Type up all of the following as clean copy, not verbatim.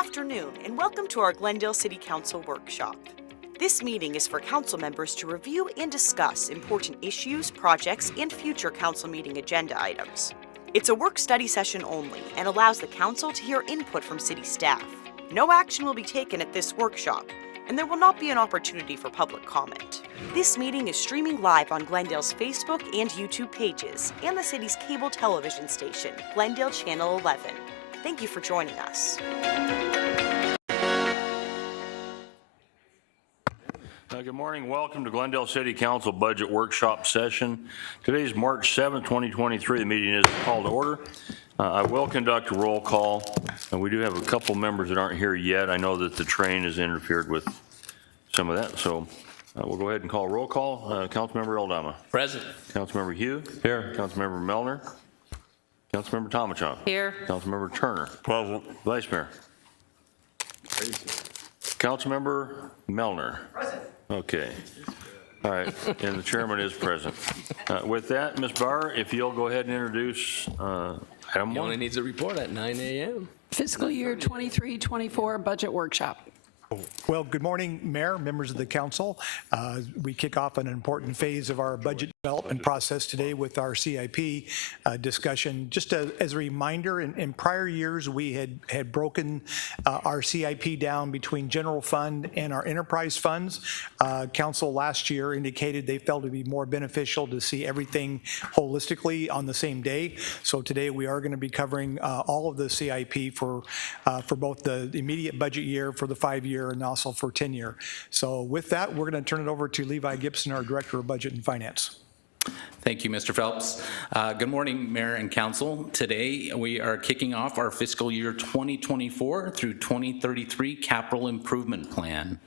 afternoon, and welcome to our Glendale City Council workshop. This meeting is for council members to review and discuss important issues, projects, and future council meeting agenda items. It's a work-study session only and allows the council to hear input from city staff. No action will be taken at this workshop, and there will not be an opportunity for public comment. This meeting is streaming live on Glendale's Facebook and YouTube pages and the city's cable television station, Glendale Channel 11. Thank you for joining us. Good morning. Welcome to Glendale City Council Budget Workshop Session. Today is March 7th, 2023. The meeting is called to order. I will conduct a roll call, and we do have a couple members that aren't here yet. I know that the train has interfered with some of that, so we'll go ahead and call roll call. Councilmember Aldama. Present. Councilmember Hugh. Here. Councilmember Melner. Councilmember Tomachon. Here. Councilmember Turner. Present. Vice Mayor. Councilmember Melner. Present. Okay. All right. And the chairman is present. With that, Ms. Barr, if you'll go ahead and introduce item 1. He only needs a report at 9 a.m. Fiscal year 23-24 budget workshop. Well, good morning, Mayor, members of the council. We kick off an important phase of our budget development process today with our CIP discussion. Just as a reminder, in prior years, we had broken our CIP down between general fund and our enterprise funds. Council last year indicated they felt it would be more beneficial to see everything holistically on the same day. So today we are going to be covering all of the CIP for both the immediate budget year, for the 5-year, and also for 10-year. So with that, we're going to turn it over to Levi Gibson, our Director of Budget and Finance. Thank you, Mr. Phelps. Good morning, Mayor and Council. Today, we are kicking off our fiscal year 2024 through 2033 capital improvement plan.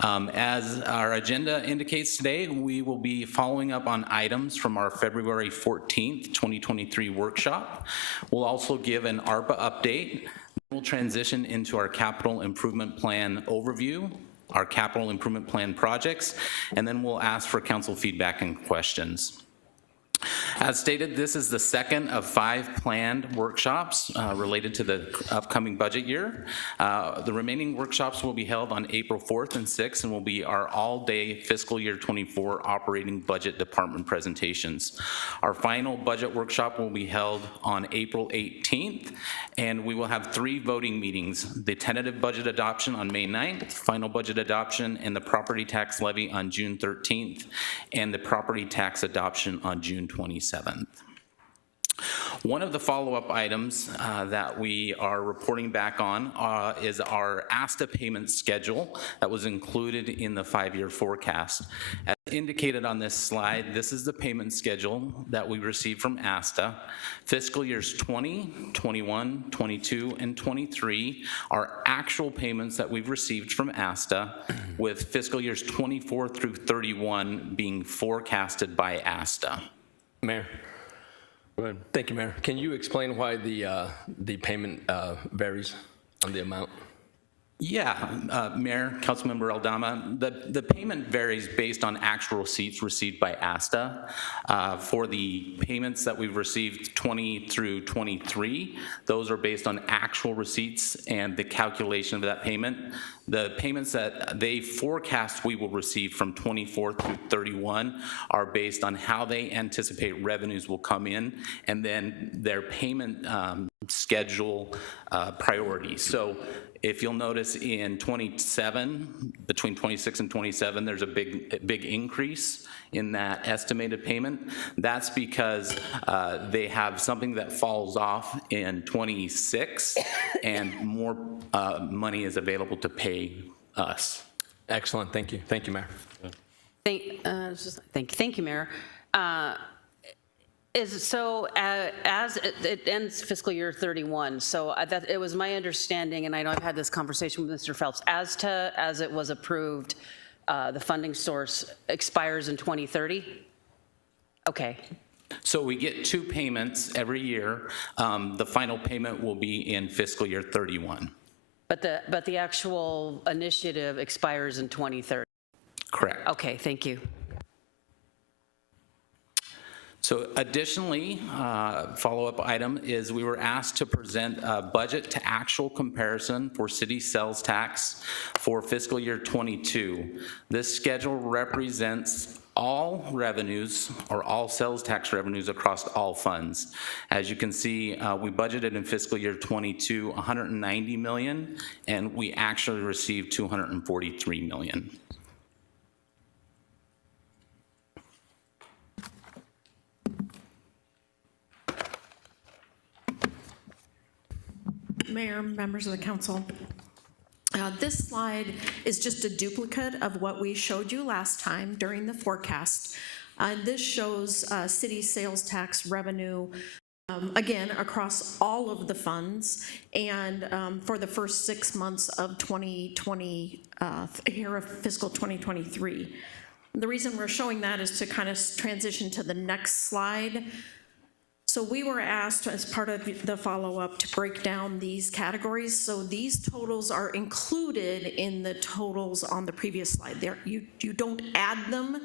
As our agenda indicates today, we will be following up on items from our February 14th, 2023 workshop. We'll also give an ARPA update. We'll transition into our capital improvement plan overview, our capital improvement plan projects, and then we'll ask for council feedback and questions. As stated, this is the second of 5 planned workshops related to the upcoming budget year. The remaining workshops will be held on April 4th and 6th and will be our all-day fiscal year 24 operating budget department presentations. Our final budget workshop will be held on April 18th, and we will have 3 voting meetings: the tentative budget adoption on May 9th, final budget adoption and the property tax levy on June 13th, and the property tax adoption on June 27th. One of the follow-up items that we are reporting back on is our ASTA payment schedule that was included in the 5-year forecast. As indicated on this slide, this is the payment schedule that we received from ASTA. Fiscal years 20, 21, 22, and 23 are actual payments that we've received from ASTA, with fiscal years 24 through 31 being forecasted by ASTA. Mayor. Go ahead. Thank you, Mayor. Can you explain why the payment varies on the amount? Yeah, Mayor, Councilmember Aldama, the payment varies based on actual receipts received by ASTA. For the payments that we've received 20 through 23, those are based on actual receipts and the calculation of that payment. The payments that they forecast we will receive from 24 through 31 are based on how they anticipate revenues will come in and then their payment schedule priorities. So if you'll notice in 27, between 26 and 27, there's a big increase in that estimated payment. That's because they have something that falls off in 26 and more money is available to pay us. Excellent, thank you. Thank you, Mayor. Thank you, Mayor. As it ends fiscal year 31, so that it was my understanding, and I know I've had this conversation with Mr. Phelps, as it was approved, the funding source expires in 2030? Okay. So we get 2 payments every year. The final payment will be in fiscal year 31. But the actual initiative expires in 2030? Correct. Okay, thank you. So additionally, follow-up item is we were asked to present a budget to actual comparison for city sales tax for fiscal year '22. This schedule represents all revenues or all sales tax revenues across all funds. As you can see, we budgeted in fiscal year '22 $190 million, and we actually received $243 million. Mayor, members of the council, this slide is just a duplicate of what we showed you last time during the forecast. This shows city sales tax revenue, again, across all of the funds, and for the first 6 months of 2020, here of fiscal 2023. The reason we're showing that is to kind of transition to the next slide. So we were asked as part of the follow-up to break down these categories. So these totals are included in the totals on the previous slide. You don't add them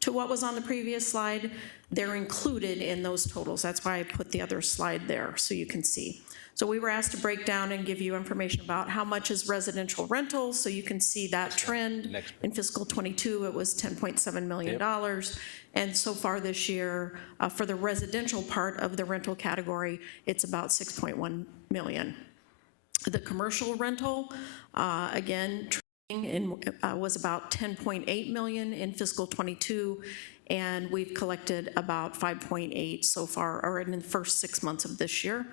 to what was on the previous slide. They're included in those totals. That's why I put the other slide there so you can see. So we were asked to break down and give you information about how much is residential rental, so you can see that trend. In fiscal '22, it was $10.7 million. And so far this year, for the residential part of the rental category, it's about $6.1 million. The commercial rental, again, was about $10.8 million in fiscal '22, and we've collected about $5.8 so far, or in the first 6 months of this year.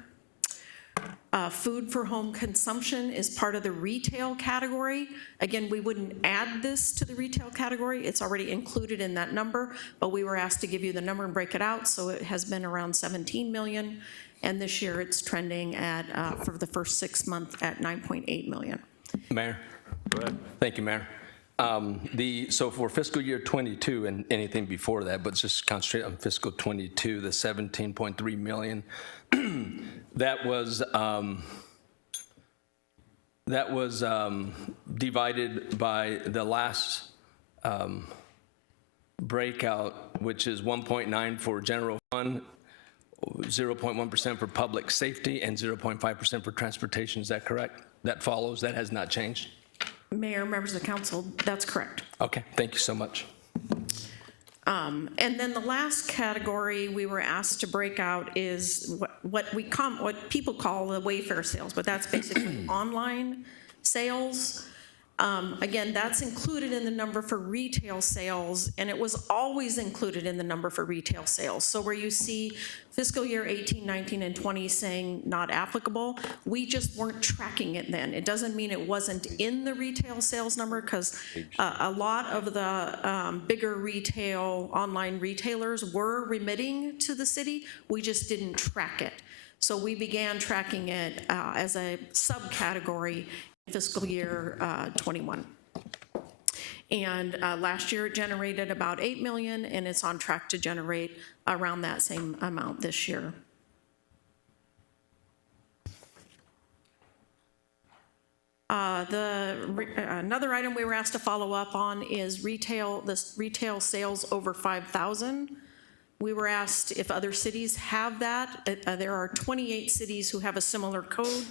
Food for home consumption is part of the retail category. Again, we wouldn't add this to the retail category. It's already included in that number, but we were asked to give you the number and break it out, so it has been around $17 million, and this year it's trending at, for the first 6 months, at $9.8 million. Mayor? Go ahead. Thank you, Mayor. So for fiscal year '22 and anything before that, but just concentrate on fiscal '22, the 17.3 million, that was divided by the last breakout, which is 1.9 for general fund, 0.1% for public safety, and 0.5% for transportation. Is that correct? That follows? That has not changed? Mayor, members of the council, that's correct. Okay, thank you so much. And then the last category we were asked to break out is what people call the Wayfair sales, but that's basically online sales. Again, that's included in the number for retail sales, and it was always included in the number for retail sales. So where you see fiscal year 18, 19, and 20 saying not applicable, we just weren't tracking it then. It doesn't mean it wasn't in the retail sales number, because a lot of the bigger retail online retailers were remitting to the city. We just didn't track it. So we began tracking it as a subcategory fiscal year 21. And last year it generated about $8 million, and it's on track to generate around that same amount this year. Another item we were asked to follow up on is retail sales over 5,000. We were asked if other cities have that. There are 28 cities who have a similar code.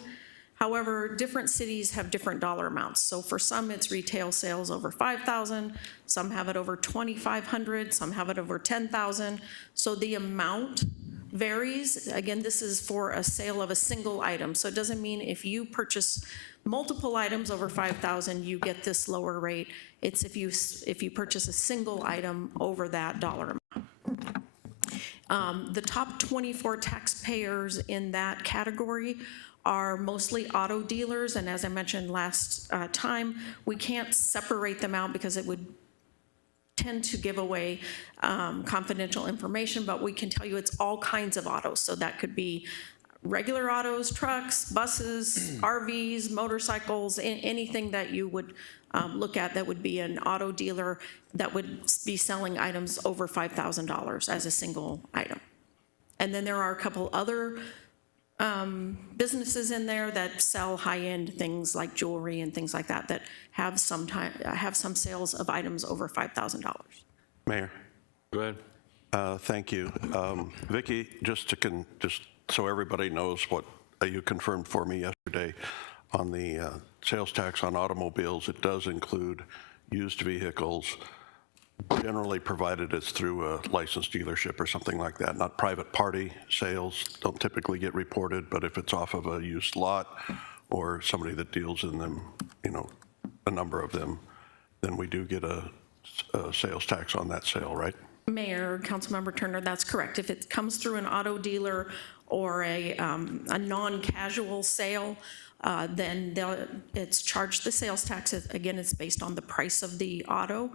However, different cities have different dollar amounts. So for some, it's retail sales over 5,000, some have it over 2,500, some have it over 10,000. So the amount varies. Again, this is for a sale of a single item. So it doesn't mean if you purchase multiple items over 5,000, you get this lower rate. It's if you purchase a single item over that dollar amount. The top 24 taxpayers in that category are mostly auto dealers, and as I mentioned last time, we can't separate them out because it would tend to give away confidential information, but we can tell you it's all kinds of autos. So that could be regular autos, trucks, buses, RVs, motorcycles, anything that you would look at that would be an auto dealer that would be selling items over $5,000 as a single item. And then there are a couple other businesses in there that sell high-end things like jewelry and things like that that have some sales of items over $5,000. Mayor. Go ahead. Thank you. Vicki, just so everybody knows what you confirmed for me yesterday on the sales tax on automobiles, it does include used vehicles, generally provided it's through a licensed dealership or something like that. Not private party sales don't typically get reported, but if it's off of a used lot or somebody that deals in them, a number of them, then we do get a sales tax on that sale, right? Mayor, Councilmember Turner, that's correct. If it comes through an auto dealer or a non-casual sale, then it's charged the sales tax. Again, it's based on the price of the auto,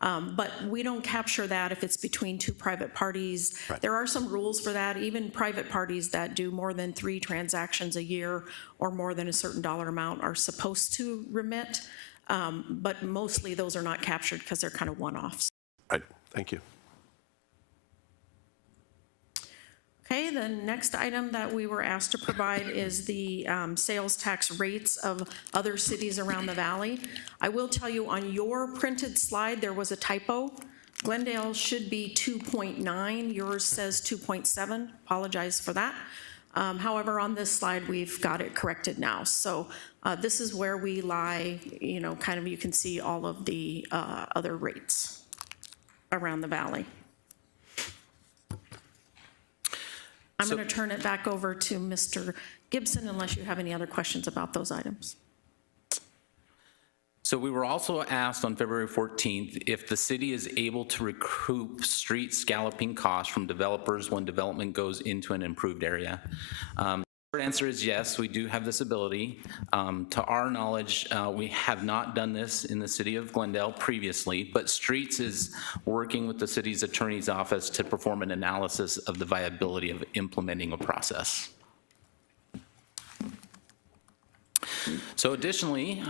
but we don't capture that if it's between two private parties. Right. There are some rules for that. Even private parties that do more than 3 transactions a year or more than a certain dollar amount are supposed to remit, but mostly those are not captured because they're kind of one-offs. Right, thank you. Okay, the next item that we were asked to provide is the sales tax rates of other cities around the valley. I will tell you, on your printed slide, there was a typo. Glendale should be 2.9, yours says 2.7, apologize for that. However, on this slide, we've got it corrected now. So this is where we lie, kind of you can see all of the other rates around the valley. I'm going to turn it back over to Mr. Gibson unless you have any other questions about those items. So we were also asked on February 14th if the city is able to recoup street scalloping costs from developers when development goes into an improved area. The short answer is yes, we do have this ability. To our knowledge, we have not done this in the city of Glendale previously, but Streets is working with the city's attorney's office to perform an analysis of the viability of implementing a process. So additionally,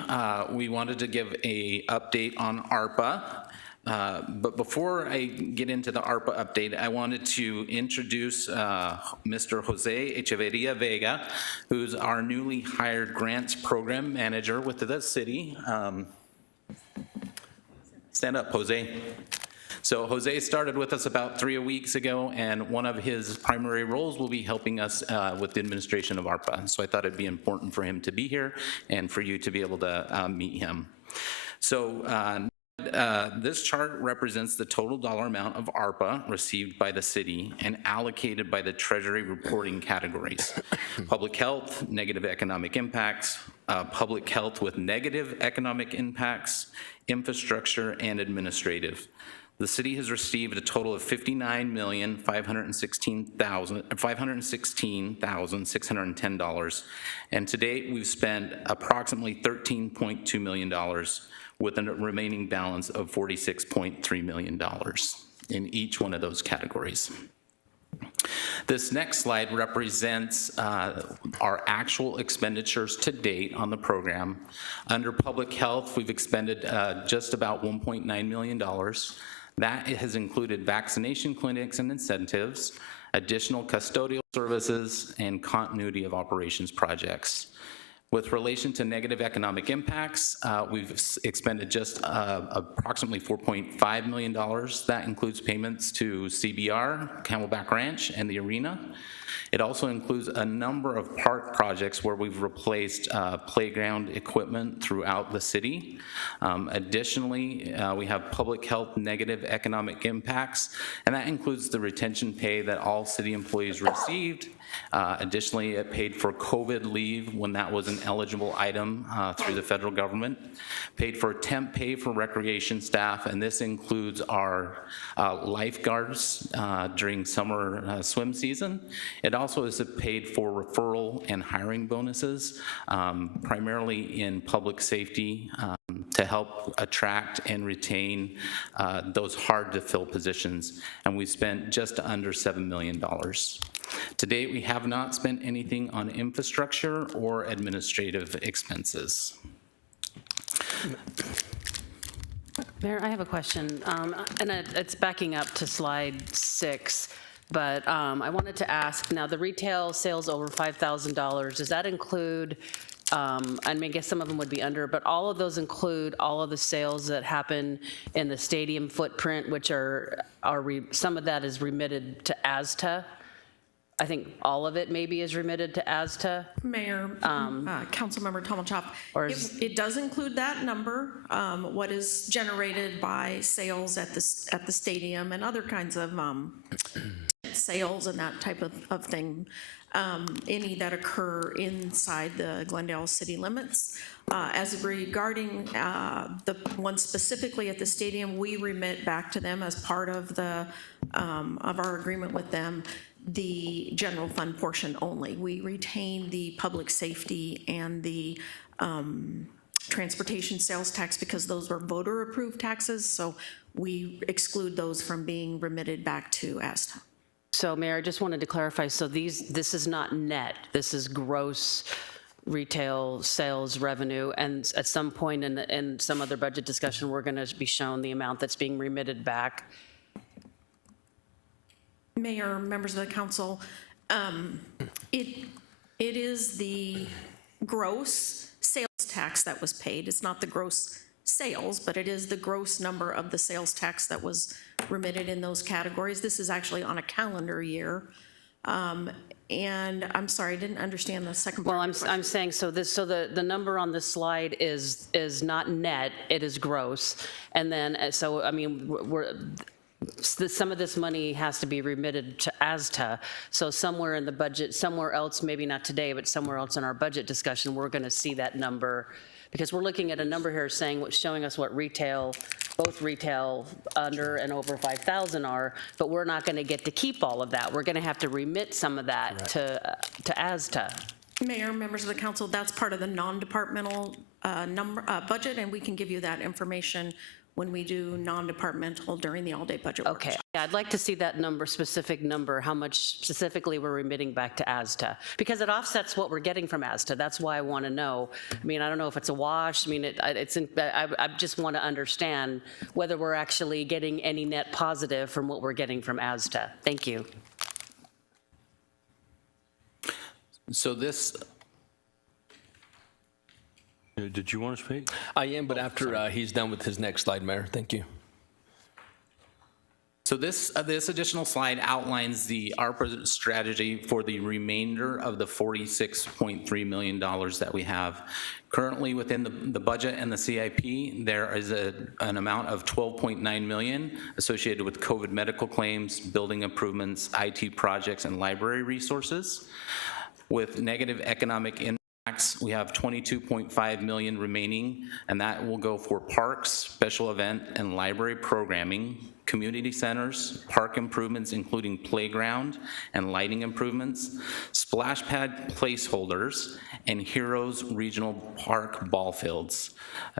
we wanted to give an update on ARPA. But before I get into the ARPA update, I wanted to introduce Mr. Jose Echeverria Vega, who's our newly hired grants program manager with the city. Stand up, Jose. So Jose started with us about 3 weeks ago, and one of his primary roles will be helping us with the administration of ARPA. So I thought it'd be important for him to be here and for you to be able to meet him. So this chart represents the total dollar amount of ARPA received by the city and allocated by the Treasury reporting categories. Public health, negative economic impacts, public health with negative economic impacts, infrastructure, and administrative. The city has received a total of $59,516,610, and to date we've spent approximately $13.2 million with a remaining balance of $46.3 million in each one of those categories. This next slide represents our actual expenditures to date on the program. Under public health, we've expended just about $1.9 million. That has included vaccination clinics and incentives, additional custodial services, and continuity of operations projects. With relation to negative economic impacts, we've expended just approximately $4.5 million. That includes payments to CBR, Camelback Ranch, and the arena. It also includes a number of park projects where we've replaced playground equipment throughout the city. Additionally, we have public health negative economic impacts, and that includes the retention pay that all city employees received. Additionally, it paid for COVID leave when that was an eligible item through the federal government, paid for temp pay for recreation staff, and this includes our lifeguards during summer swim season. It also is paid for referral and hiring bonuses, primarily in public safety, to help attract and retain those hard-to-fill positions, and we spent just under $7 million. To date, we have not spent anything on infrastructure or administrative expenses. Mayor, I have a question, and it's backing up to slide 6, but I wanted to ask, now the retail sales over $5,000, does that include and I guess some of them would be under, but all of those include all of the sales that happen in the stadium footprint, which some of that is remitted to ASTA. I think all of it maybe is remitted to ASTA. Mayor, Councilmember Tomalchov, it does include that number, what is generated by sales at the stadium and other kinds of sales and that type of thing, any that occur inside the Glendale city limits. As regarding the one specifically at the stadium, we remit back to them as part of our agreement with them the general fund portion only. We retain the public safety and the transportation sales tax because those were voter-approved taxes, so we exclude those from being remitted back to ASTA. So, Mayor, I just wanted to clarify, so this is not net, this is gross retail sales revenue, and at some point in some other budget discussion, we're going to be shown the amount that's being remitted back. Mayor, members of the council, it is the gross sales tax that was paid. It's not the gross sales, but it is the gross number of the sales tax that was remitted in those categories. This is actually on a calendar year. And I'm sorry, I didn't understand the second part. Well, I'm saying, so the number on this slide is not net, it is gross. And then, so, I mean, some of this money has to be remitted to ASTA, so somewhere in the budget, somewhere else, maybe not today, but somewhere else in our budget discussion, we're gonna see that number, because we're looking at a number here showing us what both retail under and over 5,000 are, but we're not gonna get to keep all of that. We're gonna have to remit some of that to ASTA. Mayor, members of the council, that's part of the non-departmental budget, and we can give you that information when we do non-departmental during the all-day budget workshop. Okay, yeah, I'd like to see that specific number, how much specifically we're remitting back to ASTA, because it offsets what we're getting from ASTA. That's why I want to know. I mean, I don't know if it's a wash. I mean, I just want to understand whether we're actually getting any net positive from what we're getting from ASTA. Thank you. So this, Did you want to speak? I am, but after he's done with his next slide, Mayor. Thank you. So this additional slide outlines the ARPA strategy for the remainder of the $46.3 million that we have. Currently within the budget and the CIP, there is an amount of $12.9 million associated with COVID medical claims, building improvements, IT projects, and library resources. With negative economic impacts, we have $22.5 million remaining, and that will go for parks, special event, and library programming, community centers, park improvements including playground and lighting improvements, splash pad placeholders, and Heroes Regional Park ball fields.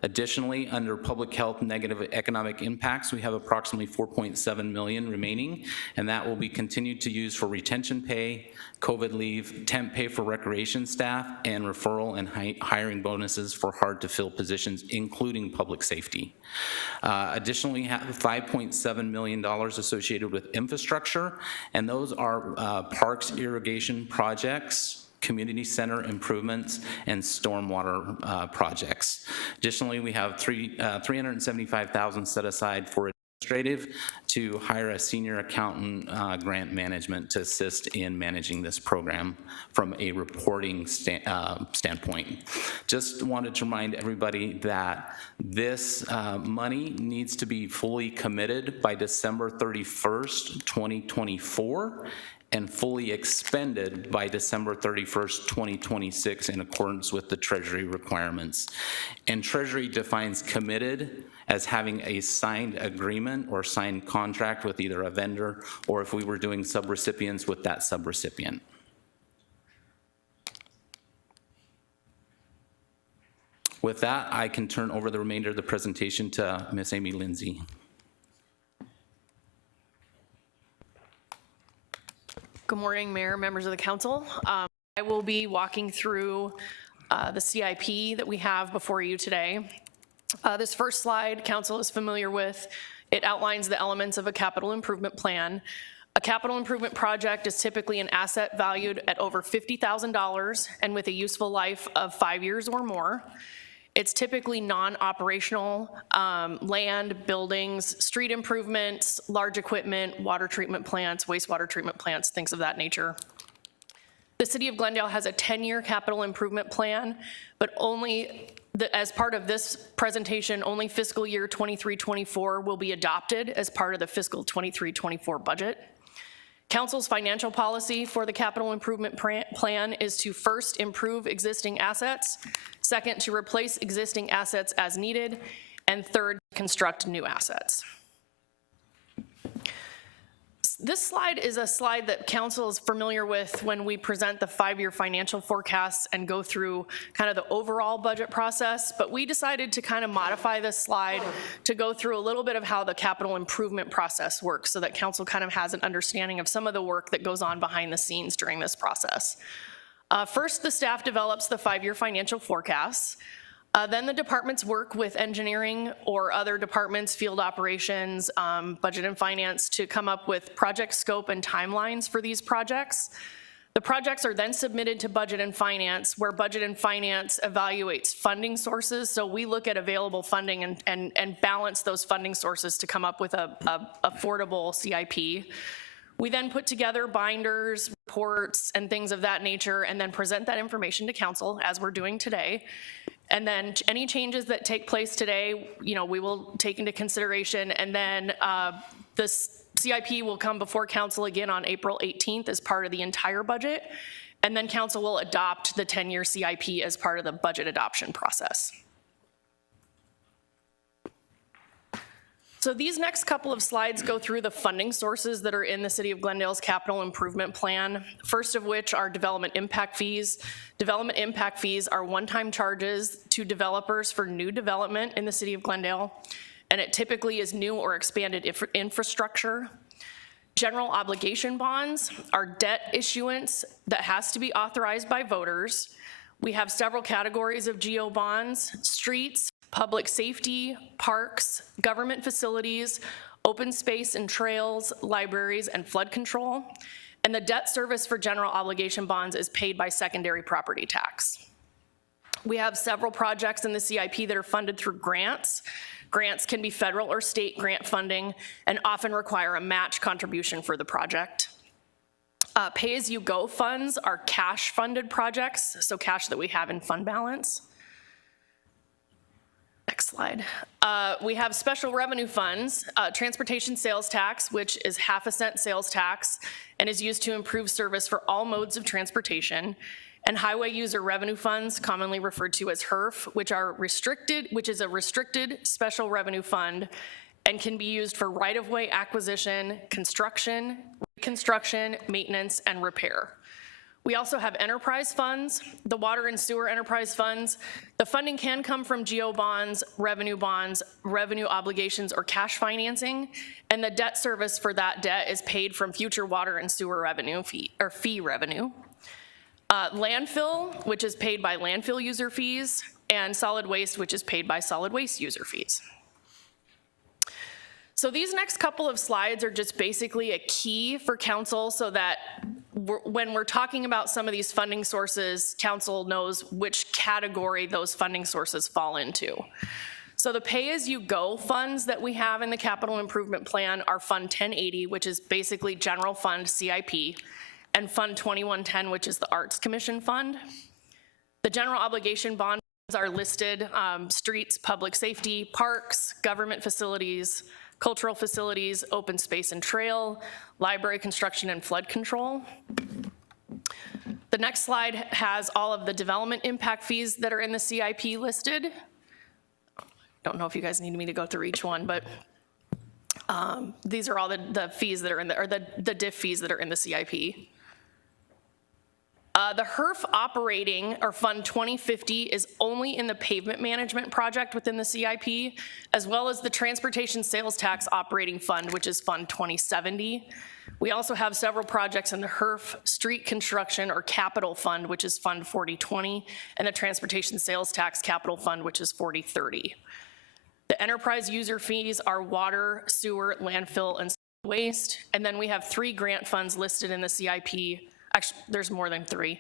Additionally, under public health negative economic impacts, we have approximately $4.7 million remaining, and that will be continued to use for retention pay, COVID leave, temp pay for recreation staff, and referral and hiring bonuses for hard-to-fill positions, including public safety. Additionally, we have $5.7 million associated with infrastructure, and those are parks irrigation projects, community center improvements, and stormwater projects. Additionally, we have $375,000 set aside for administrative to hire a senior accountant grant management to assist in managing this program from a reporting standpoint. Just wanted to remind everybody that this money needs to be fully committed by December 31st, 2024, and fully expended by December 31st, 2026 in accordance with the Treasury requirements. And Treasury defines committed as having a signed agreement or signed contract with either a vendor or if we were doing subrecipients with that subrecipient. With that, I can turn over the remainder of the presentation to Ms. Amy Lindsay. Good morning, Mayor, members of the council. I will be walking through the CIP that we have before you today. This first slide, council is familiar with. It outlines the elements of a capital improvement plan. A capital improvement project is typically an asset valued at over $50,000 and with a useful life of 5 years or more. It's typically non-operational land, buildings, street improvements, large equipment, water treatment plants, wastewater treatment plants, things of that nature. The City of Glendale has a 10-year capital improvement plan, but as part of this presentation, only fiscal year 23-24 will be adopted as part of the fiscal 23-24 budget. Council's financial policy for the capital improvement plan is to first improve existing assets, second to replace existing assets as needed, and third, construct new assets. This slide is a slide that council is familiar with when we present the 5-year financial forecasts and go through kind of the overall budget process, but we decided to kind of modify this slide to go through a little bit of how the capital improvement process works so that council kind of has an understanding of some of the work that goes on behind the scenes during this process. First, the staff develops the 5-year financial forecasts. Then the departments work with engineering or other departments, field operations, budget and finance to come up with project scope and timelines for these projects. The projects are then submitted to budget and finance, where budget and finance evaluates funding sources. So we look at available funding and balance those funding sources to come up with a affordable CIP. We then put together binders, reports, and things of that nature, and then present that information to council as we're doing today. And then any changes that take place today, we will take into consideration, and then this CIP will come before council again on April 18th as part of the entire budget, and then council will adopt the 10-year CIP as part of the budget adoption process. So these next couple of slides go through the funding sources that are in the City of Glendale's capital improvement plan, first of which are development impact fees. Development impact fees are one-time charges to developers for new development in the City of Glendale, and it typically is new or expanded infrastructure. General obligation bonds are debt issuance that has to be authorized by voters. We have several categories of GO bonds: streets, public safety, parks, government facilities, open space and trails, libraries, and flood control. And the debt service for general obligation bonds is paid by secondary property tax. We have several projects in the CIP that are funded through grants. Grants can be federal or state grant funding and often require a match contribution for the project. Pay-as-you-go funds are cash-funded projects, so cash that we have in fund balance. Next slide. We have special revenue funds, transportation sales tax, which is half a cent sales tax and is used to improve service for all modes of transportation, and highway user revenue funds, commonly referred to as HERF, which is a restricted special revenue fund and can be used for right-of-way acquisition, construction, reconstruction, maintenance, and repair. We also have enterprise funds, the water and sewer enterprise funds. The funding can come from GO bonds, revenue obligations, or cash financing, and the debt service for that debt is paid from future water and sewer revenue fee revenue. Landfill, which is paid by landfill user fees, and solid waste, which is paid by solid waste user fees. So these next couple of slides are just basically a key for council so that when we're talking about some of these funding sources, council knows which category those funding sources fall into. So the pay-as-you-go funds that we have in the capital improvement plan are Fund 1080, which is basically general fund CIP, and Fund 2110, which is the Arts Commission Fund. The general obligation bonds are listed: streets, public safety, parks, government facilities, cultural facilities, open space and trail, library construction, and flood control. The next slide has all of the development impact fees that are in the CIP listed. Don't know if you guys need me to go through each one, but these are all the fees that are in the diff fees that are in the CIP. The HERF operating, or Fund 2050, is only in the pavement management project within the CIP, as well as the transportation sales tax operating fund, which is Fund 2070. We also have several projects in the HERF street construction or capital fund, which is Fund 4020, and the transportation sales tax capital fund, which is 4030. The enterprise user fees are water, sewer, landfill, and waste, and then we have 3 grant funds listed in the CIP. Actually, there's more than 3.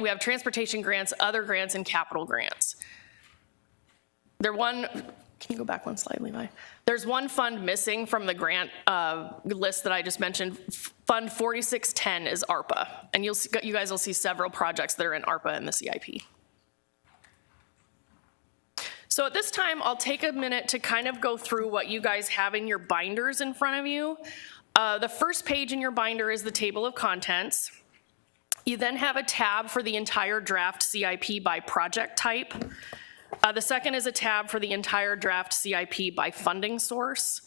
We have transportation grants, other grants, and capital grants. Can you go back one slide, Levi? There's one fund missing from the grant list that I just mentioned. Fund 4610 is ARPA, and you guys will see several projects that are in ARPA in the CIP. So at this time, I'll take a minute to kind of go through what you guys have in your binders in front of you. The first page in your binder is the table of contents. You then have a tab for the entire draft CIP by project type. The second is a tab for the entire draft CIP by funding source.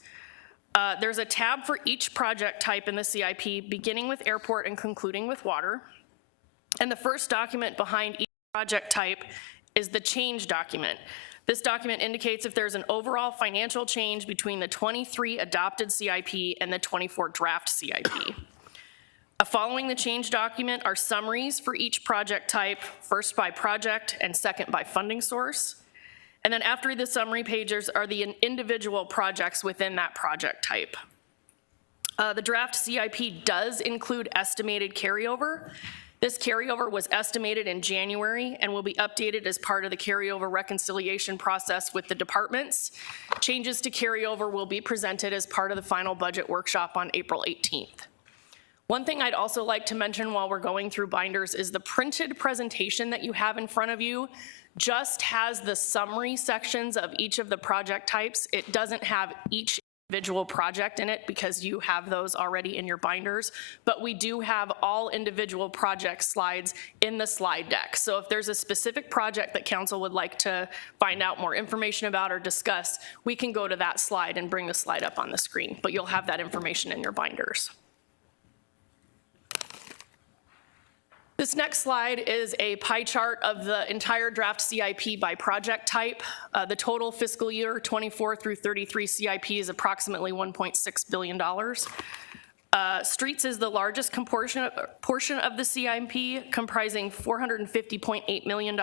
There's a tab for each project type in the CIP, beginning with airport and concluding with water. And the first document behind each project type is the change document. This document indicates if there's an overall financial change between the 23 adopted CIP and the 24 draft CIP. Following the change document are summaries for each project type, first by project and second by funding source. And then after the summary pages are the individual projects within that project type. The draft CIP does include estimated carryover. This carryover was estimated in January and will be updated as part of the carryover reconciliation process with the departments. Changes to carryover will be presented as part of the final budget workshop on April 18th. One thing I'd also like to mention while we're going through binders is the printed presentation that you have in front of you just has the summary sections of each of the project types. It doesn't have each individual project in it because you have those already in your binders, but we do have all individual project slides in the slide deck. So if there's a specific project that council would like to find out more information about or discuss, we can go to that slide and bring the slide up on the screen, but you'll have that information in your binders. This next slide is a pie chart of the entire draft CIP by project type. The total fiscal year 24 through 33 CIP is approximately $1.6 billion. Streets is the largest portion of the CIP, comprising $450.8 million,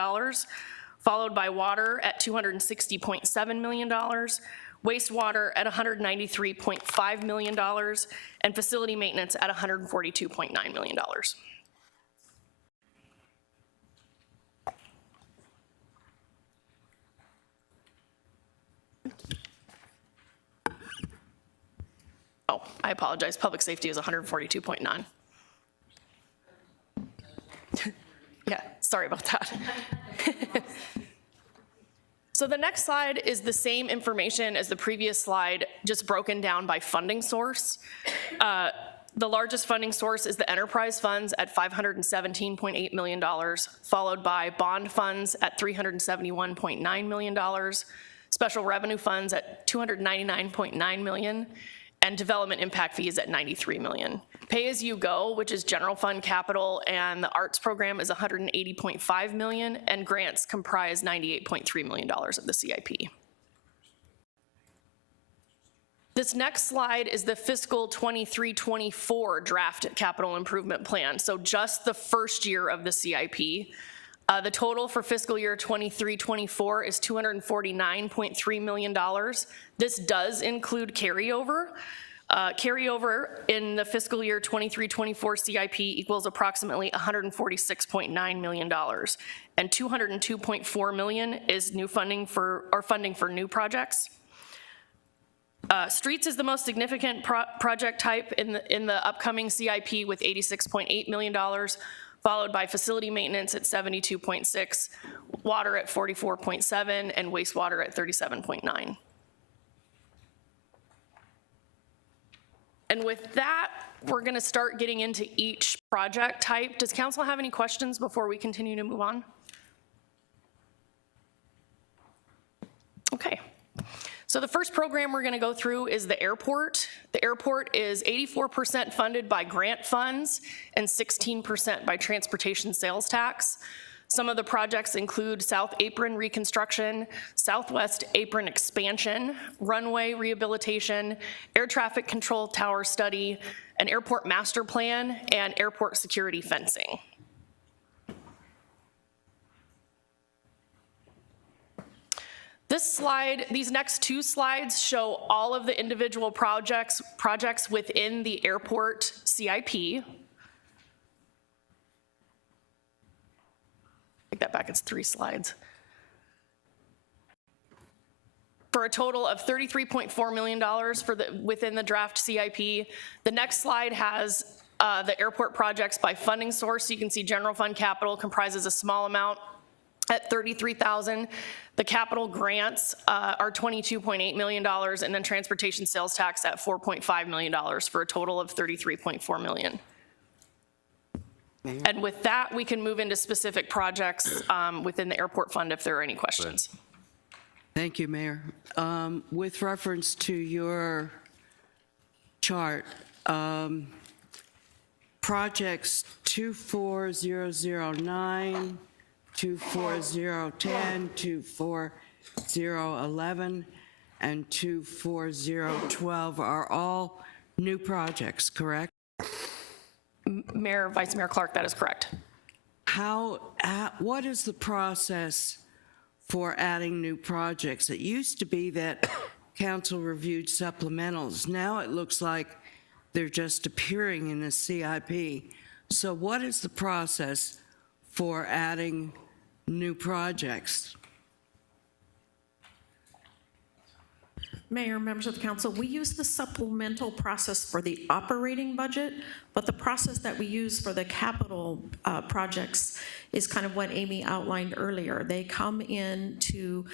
followed by water at $260.7 million, wastewater at $193.5 million, and facility maintenance at $142.9 million. Oh, I apologize. Public safety is 142.9. Yeah, sorry about that. So the next slide is the same information as the previous slide, just broken down by funding source. The largest funding source is the enterprise funds at $517.8 million, followed by bond funds at $371.9 million, special revenue funds at $299.9 million, and development impact fees at $93 million. Pay-as-you-go, which is general fund capital, and the arts program is $180.5 million, and grants comprise $98.3 million of the CIP. This next slide is the fiscal 23-24 draft capital improvement plan, so just the first year of the CIP. The total for fiscal year 23-24 is $249.3 million. This does include carryover. Carryover in the fiscal year 23-24 CIP equals approximately $146.9 million, and $202.4 million is new funding for new projects. Streets is the most significant project type in the upcoming CIP with $86.8 million. Followed by facility maintenance at 72.6, water at 44.7, and wastewater at 37.9. And with that, we're gonna start getting into each project type. Does council have any questions before we continue to move on? Okay. So the first program we're gonna go through is the airport. The airport is 84% funded by grant funds and 16% by transportation sales tax. Some of the projects include South Apron reconstruction, Southwest Apron expansion, runway rehabilitation, air traffic control tower study, an airport master plan, and airport security fencing. These next two slides show all of the individual projects within the airport CIP. Take that back, it's 3 slides. For a total of $33.4 million within the draft CIP. The next slide has the airport projects by funding source. You can see general fund capital comprises a small amount at $33,000. The capital grants are $22.8 million, and then transportation sales tax at $4.5 million for a total of $33.4 million. And with that, we can move into specific projects within the airport fund if there are any questions. Thank you, Mayor. With reference to your chart, projects 24009, 24010, 24011, and 24012 are all new projects, correct? Mayor, Vice Mayor Clark, that is correct. What is the process for adding new projects? It used to be that council reviewed supplementals. Now it looks like they're just appearing in the CIP. So what is the process for adding new projects? Mayor, members of the council, we use the supplemental process for the operating budget, but the process that we use for the capital projects is kind of what Amy outlined earlier. They come in to,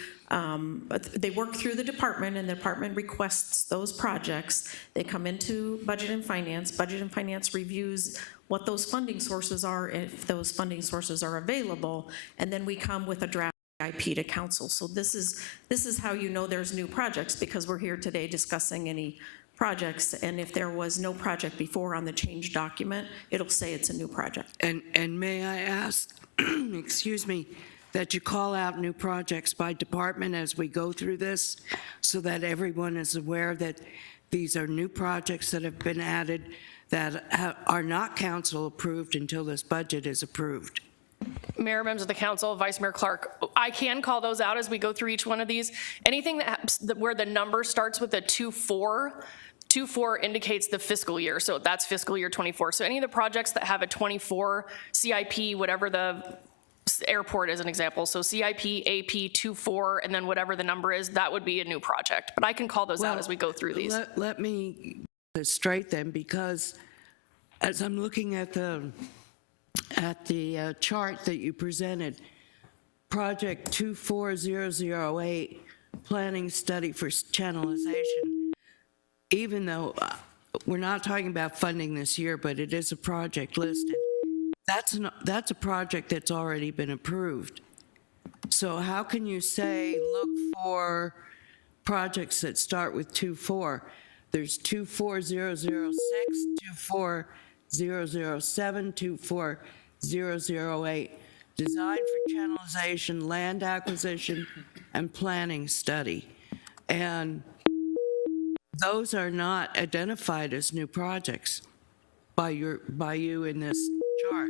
they work through the department, and the department requests those projects. They come into Budget and Finance. Budget and Finance reviews what those funding sources are, if those funding sources are available, and then we come with a draft IP to council. So this is how you know there's new projects, because we're here today discussing any projects, and if there was no project before on the change document, it'll say it's a new project. And may I ask, excuse me, that you call out new projects by department as we go through this, so that everyone is aware that these are new projects that have been added that are not council approved until this budget is approved. Mayor, members of the council, Vice Mayor Clark, I can call those out as we go through each one of these. Anything where the number starts with a 24 indicates the fiscal year, so that's fiscal year 24. So any of the projects that have a 24 CIP, whatever the airport is an example, so CIP, AP, 24, and then whatever the number is, that would be a new project. But I can call those out as we go through these. Let me get this straight then, because as I'm looking at the chart that you presented, project 24008, planning study for channelization, even though we're not talking about funding this year, but it is a project listed, that's a project that's already been approved. So how can you say look for projects that start with 24? There's 24006, 24007, 24008, design for channelization, land acquisition, and planning study. And those are not identified as new projects by you in this chart.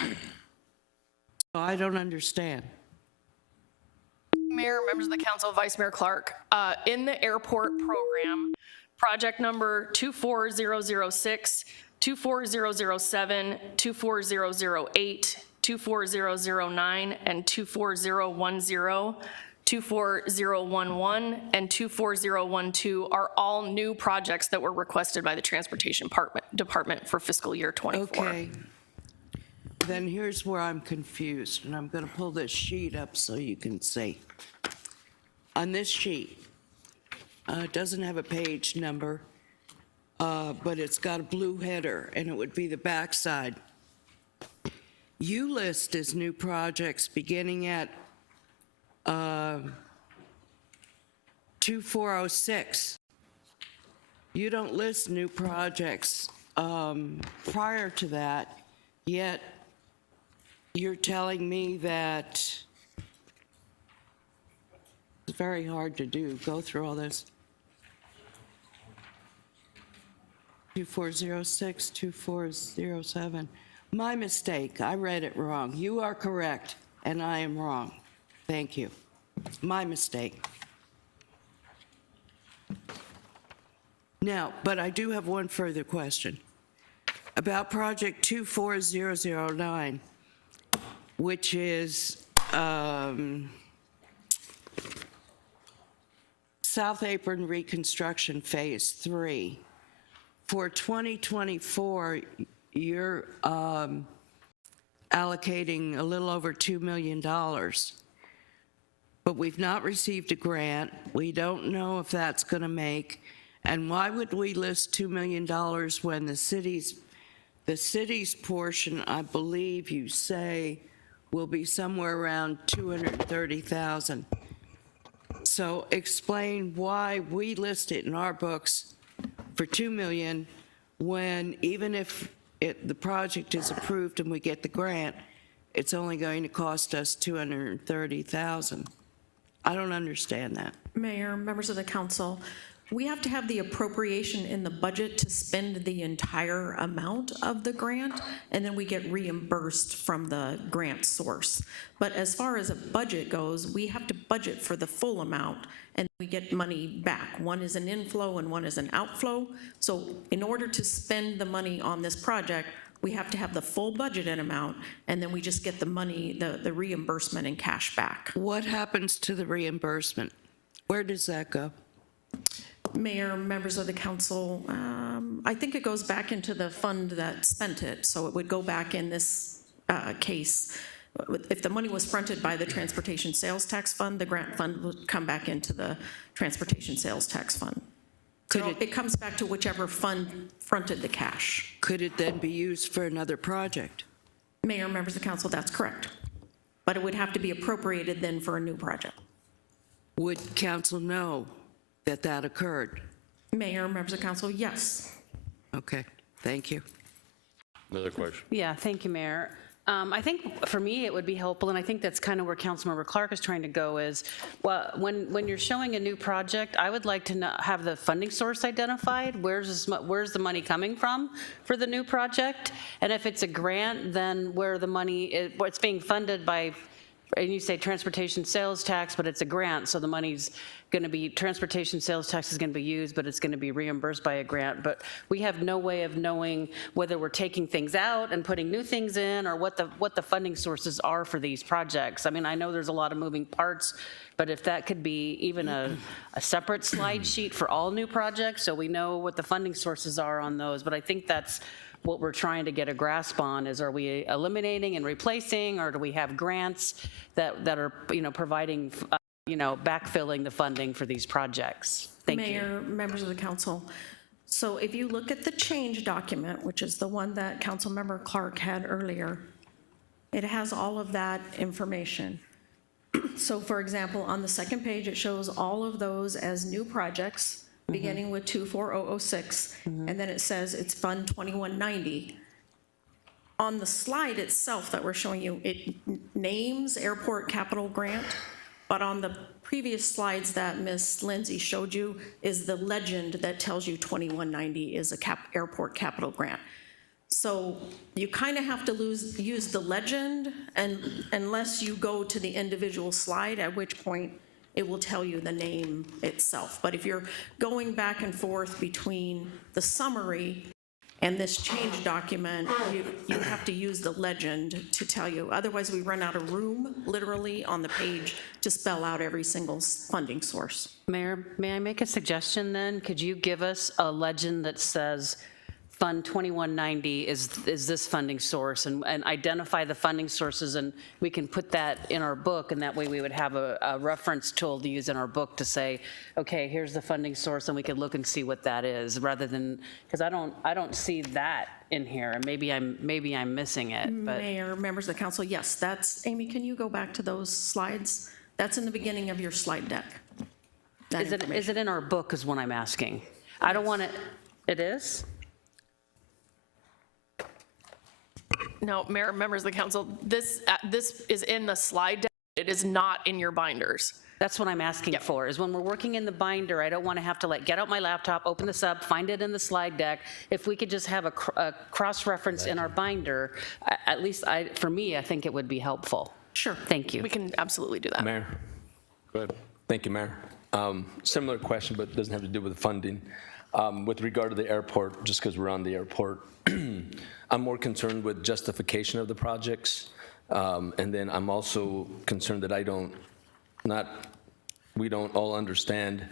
So I don't understand. Mayor, members of the council, Vice Mayor Clark, in the airport program, project number 24006, 24007, 24008, 24009, and 24010, 24011, and 24012 are all new projects that were requested by the Transportation Department for fiscal year 24. Okay. Then here's where I'm confused, and I'm going to pull this sheet up so you can see. On this sheet, it doesn't have a page number, but it's got a blue header, and it would be the backside. You list as new projects beginning at 2406. You don't list new projects prior to that, yet you're telling me that it's very hard to do, go through all this. 2406, 2407. My mistake, I read it wrong. You are correct, and I am wrong. Thank you. My mistake. Now, but I do have one further question. About project 24009, which is South Apron Reconstruction Phase 3. For 2024, you're allocating a little over $2 million. But we've not received a grant. We don't know if that's going to make. And why would we list $2 million when the city's portion, I believe you say, will be somewhere around $230,000? So explain why we list it in our books for $2 million when even if the project is approved and we get the grant, it's only going to cost us $230,000. I don't understand that. Mayor, members of the council, we have to have the appropriation in the budget to spend the entire amount of the grant, and then we get reimbursed from the grant source. But as far as a budget goes, we have to budget for the full amount, and we get money back. One is an inflow and one is an outflow. So in order to spend the money on this project, we have to have the full budgeted amount, and then we just get the money, the reimbursement in cash back. What happens to the reimbursement? Where does that go? Mayor, members of the council, I think it goes back into the fund that spent it, so it would go back in this case. If the money was fronted by the Transportation Sales Tax Fund, the grant fund would come back into the Transportation Sales Tax Fund. So it comes back to whichever fund fronted the cash. Could it then be used for another project? Mayor, members of the council, that's correct. But it would have to be appropriated then for a new project. Would council know that that occurred? Mayor, members of council, yes. Okay, thank you. Another question? Yeah, thank you, Mayor. I think for me, it would be helpful, and I think that's kind of where Councilmember Clark is trying to go is, well, when you're showing a new project, I would like to have the funding source identified. Where's the money coming from for the new project? And if it's a grant, then where the money is, what's being funded by, and you say transportation sales tax, but it's a grant, so the money's going to be, transportation sales tax is going to be used, but it's going to be reimbursed by a grant. But we have no way of knowing whether we're taking things out and putting new things in, or what the funding sources are for these projects. I mean, I know there's a lot of moving parts, but if that could be even a separate slide sheet for all new projects, so we know what the funding sources are on those. But I think that's what we're trying to get a grasp on is, are we eliminating and replacing, or do we have grants that are, providing, backfilling the funding for these projects? Thank you. Mayor, members of the council. So if you look at the change document, which is the one that Councilmember Clark had earlier, it has all of that information. So for example, on the second page, it shows all of those as new projects, beginning with 24006, and then it says it's Fund 2190. On the slide itself that we're showing you, it names Airport Capital Grant, but on the previous slides that Ms. Lindsay showed you is the legend that tells you 2190 is a Airport Capital Grant. So you kind of have to use the legend, and unless you go to the individual slide, at which point it will tell you the name itself. But if you're going back and forth between the summary and this change document, you have to use the legend to tell you. Otherwise, we run out of room, literally, on the page to spell out every single funding source. Mayor, may I make a suggestion then? Could you give us a legend that says Fund 2190 is this funding source, and identify the funding sources, and we can put that in our book, and that way we would have a reference tool to use in our book to say, okay, here's the funding source, and we could look and see what that is, rather than, because I don't see that in here, and maybe I'm missing it. But Mayor, members of the council, yes, that's, Amy, can you go back to those slides? That's in the beginning of your slide deck. is it in our book is what I'm asking. I don't want it. It is? No, Mayor, members of the council, this is in the slide deck. It is not in your binders. That's what I'm asking for, is when we're working in the binder, I don't want to have to get out my laptop, open this up, find it in the slide deck. If we could just have a cross-reference in our binder, at least for me, I think it would be helpful. Sure. Thank you. We can absolutely do that. Mayor, Go ahead. Thank you, Mayor. Similar question, but doesn't have to do with funding. With regard to the airport, just because we're on the airport, I'm more concerned with justification of the projects. And then I'm also concerned that we don't all understand,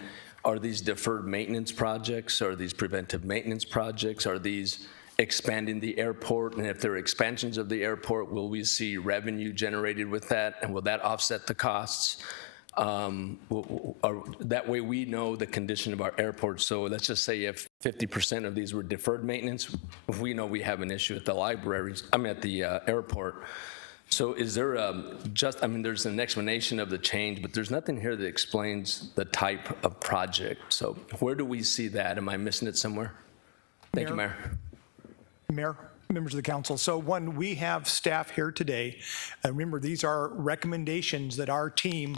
are these deferred maintenance projects? Are these preventive maintenance projects? Are these expanding the airport? And if there are expansions of the airport, will we see revenue generated with that? And will that offset the costs? That way we know the condition of our airport. So let's just say if 50% of these were deferred maintenance, we know we have an issue at the at the airport. So is there there's an explanation of the change, but there's nothing here that explains the type of project. So where do we see that? Am I missing it somewhere? Thank you, Mayor. Mayor, members of the council. So one, we have staff here today. Remember, these are recommendations that our team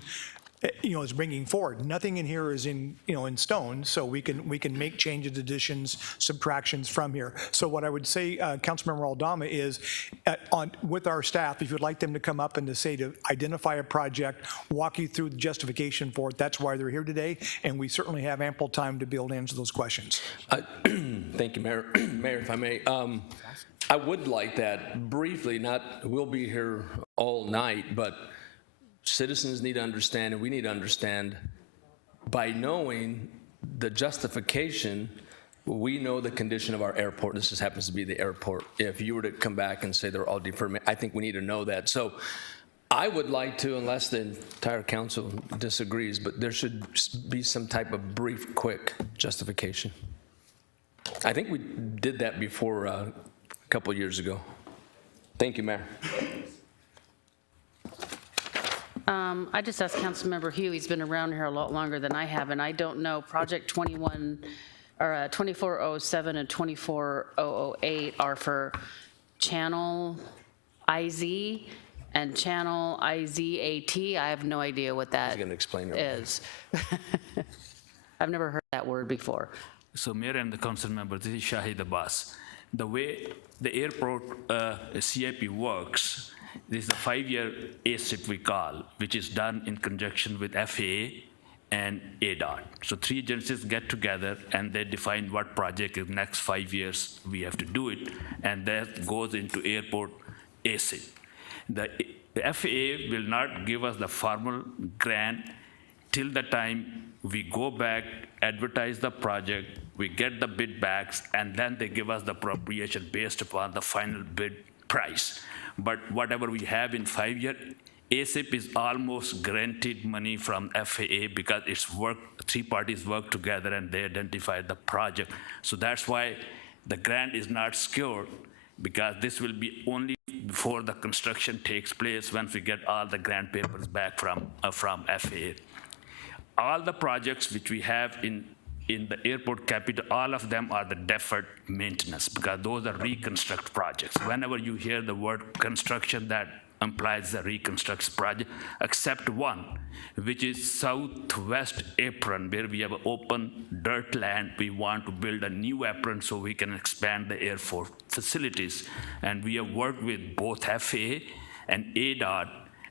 is bringing forward. Nothing in here is in stone, so we can make changes, additions, subtractions from here. So what I would say, Councilmember Aldama, is with our staff, if you'd like them to come up and to identify a project, walk you through the justification for it, that's why they're here today, and we certainly have ample time to be able to answer those questions. Thank you, Mayor. Mayor, if I may, I would like that briefly. We'll be here all night, but citizens need to understand, and we need to understand, by knowing the justification, we know the condition of our airport. This just happens to be the airport. If you were to come back and say they're all deferred, I think we need to know that. So I would like to, unless the entire council disagrees, but there should be some type of brief, quick justification. I think we did that before a couple years ago. Thank you, Mayor. I just asked Councilmember Hugh, he's been around here a lot longer than I have, and I don't know, Project 2407 and 24008 are for Channel IZ and Channel IZAT. I have no idea what that Gonna explain it. is. I've never heard that word before. So Mayor and the council members, this is Shahid Abbas. The way the airport CIP works, this is a 5-year ASIP we call, which is done in conjunction with FAA and ADOT. So 3 agencies get together and they define what project in next 5 years we have to do it, and that goes into airport ASIP. The FAA will not give us the formal grant till the time we go back, advertise the project, we get the bid backs, and then they give us the appropriation based upon the final bid price. But whatever we have in 5-year, ASIP is almost guaranteed money from FAA because it's 3 parties work together and they identify the project. So that's why the grant is not secured, because this will be only before the construction takes place once we get all the grant papers back from FAA. All the projects which we have in the airport capital, all of them are the deferred maintenance, because those are reconstruct projects. Whenever you hear the word construction, that implies the reconstruction project, except one, which is Southwest Apron, where we have an open dirt land. We want to build a new apron so we can expand the airport facilities. And we have worked with both FAA and ADOT,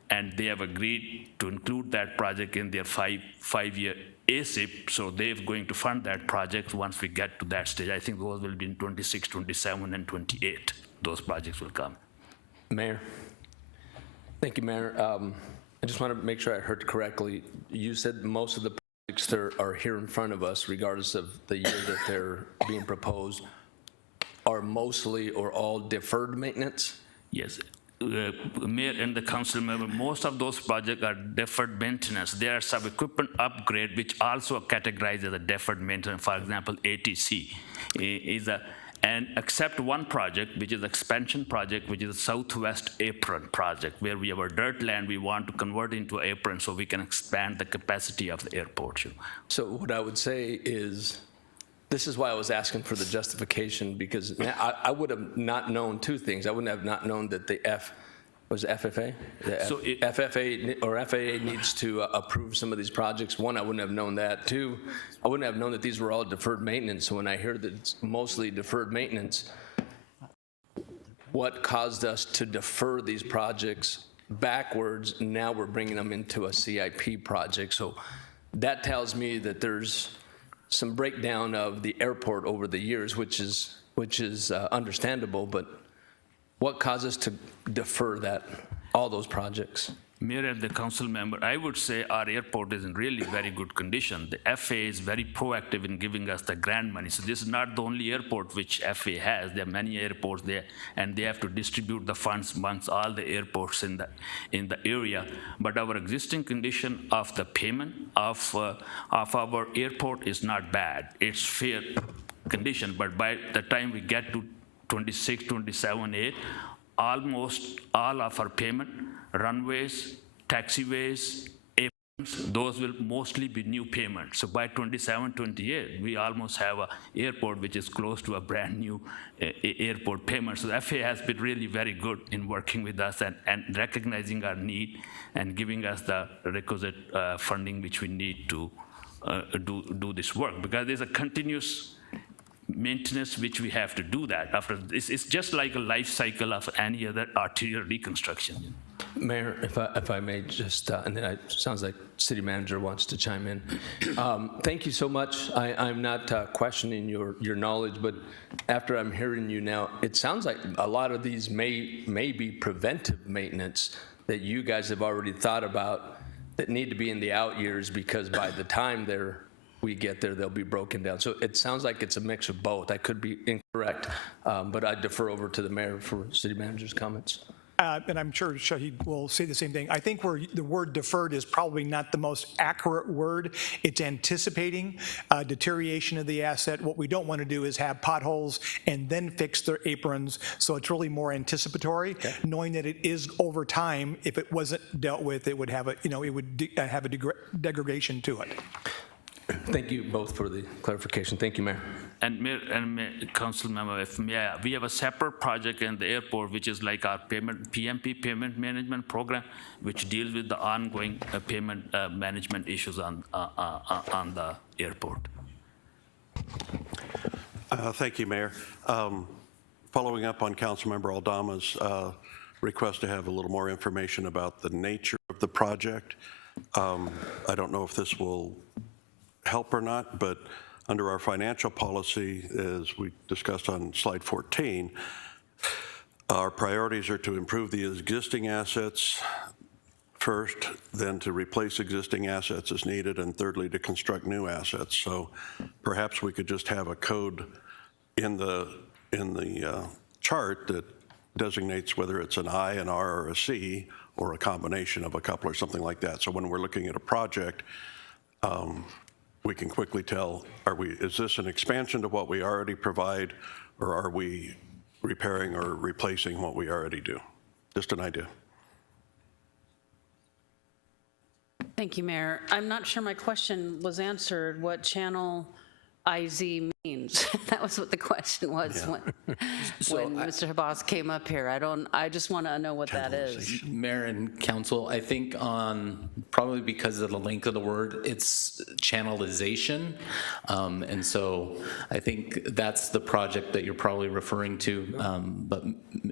and they have agreed to include that project in their five-year ASIP, so they're going to fund that project once we get to that stage. I think those will be in 26, 27, and 28. Those projects will come. Mayor. Thank you, Mayor. I just want to make sure I heard correctly. You said most of the projects that are here in front of us, regardless of the year that they're being proposed, are mostly or all deferred maintenance? Yes. Mayor and the council member, most of those projects are deferred maintenance. There are some equipment upgrade which also categorized as a deferred maintenance. For example, ATC is and except one project, which is expansion project, which is a Southwest Apron project, where we have a dirt land we want to convert into apron so we can expand the capacity of the airport. So what I would say is, this is why I was asking for the justification, because I would have not known 2 things. I wouldn't have not known that the FFA? So FAA needs to approve some of these projects. 1, I wouldn't have known that. 2, I wouldn't have known that these were all deferred maintenance. So when I hear that it's mostly deferred maintenance, what caused us to defer these projects backwards, now we're bringing them into a CIP project. So that tells me that there's some breakdown of the airport over the years, which is understandable, but what caused us to defer all those projects? Mayor and the council member, I would say our airport is in really very good condition. The FAA is very proactive in giving us the grant money. So this is not the only airport which FAA has. There are many airports there, and they have to distribute the funds amongst all the airports in the area. But our existing condition of the payment of our airport is not bad. It's fair condition, but by the time we get to 26, 27, 8, almost all of our payment, runways, taxiways, aprons, those will mostly be new payments. So by 27, 28, we almost have an airport which is close to a brand new airport payment. So the FAA has been really very good in working with us and recognizing our need and giving us the requisite funding which we need to do this work, because there's a continuous maintenance which we have to do that. After it's just like a life cycle of any other arterial reconstruction. Mayor, if I may just, and then it sounds like city manager wants to chime in. Thank you so much. I'm not questioning your knowledge, but after I'm hearing you now, it sounds like a lot of these may be preventive maintenance that you guys have already thought about that need to be in the out years, because by the time we get there, they'll be broken down. So it sounds like it's a mix of both. I could be incorrect, but I defer over to the mayor for city manager's comments. And I'm sure Shahid will say the same thing. I think where the word deferred is probably not the most accurate word. It's anticipating deterioration of the asset. What we don't want to do is have potholes and then fix their aprons. So it's really more anticipatory, knowing that it is over time. If it wasn't dealt with, it would have a, it would have a degradation to it. Thank you both for the clarification. Thank you, Mayor. And Mayor and Council member, we have a separate project in the airport, which is like our PMP payment management program, which deals with the ongoing payment management issues on the airport. Thank you, Mayor. Following up on Councilmember Aldama's request to have a little more information about the nature of the project, I don't know if this will help or not, but under our financial policy, as we discussed on slide 14, our priorities are to improve the existing assets first, then to replace existing assets as needed, and thirdly, to construct new assets. So perhaps we could just have a code in the chart that designates whether it's an I, an R, or a C, or a combination of a couple or something like that. So when we're looking at a project, we can quickly tell, is this an expansion to what we already provide, or are we repairing or replacing what we already do? Just an idea. Thank you, Mayor. I'm not sure my question was answered, what channel IZ means. That was what the question was when Mr. Habas came up here. I just want to know what that is. Mayor and council, I think probably because of the length of the word, it's channelization. And so I think that's the project that you're probably referring to. But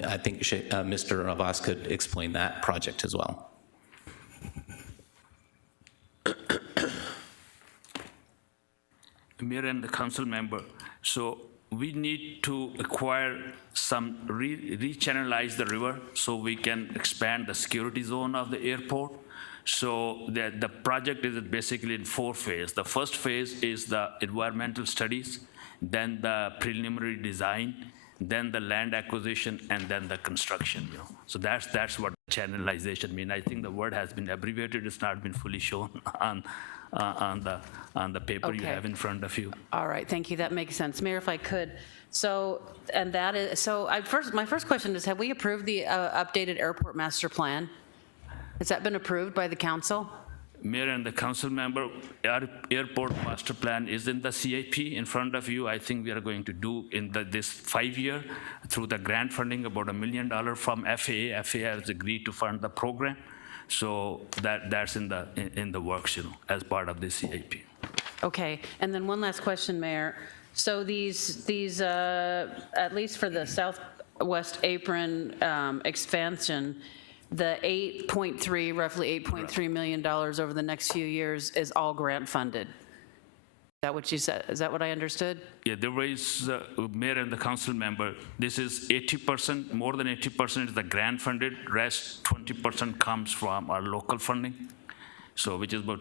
I think Mr. Habas could explain that project as well. Mayor and the council member, so we need to acquire some, re-channelize the river so we can expand the security zone of the airport. So the project is basically in 4 phases. The first phase is the environmental studies, then the preliminary design, then the land acquisition, and then the construction. So that's what channelization means. I think the word has been abbreviated. It's not been fully shown on the paper you have in front of you. All right, thank you. That makes sense. Mayor, if I could. My first question is, have we approved the updated airport master plan? Has that been approved by the council? Mayor and the council member, our airport master plan is in the CIP in front of you. I think we are going to do in this 5-year through the grant funding about $1 million from FAA. FAA has agreed to fund the program. So that's in the works, as part of the CIP. Okay, and then one last question, Mayor. So these at least for the southwest apron expansion, the 8.3, roughly $8.3 million over the next few years is all grant funded. Is that what you said? Is that what I understood? Yeah, there is, mayor and the council member, this is 80%, more than 80% is the grant funded, rest 20% comes from our local funding. So which is about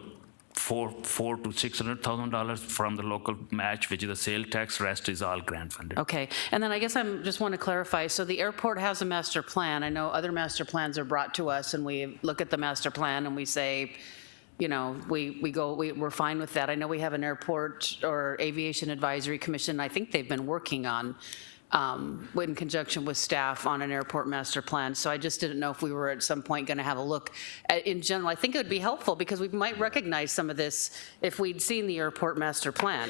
$400,000 to $600,000 from the local match, which is the sale tax, rest is all grant funded. Okay, and then I guess just want to clarify, so the airport has a master plan. I know other master plans are brought to us and we look at the master plan and we say, you know, we're fine with that. I know we have an airport or aviation advisory commission. I think they've been working on, in conjunction with staff on an airport master plan. So I just didn't know if we were at some point going to have a look at, in general. I think it would be helpful because we might recognize some of this if we'd seen the airport master plan.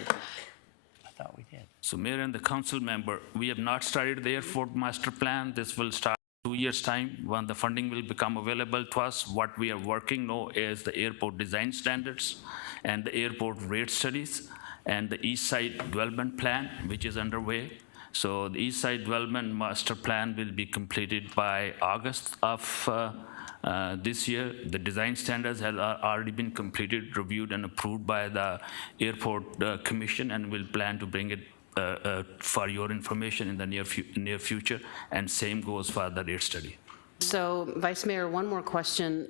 I thought we did. So mayor and the council member, we have not started the airport master plan. This will start 2 years' time when the funding will become available to us. What we are working now is the airport design standards and the airport rate studies and the East Side Development Plan, which is underway. So the East Side Development Master Plan will be completed by August of this year. The design standards have already been completed, reviewed, and approved by the Airport Commission, and we'll plan to bring it for your information in the near future, and same goes for the rate study. So, Vice Mayor, one more question.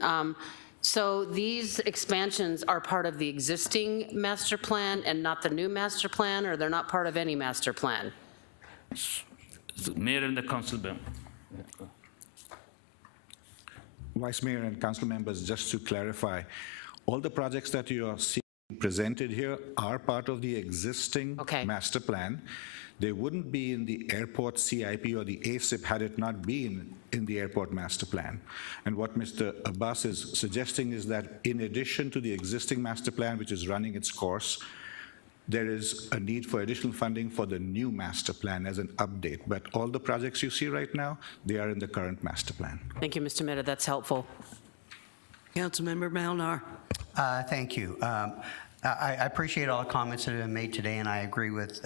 So these expansions are part of the existing master plan and not the new master plan, or they're not part of any master plan? So mayor and the council member. Vice Mayor and council members, just to clarify, all the projects that you are seeing presented here are part of the existing master plan. They wouldn't be in the airport CIP or the ASIP had it not been in the airport master plan. And what Mr. Abbas is suggesting is that in addition to the existing master plan, which is running its course, there is a need for additional funding for the new master plan as an update. But all the projects you see right now, they are in the current master plan. Thank you, Mr. Mehta. That's helpful. Councilmember Malnar. Thank you. I appreciate all the comments that have been made today, and I agree with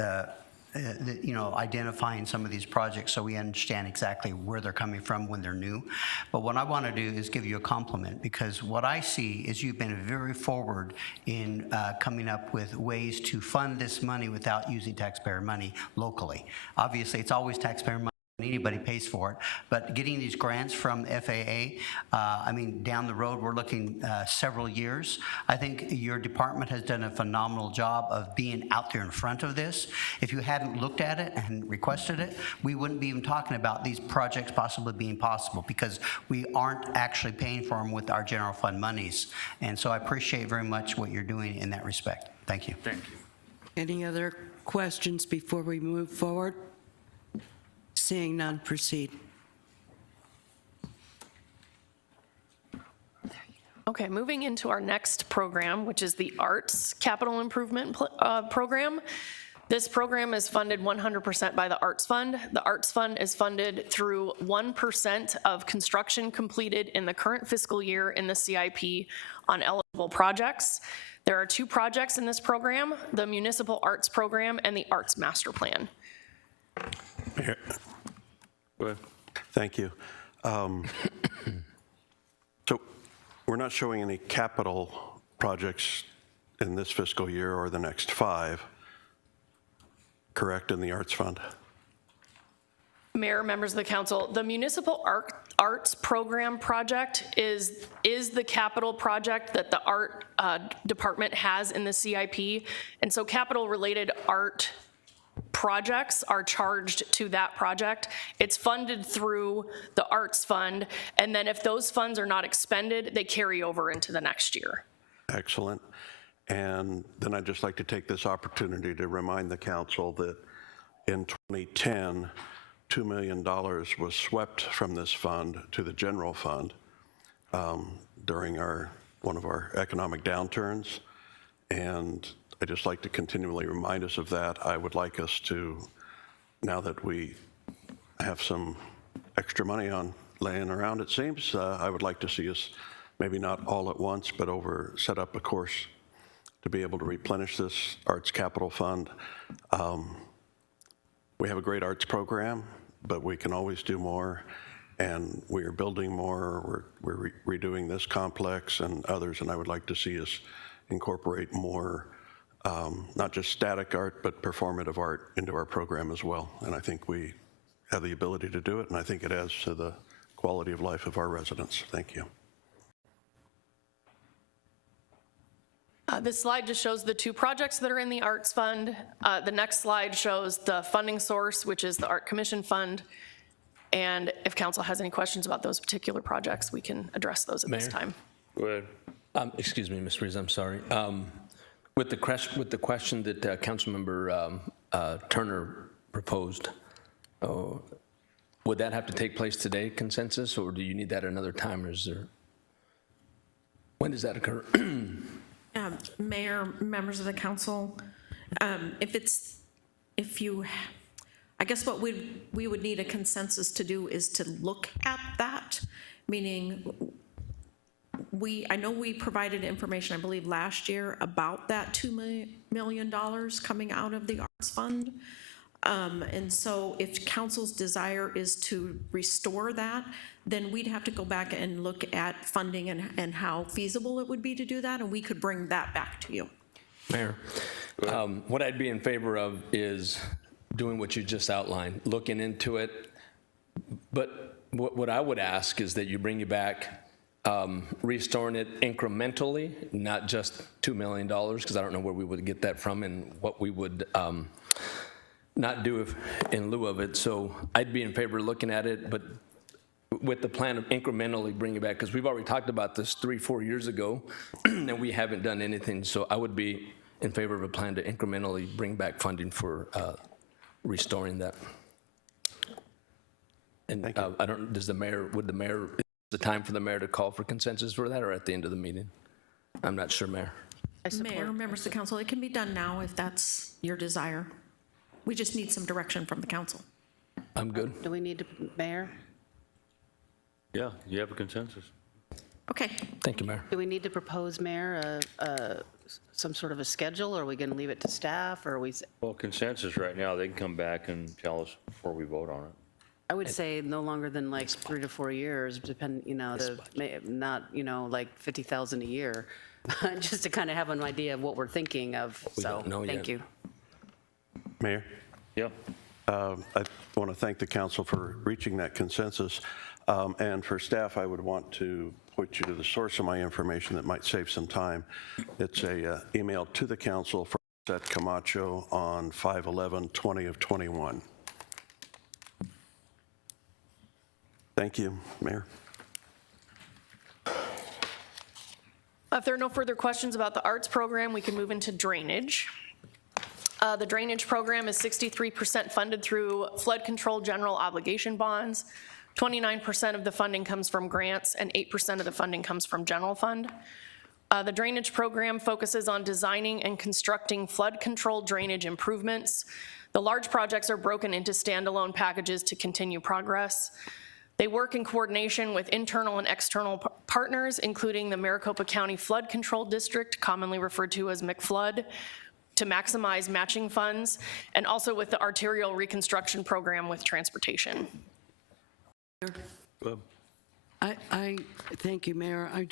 identifying some of these projects so we understand exactly where they're coming from when they're new. But what I want to do is give you a compliment, because what I see is you've been very forward in coming up with ways to fund this money without using taxpayer money locally. Obviously, it's always taxpayer money. Anybody pays for it, but getting these grants from FAA, I mean, down the road, we're looking several years. I think your department has done a phenomenal job of being out there in front of this. If you hadn't looked at it and requested it, we wouldn't be even talking about these projects possibly being possible, because we aren't actually paying for them with our general fund monies. And so I appreciate very much what you're doing in that respect. Thank you. Thank you. Any other questions before we move forward? Seeing none, proceed. Okay, moving into our next program, which is the Arts Capital Improvement Program. This program is funded 100% by the Arts Fund. The Arts Fund is funded through 1% of construction completed in the current fiscal year in the CIP on eligible projects. There are 2 projects in this program, the Municipal Arts Program and the Arts Master Plan. Go ahead. Thank you. So we're not showing any capital projects in this fiscal year or the next 5, correct, in the Arts Fund? Mayor, members of the council, the Municipal Arts Program project is the capital project that the art department has in the CIP. And so capital-related art projects are charged to that project. It's funded through the Arts Fund, and then if those funds are not expended, they carry over into the next year. Excellent. And then I'd just like to take this opportunity to remind the council that in 2010, $2 million was swept from this fund to the general fund during one of our economic downturns. And I'd just like to continually remind us of that. I would like us to, now that we have some extra money laying around, it seems, I would like to see us, maybe not all at once, but set up a course to be able to replenish this Arts Capital Fund. We have a great arts program, but we can always do more. and we are building more. We're redoing this complex and others, and I would like to see us incorporate more, not just static art, but performative art into our program as well. And I think we have the ability to do it, and I think it adds to the quality of life of our residents. Thank you. This slide just shows the two projects that are in the Arts Fund. The next slide shows the funding source, which is the Art Commission Fund. And if council has any questions about those particular projects, we can address those at this Mayor? time. Go ahead. Excuse me, Ms. Rees, I'm sorry. With the question that Councilmember Turner proposed, would that have to take place today, consensus, or do you need that another time, or is there, when does that occur? Mayor, members of the council, I guess what we would need a consensus to do is to look at that, meaning I know we provided information, I believe, last year about that $2 million coming out of the Arts Fund. And so if council's desire is to restore that, then we'd have to go back and look at funding and how feasible it would be to do that, and we could bring that back to you. Mayor, what I'd be in favor of is doing what you just outlined, looking into it. But what I would ask is that you bring it back, restoring it incrementally, not just $2 million, because I don't know where we would get that from and what we would not do in lieu of it. So I'd be in favor of looking at it, but with the plan of incrementally bringing it back, because we've already talked about this 3-4 years ago, and we haven't done anything. So I would be in favor of a plan to incrementally bring back funding for restoring that. And I don't, is the time for the mayor to call for consensus for that, or at the end of the meeting? I'm not sure, Mayor. Mayor, members of the council, it can be done now if that's your desire. We just need some direction from the council. I'm good. Do we need to, Mayor? Yeah, you have a consensus. Okay. Thank you, Mayor. Do we need to propose, Mayor, some sort of a schedule, or are we going to leave it to staff, or are we? Well, consensus right now, they can come back and tell us before we vote on it. I would say no longer than like 3 to 4 years, not, like 50,000 a year, just to kind of have an idea of what we're thinking of. So, thank you. Mayor? Yeah. I want to thank the council for reaching that consensus. And for staff, I would want to point you to the source of my information that might save some time. It's a email to the council from Seth Camacho on 5/11/20 of 21. Thank you, Mayor. If there are no further questions about the arts program, we can move into drainage. The drainage program is 63% funded through flood control general obligation bonds. 29% of the funding comes from grants, and 8% of the funding comes from general fund. The drainage program focuses on designing and constructing flood control drainage improvements. The large projects are broken into standalone packages to continue progress. They work in coordination with internal and external partners, including the Maricopa County Flood Control District, commonly referred to as McFlood, to maximize matching funds, and also with the arterial reconstruction program with transportation. I thank you, Mayor. I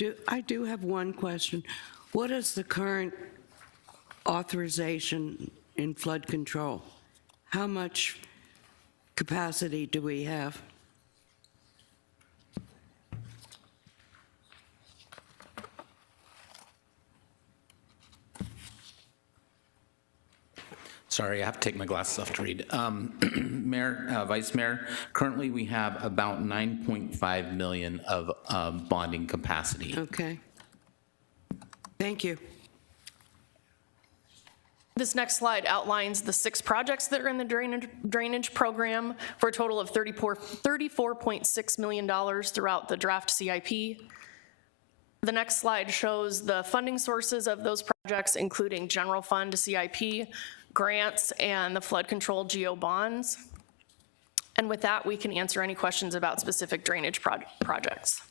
do have one question. What is the current authorization in flood control? How much capacity do we have? Sorry, I have to take my glasses off to read. Mayor, Vice Mayor, currently we have about 9.5 million of bonding capacity. Okay. Thank you. This next slide outlines the 6 projects that are in the drainage program for a total of $34.6 million throughout the draft CIP. The next slide shows the funding sources of those projects, including general fund, CIP, grants, and the flood control GO bonds. And with that, we can answer any questions about specific drainage projects.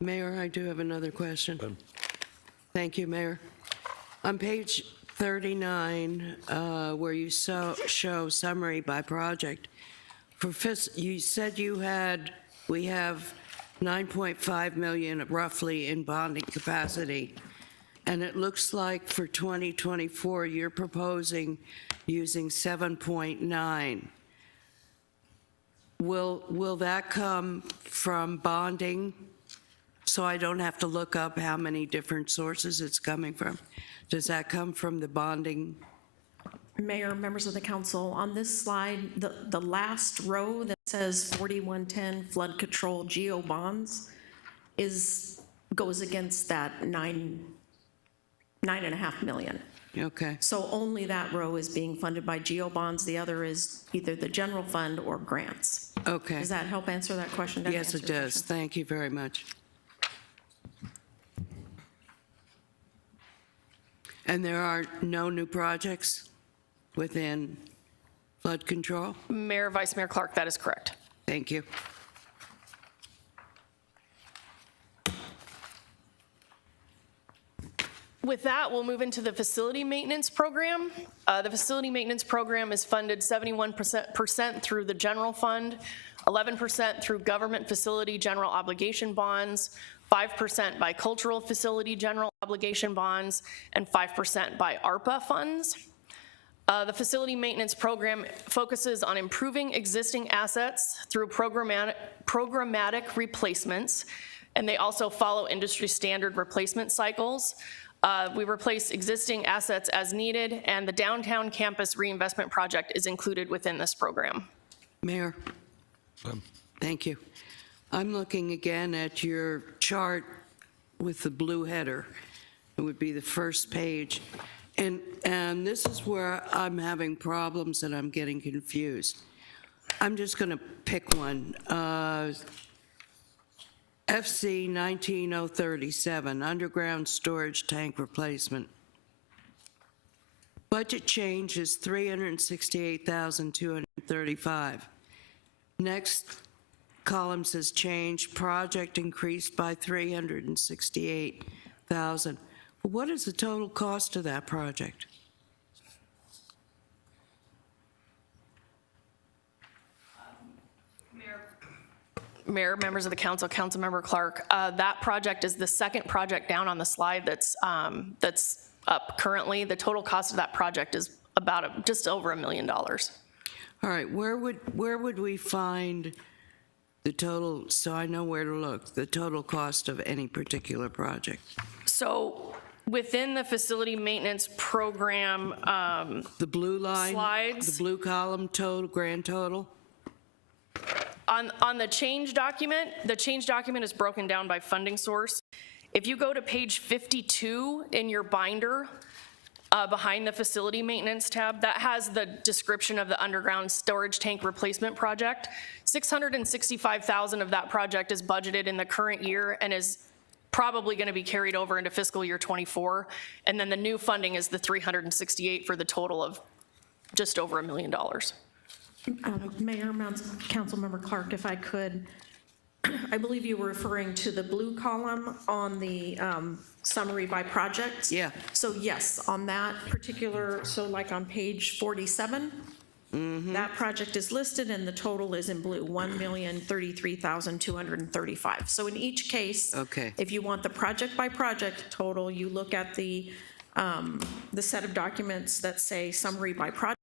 Mayor, I do have another question. Thank you, Mayor. On page 39, where you show summary by project, you said you had we have 9.5 million roughly in bonding capacity. And it looks like for 2024, you're proposing using 7.9. Will that come from bonding? So I don't have to look up how many different sources it's coming from? Does that come from the bonding? Mayor, members of the council, on this slide, the last row that says 4110 flood control geo bonds goes against that 9.5 million. Okay. So only that row is being funded by geo bonds. The other is either the general fund or grants. Okay. Does that help answer that question? Yes, it does. Thank you very much. And there are no new projects within flood control? Mayor, Vice Mayor Clark, that is correct. Thank you. With that, we'll move into the facility maintenance program. The facility maintenance program is funded 71% through the general fund, 11% through government facility general obligation bonds, 5% by cultural facility general obligation bonds, and 5% by ARPA funds. The facility maintenance program focuses on improving existing assets through programmatic replacements, and they also follow industry standard replacement cycles. We replace existing assets as needed, and the downtown campus reinvestment project is included within this program. Mayor, thank you. I'm looking again at your chart with the blue header. It would be the first page. And this is where I'm having problems and I'm getting confused. I'm just going to pick one. FC 19037, underground storage tank replacement. Budget change is $368,235. Next column says change, project increased by $368,000. What is the total cost of that project? Mayor, members of the council, Councilmember Clark, that project is the second project down on the slide that's up currently. The total cost of that project is about just over $1 million. All right, where would we find the total, so I know where to look, the total cost of any particular project? So within the facility maintenance program, the blue line, slides, the blue column total, grand total? On the change document is broken down by funding source. If you go to page 52 in your binder, behind the facility maintenance tab, that has the description of the underground storage tank replacement project. $665,000 of that project is budgeted in the current year and is probably going to be carried over into fiscal year 24. And then the new funding is the $368 for the total of just over $1 million. Mayor, Councilmember Clark, if I could, I believe you were referring to the blue column on the summary by project. Yeah. So yes, on that particular, so like on page 47, that project is listed and the total is in blue, $1,033,235. So in each case, okay, if you want the project by project total, you look at the set of documents that say summary by project.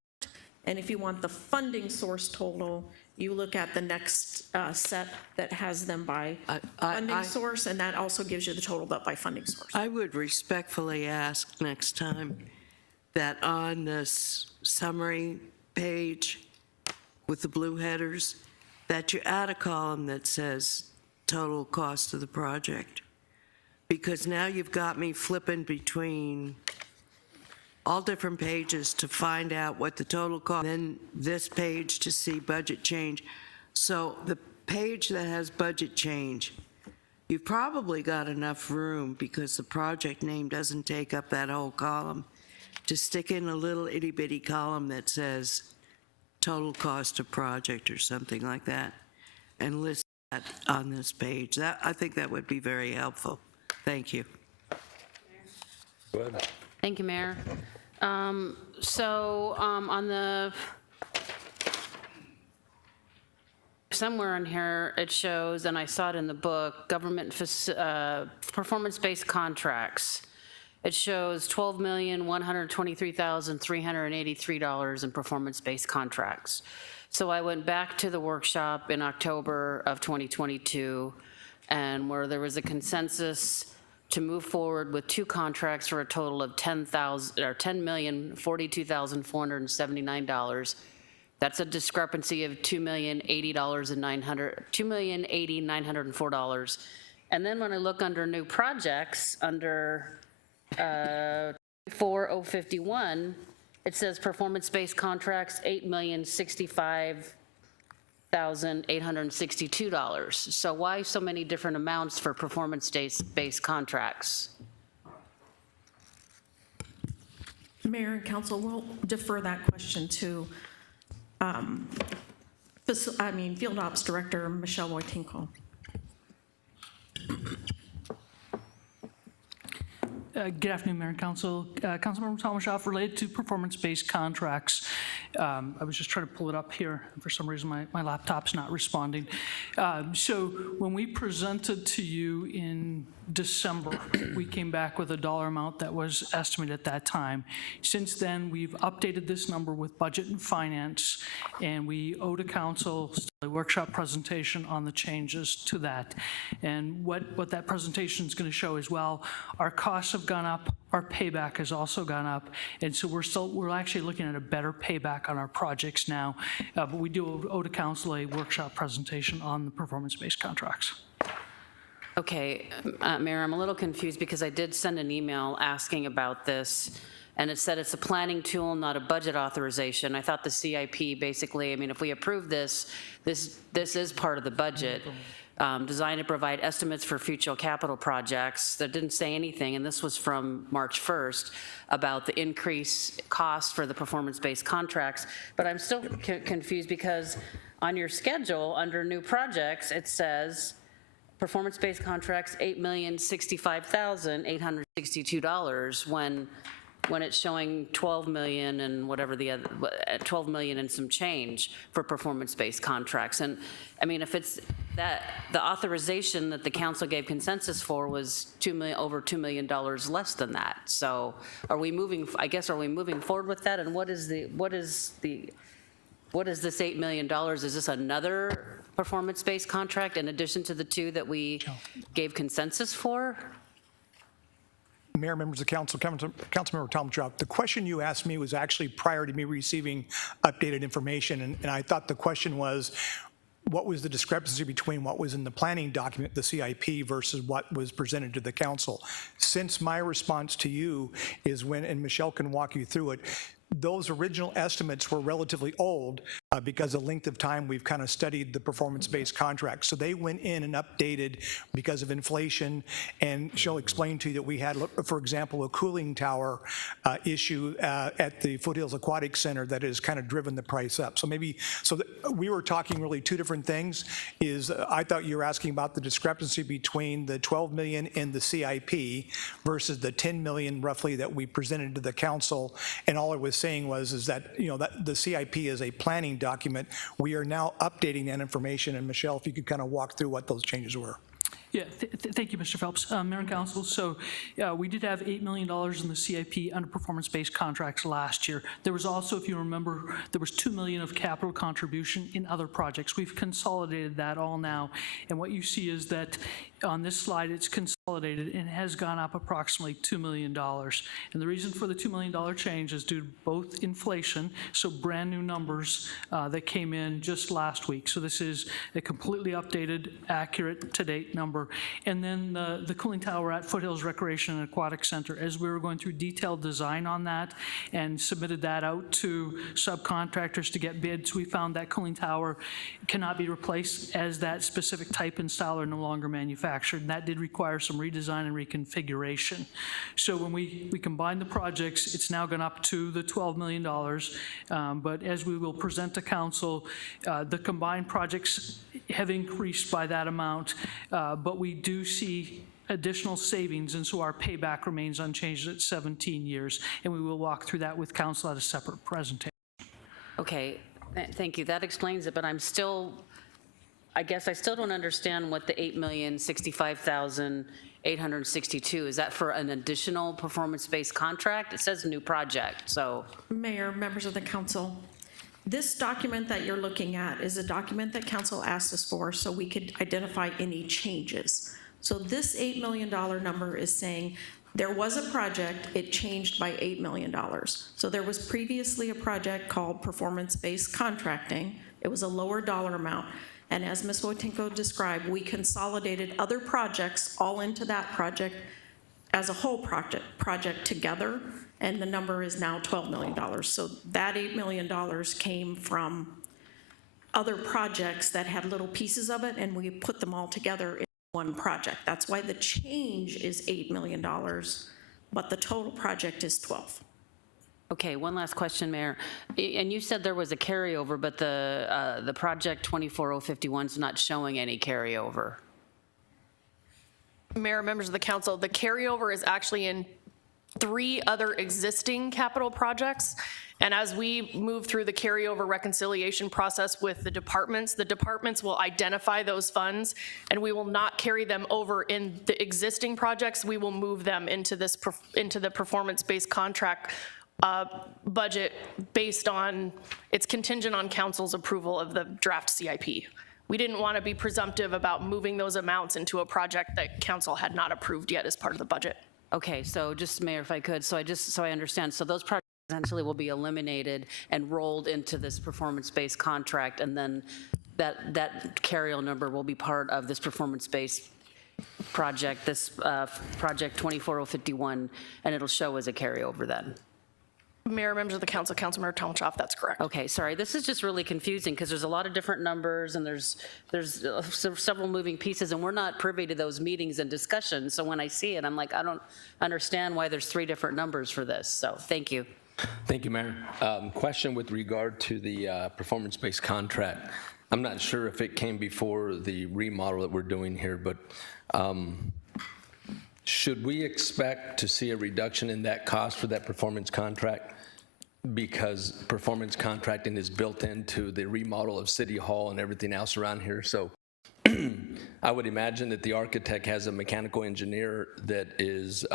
And if you want the funding source total, you look at the next set that has them by funding source, and that also gives you the total but by funding source. I would respectfully ask next time that on this summary page with the blue headers, that you add a column that says total cost of the project. Because now you've got me flipping between all different pages to find out what the total cost, then this page to see budget change. So the page that has budget change, you've probably got enough room because the project name doesn't take up that whole column to stick in a little itty bitty column that says total cost of project or something like that and list that on this page. I think that would be very helpful. Thank you. Go ahead. Thank you, Mayor. On the somewhere in here, it shows, and I saw it in the book, performance-based contracts. It shows $12,123,383 in performance-based contracts. So I went back to the workshop in October of 2022, and where there was a consensus to move forward with 2 contracts for a total of $10,042,479. That's a discrepancy of $2,080,904. And then when I look under new projects, under 4051, it says performance-based contracts, $8,065,862. So why so many different amounts for performance-based contracts? Mayor and council, we'll defer that question to Field Ops Director Michelle Wojtyńko. Good afternoon, Mayor and Council. Councilmember Tomashoff, related to performance-based contracts, I was just trying to pull it up here. For some reason, my laptop's not responding. So when we presented to you in December, we came back with a dollar amount that was estimated at that time. Since then, we've updated this number with budget and finance, and we owe to council a workshop presentation on the changes to that. And what that presentation is going to show as well, our costs have gone up, our payback has also gone up, and so we're actually looking at a better payback on our projects now, but we do owe to council a workshop presentation on the performance-based contracts. Okay, Mayor, I'm a little confused because I did send an email asking about this, and it said it's a planning tool, not a budget authorization. I thought the CIP basically, I mean, if we approve this is part of the budget. Designed to provide estimates for future capital projects. That didn't say anything, and this was from March 1st, about the increased cost for the performance-based contracts. But I'm still confused because on your schedule, under new projects, it says performance-based contracts, $8,065,862, when it's showing 12 million and whatever the other, 12 million and some change for performance-based contracts. And I mean, if it's that, the authorization that the council gave consensus for was over $2 million less than that. So are we moving, I guess, are we moving forward with that? And what is this $8 million? Is this another performance-based contract in addition to the 2 that we gave consensus for? Mayor, members of council, Councilmember Tomashoff, the question you asked me was actually prior to me receiving updated information, and I thought the question was, what was the discrepancy between what was in the planning document, the CIP, versus what was presented to the council? Since my response to you is when, and Michelle can walk you through it, those original estimates were relatively old because the length of time we've kind of studied the performance-based contracts. So they went in and updated because of inflation, and she'll explain to you that we had, for example, a cooling tower issue at the Foothills Aquatic Center that has kind of driven the price up. So we were talking really 2 different things. I thought you were asking about the discrepancy between the 12 million in the CIP versus the 10 million roughly that we presented to the council, and all it was saying was that that the CIP is a planning document. We are now updating that information, and Michelle, if you could kind of walk through what those changes were. Yeah, thank you, Mr. Phelps. Mayor and Council, so we did have $8 million in the CIP under performance-based contracts last year. There was also, if you remember, there was $2 million of capital contribution in other projects. We've consolidated that all now, and what you see is that on this slide, it's consolidated and has gone up approximately $2 million. And the reason for the $2 million change is due to both inflation, so brand new numbers that came in just last week. So this is a completely updated, accurate, to-date number. And then the cooling tower at Foothills Recreation and Aquatic Center, as we were going through detailed design on that and submitted that out to subcontractors to get bids, we found that cooling tower cannot be replaced as that specific type and style are no longer manufactured. And that did require some redesign and reconfiguration. So when we combine the projects, it's now gone up to the $12 million. But as we will present to council, the combined projects have increased by that amount, but we do see additional savings, and so our payback remains unchanged at 17 years, and we will walk through that with council at a separate presentation. Okay, thank you. That explains it, but I'm still I guess I still don't understand what the $8,065,862, is that for an additional performance-based contract? It says new project, so. Mayor, members of the council, this document that you're looking at is a document that council asked us for so we could identify any changes. So this $8 million number is saying there was a project, it changed by $8 million. So there was previously a project called performance-based contracting. It was a lower dollar amount. And as Ms. Wojtenko described, we consolidated other projects all into that project as a whole project together, and the number is now $12 million. So that $8 million came from other projects that had little pieces of it, and we put them all together in one project. That's why the change is $8 million, but the total project is 12. Okay, one last question, Mayor. And you said there was a carryover, but the project 24051 is not showing any carryover. Mayor, members of the council, the carryover is actually in 3 other existing capital projects. And as we move through the carryover reconciliation process with the departments will identify those funds, and we will not carry them over in the existing projects. We will move them into this into the performance-based contract budget based on, it's contingent on council's approval of the draft CIP. We didn't want to be presumptive about moving those amounts into a project that council had not approved yet as part of the budget. Okay, so just, Mayor, if I could, so I understand, so those projects essentially will be eliminated and rolled into this performance-based contract, and then that carryover number will be part of this performance-based project, this project 24051, and it'll show as a carryover then. Mayor, members of the council, Councilmember Tomchoff, that's correct. Okay, sorry, this is just really confusing because there's a lot of different numbers and there's several moving pieces, and we're not privy to those meetings and discussions. So when I see it, I'm like, I don't understand why there's 3 different numbers for this. So thank you. Thank you, Mayor. Question with regard to the performance-based contract. I'm not sure if it came before the remodel that we're doing here, but should we expect to see a reduction in that cost for that performance contract? Because performance contracting is built into the remodel of City Hall and everything else around here. So I would imagine that the architect has a mechanical engineer that is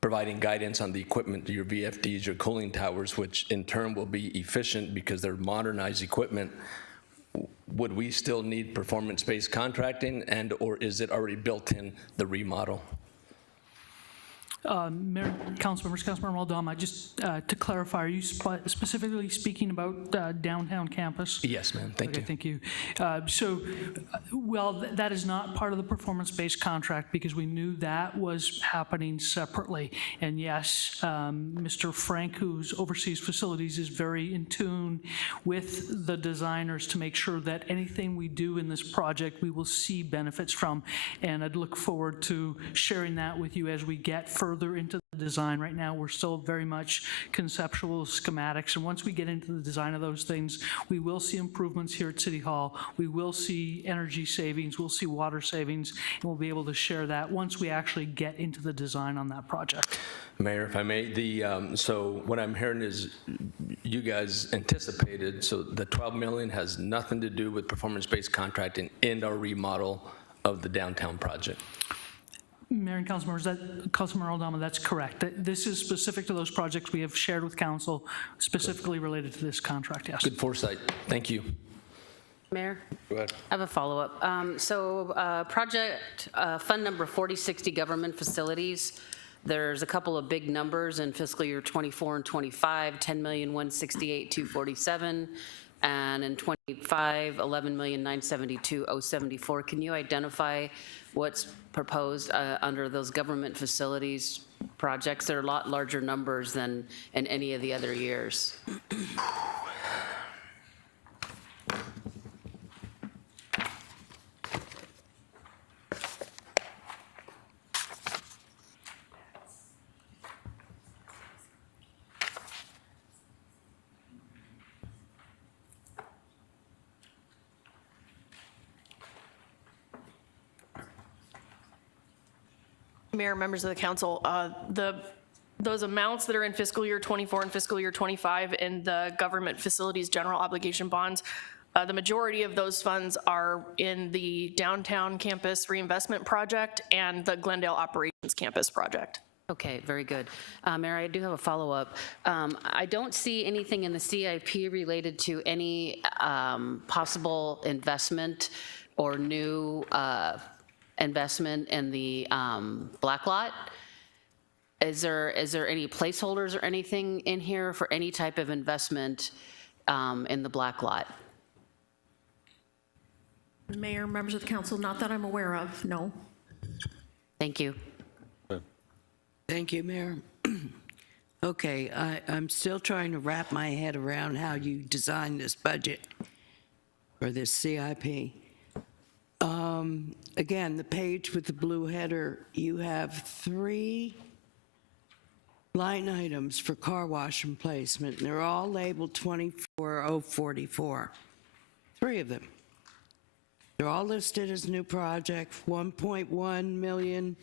providing guidance on the equipment, your VFDs, your cooling towers, which in turn will be efficient because they're modernized equipment. Would we still need performance-based contracting, and or is it already built in the remodel? Mayor, council members, Councilmember Aldama, just to clarify, are you specifically speaking about downtown campus? Yes, ma'am. Thank you. Thank you. Well, that is not part of the performance-based contract because we knew that was happening separately. And yes, Mr. Frank, who oversees facilities, is very in tune with the designers to make sure that anything we do in this project we will see benefits from. And I'd look forward to sharing that with you as we get further into the design. Right now, we're still very much conceptual schematics, and once we get into the design of those things, we will see improvements here at City Hall. We will see energy savings, we'll see water savings, and we'll be able to share that once we actually get into the design on that project. Mayor, if I may, so what I'm hearing is you guys anticipated, so the 12 million has nothing to do with performance-based contracting in our remodel of the downtown project. Mayor and council members, Councilmember Aldama, that's correct. This is specific to those projects we have shared with council, specifically related to this contract, yes. Good foresight. Thank you. Mayor? Go ahead. I have a follow-up. Project fund number 4060, government facilities. There's a couple of big numbers in fiscal year 24 and 25, 10,168,247, and in 25, 11,972,074. Can you identify what's proposed under those government facilities projects? They're a lot larger numbers than in any of the other years. Mayor, members of the council, those amounts that are in fiscal year 24 and fiscal year 25 in the government facilities general obligation bonds The majority of those funds are in the downtown campus reinvestment project and the Glendale operations campus project. Okay, very good. Mayor, I do have a follow-up. I don't see anything in the CIP related to any possible investment or new investment in the black lot. Is there any placeholders or anything in here for any type of investment in the black lot? Mayor, members of the council, not that I'm aware of, no. Thank you. Thank you, Mayor. Okay, I'm still trying to wrap my head around how you designed this budget for this CIP. Again, the page with the blue header, you have 3 line items for car wash replacement, and they're all labeled 24044. 3 of them. They're all listed as new project, 1.1 million,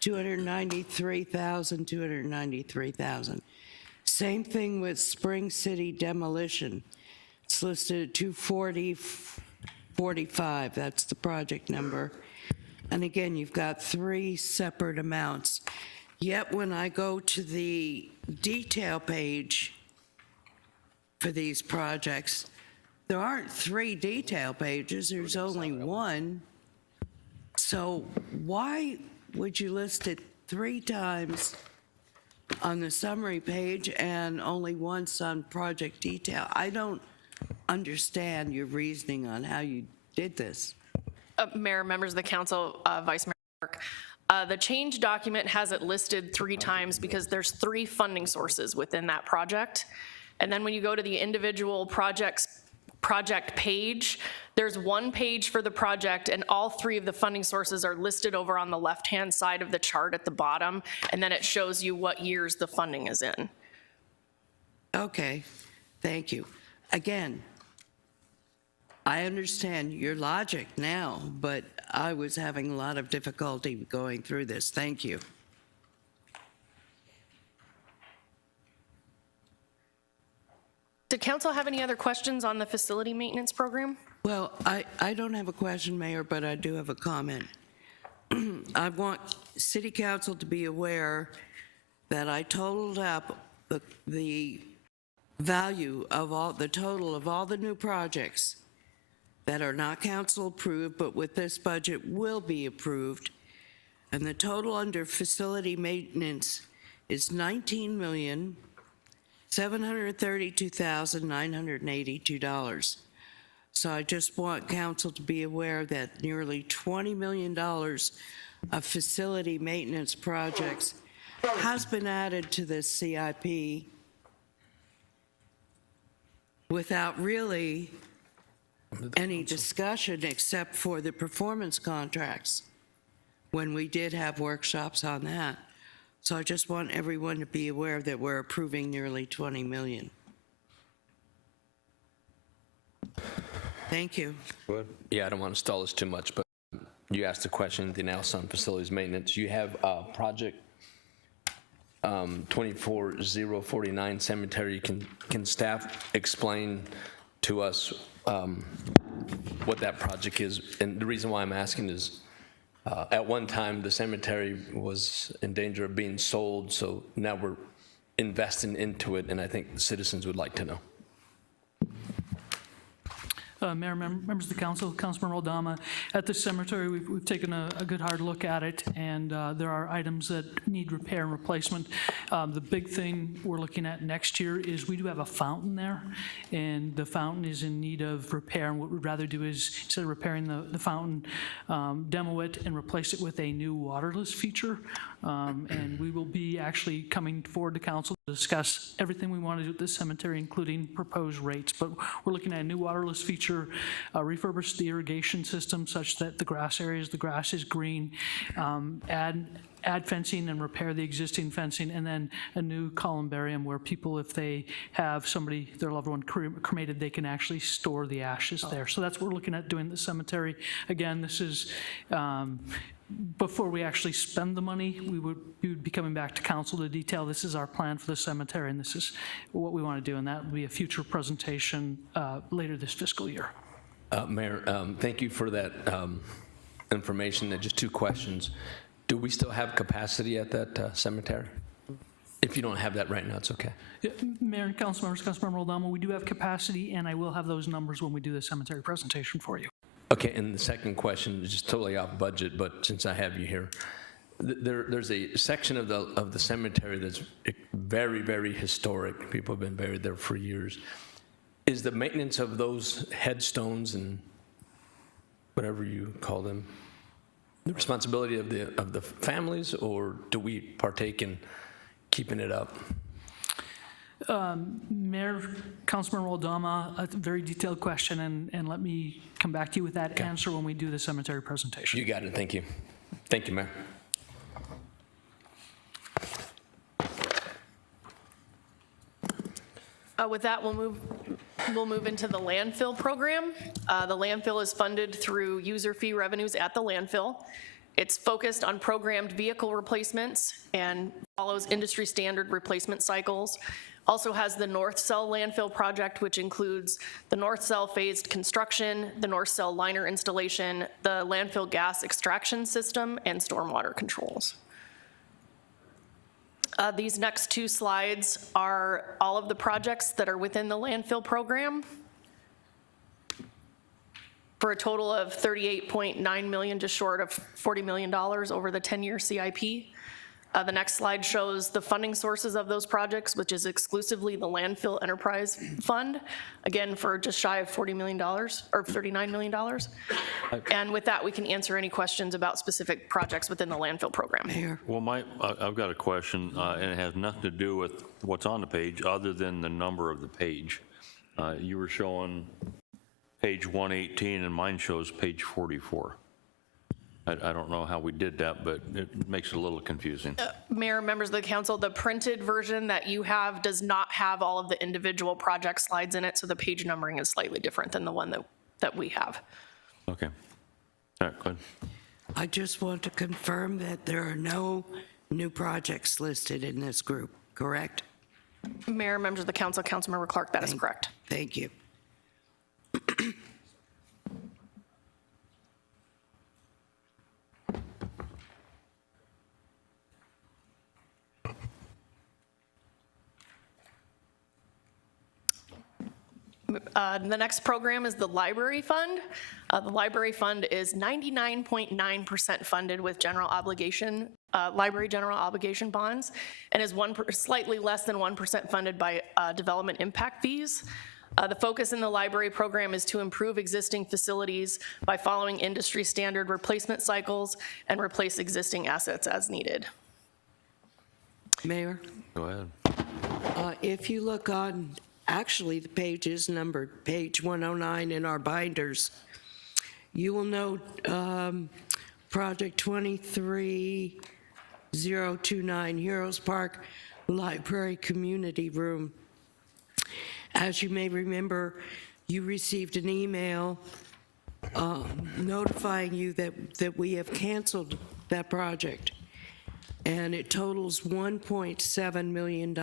293,000, 293,000. Same thing with Spring City demolition. It's listed at 24045. That's the project number. And again, you've got 3 separate amounts. Yet when I go to the detail page for these projects, there aren't 3 detail pages, there's only 1. So why would you list it 3 times on the summary page and only once on project detail? I don't understand your reasoning on how you did this. Mayor, members of the council, Vice Mayor Clark, the change document has it listed 3 times because there's 3 funding sources within that project. And then when you go to the individual project page, there's 1 page for the project and all 3 of the funding sources are listed over on the left-hand side of the chart at the bottom, and then it shows you what years the funding is in. Okay, thank you. Again, I understand your logic now, but I was having a lot of difficulty going through this. Thank you. Did council have any other questions on the facility maintenance program? Well, I don't have a question, Mayor, but I do have a comment. I want City Council to be aware that I totaled up the value of the total of all the new projects that are not council approved, but with this budget will be approved. And the total under facility maintenance is $19,732,982. So I just want council to be aware that nearly $20 million of facility maintenance projects has been added to this CIP without really any discussion except for the performance contracts when we did have workshops on that. So I just want everyone to be aware that we're approving nearly 20 million. Thank you. Yeah, I don't want to stall this too much, but you asked a question, the analysis on facilities maintenance. You have project 24049 cemetery. Can staff explain to us what that project is? And the reason why I'm asking is at one time the cemetery was in danger of being sold, so now we're investing into it, and I think the citizens would like to know. Mayor, members of the council, Councilman Roldama, at the cemetery, we've taken a good hard look at it, and there are items that need repair and replacement. The big thing we're looking at next year is we do have a fountain there, and the fountain is in need of repair, and what we'd rather do is, instead of repairing the fountain, demo it and replace it with a new waterless feature, and we will be actually coming forward to council to discuss everything we want to do at this cemetery, including proposed rates, but we're looking at a new waterless feature, refurbish the irrigation system such that the grass is green, add fencing and repair the existing fencing, and then a new columbarium where people, if they have somebody, their loved one cremated, they can actually store the ashes there. So that's what we're looking at doing at the cemetery. Again, this is before we actually spend the money, we would be coming back to council to detail this is our plan for the cemetery, and this is what we want to do, and that will be a future presentation later this fiscal year. Mayor, thank you for that information. And just two questions. Do we still have capacity at that cemetery? If you don't have that right now, it's okay. Yeah, Mayor and council members, Councilmember Aldama, we do have capacity, and I will have those numbers when we do the cemetery presentation for you. Okay, and the second question is just totally off budget, but since I have you here, there's a section of the cemetery that's very, very historic. People have been buried there for years. Is the maintenance of those headstones and whatever you call them the responsibility of the families, or do we partake in keeping it up? Mayor, Councilmember Aldama, a very detailed question, and let me come back to you with that answer when we do the cemetery presentation. You got it. Thank you. Thank you, Mayor. With that, we'll move into the landfill program. The landfill is funded through user fee revenues at the landfill. It's focused on programmed vehicle replacements and follows industry standard replacement cycles. Also has the North Cell landfill project, which includes the North Cell phased construction, the North Cell liner installation, the landfill gas extraction system, and stormwater controls. These next two slides are all of the projects that are within the landfill program for a total of $38.9 million, just short of $40 million over the 10-year CIP. The next slide shows the funding sources of those projects, which is exclusively the Landfill Enterprise Fund, again, for just shy of $40 million, or $39 million. And with that, we can answer any questions about specific projects within the landfill program. Mayor. Well, I've got a question, and it has nothing to do with what's on the page other than the number of the page. You were showing page 118, and mine shows page 44. I don't know how we did that, but it makes it a little confusing. Mayor, members of the council, the printed version that you have does not have all of the individual project slides in it, so the page numbering is slightly different than the one that we have. Okay. All right, go ahead. I just want to confirm that there are no new projects listed in this group, correct? Mayor, members of the council, Councilmember Clark, that is correct. Thank you. The next program is the Library Fund. The Library Fund is 99.9% funded with general obligation, library general obligation bonds, and is slightly less than 1% funded by development impact fees. The focus in the library program is to improve existing facilities by following industry standard replacement cycles and replace existing assets as needed. Mayor? Go ahead. If you look on, actually the page is numbered, page 109 in our binders, you will note project 23029 Heroes Park Library Community Room. As you may remember, you received an email notifying you that we have canceled that project, and it totals $1.7 million.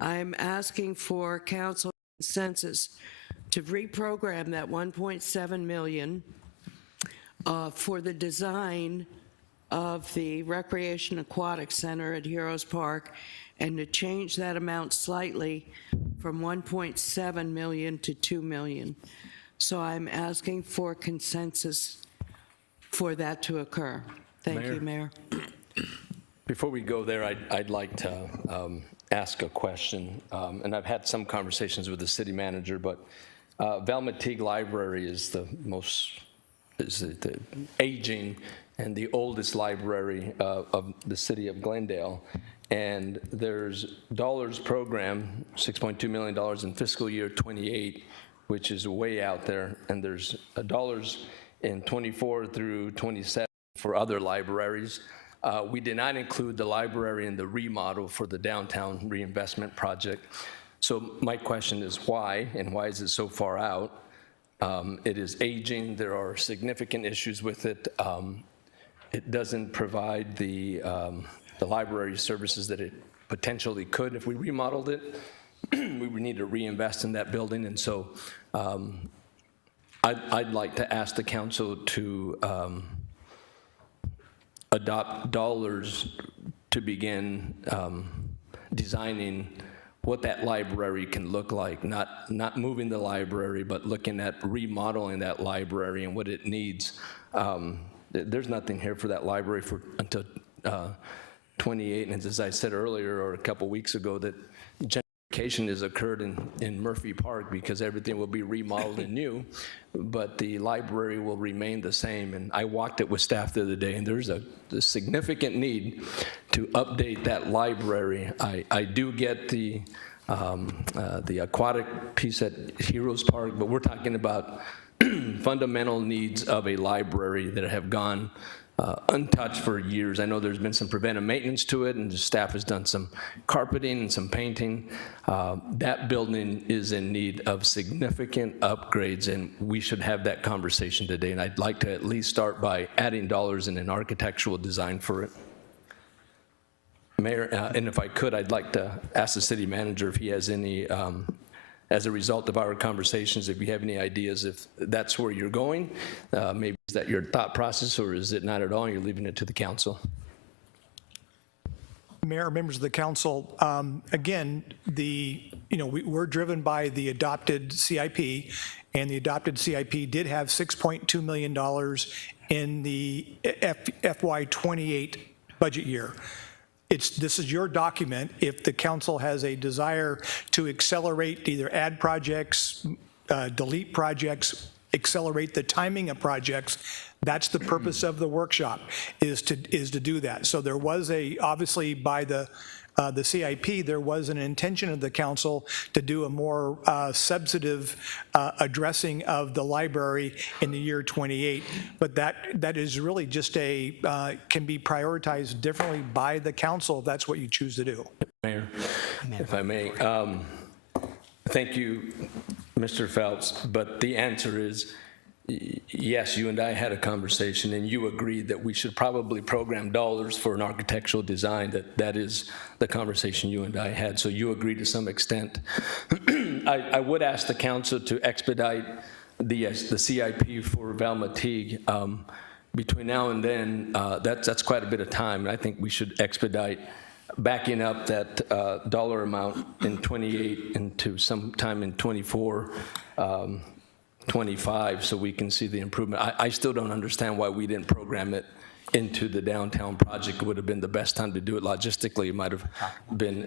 I'm asking for council consensus to reprogram that $1.7 million for the design of the Recreation Aquatic Center at Heroes Park, and to change that amount slightly from 1.7 million to 2 million. So I'm asking for consensus for that to occur. Thank you, Mayor. Before we go there, I'd like to ask a question, and I've had some conversations with the city manager, but Valmeteague Library is the aging and the oldest library of the city of Glendale. And there's dollars program, $6.2 million in fiscal year 28, which is way out there. And there's dollars in 24 through 27 for other libraries. We did not include the library in the remodel for the downtown reinvestment project. So my question is why, and why is it so far out? It is aging. There are significant issues with it. It doesn't provide the library services that it potentially could. If we remodeled it, we would need to reinvest in that building. And so I'd like to ask the council to adopt dollars to begin designing what that library can look like, not moving the library, but looking at remodeling that library and what it needs. There's nothing here for that library until 28, and as I said earlier, or a couple weeks ago, that gentrification has occurred in Murphy Park because everything will be remodeled and new, but the library will remain the same. And I walked it with staff the other day, and there's a significant need to update that library. I do get the aquatic piece at Heroes Park, but we're talking about fundamental needs of a library that have gone untouched for years. I know there's been some preventive maintenance to it, and the staff has done some carpeting and some painting. That building is in need of significant upgrades, and we should have that conversation today. And I'd like to at least start by adding dollars in an architectural design for it. Mayor, and if I could, I'd like to ask the city manager if he has any, as a result of our conversations, if you have any ideas if that's where you're going. Maybe is that your thought process, or is it not at all, and you're leaving it to the council? Mayor, members of the council, again, we're driven by the adopted CIP, and the adopted CIP did have $6.2 million in the FY28 budget year. This is your document. If the council has a desire to accelerate, either add projects, delete projects, accelerate the timing of projects, that's the purpose of the workshop, is to do that. So there was obviously by the CIP, there was an intention of the council to do a more substantive addressing of the library in the year 28, but that is really just can be prioritized differently by the council if that's what you choose to do. Mayor, if I may, thank you, Mr. Phelps, but the answer is yes, you and I had a conversation, and you agreed that we should probably program dollars for an architectural design. That is the conversation you and I had, so you agree to some extent. I would ask the council to expedite the CIP for Velma Teague. Between now and then, that's quite a bit of time, and I think we should expedite backing up that dollar amount in 28 into sometime in 24, 25, so we can see the improvement. I still don't understand why we didn't program it into the downtown project. It would have been the best time to do it. Logistically, it might have been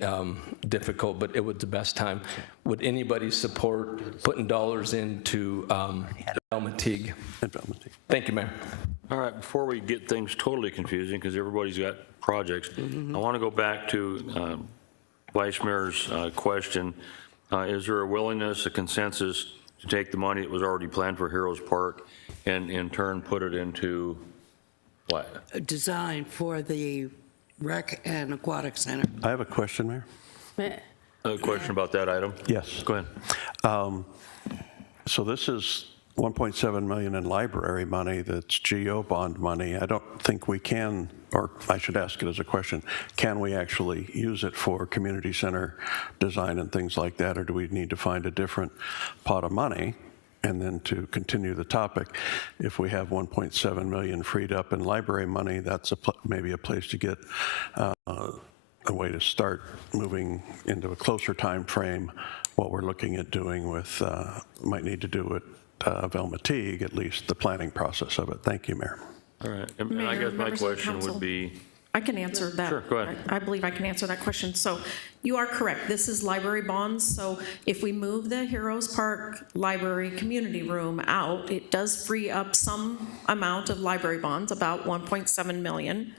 difficult, but it was the best time. Would anybody support putting dollars into Velma Teague? Thank you, Mayor. All right, before we get things totally confusing, because everybody's got projects, I want to go back to Vice Mayor's question. Is there a willingness, a consensus, to take the money that was already planned for Heroes Park and in turn put it into what? A design for the rec and aquatic center. I have a question, Mayor. A question about that item? Yes. Go ahead. So this is 1.7 million in library money that's GO bond money. I don't think we can, or I should ask it as a question, can we actually use it for community center design and things like that, or do we need to find a different pot of money? And then to continue the topic, if we have 1.7 million freed up in library money, that's maybe a place to get a way to start moving into a closer time frame. What we're looking at doing with, might need to do with Velma Teague, at least the planning process of it. Thank you, Mayor. All right, and I guess my question would be. I can answer that. Sure, go ahead. I believe I can answer that question. So you are correct. This is library bonds. So if we move the Heroes Park Library Community Room out, it does free up some amount of library bonds, about 1.7 million.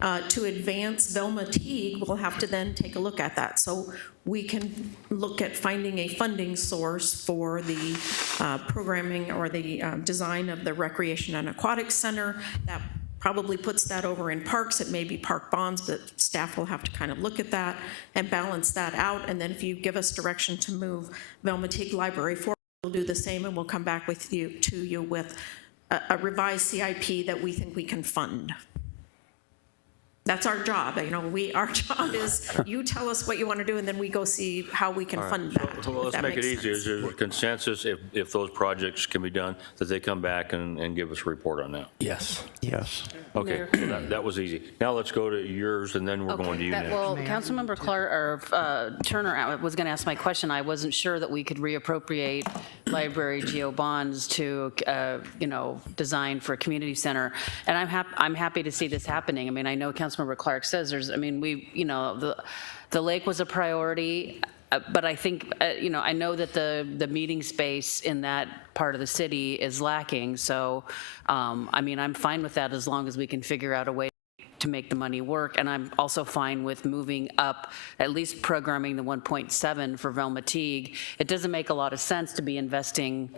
To advance Velma Teague, we'll have to then take a look at that. So we can look at finding a funding source for the programming or the design of the Recreation and Aquatic Center. That probably puts that over in parks. It may be park bonds, but staff will have to kind of look at that and balance that out. And then if you give us direction to move Velma Teague Library forward, we'll do the same, and we'll come back to you with a revised CIP that we think we can fund. That's our job, you know, our job is, you tell us what you want to do, and then we go see how we can fund that. So if let's that make it makes easier. Is sense. there a consensus if those projects can be done, that they come back and give us a report on that? Yes. Yes. Okay, so that was easy. Now let's go to yours, and then we're going to you next. Well, Councilmember Turner was going to ask my question. I wasn't sure that we could reappropriate library geo bonds to, design for a community center. And I'm happy to see this happening. I mean, I know Councilmember Clark says the lake was a priority. But I think, I know that the meeting space in that part of the city is lacking. So, I'm fine with that as long as we can figure out a way to make the money work. And I'm also fine with moving up, at least programming the 1.7 for Velma Teague. It doesn't make a lot of sense to be investing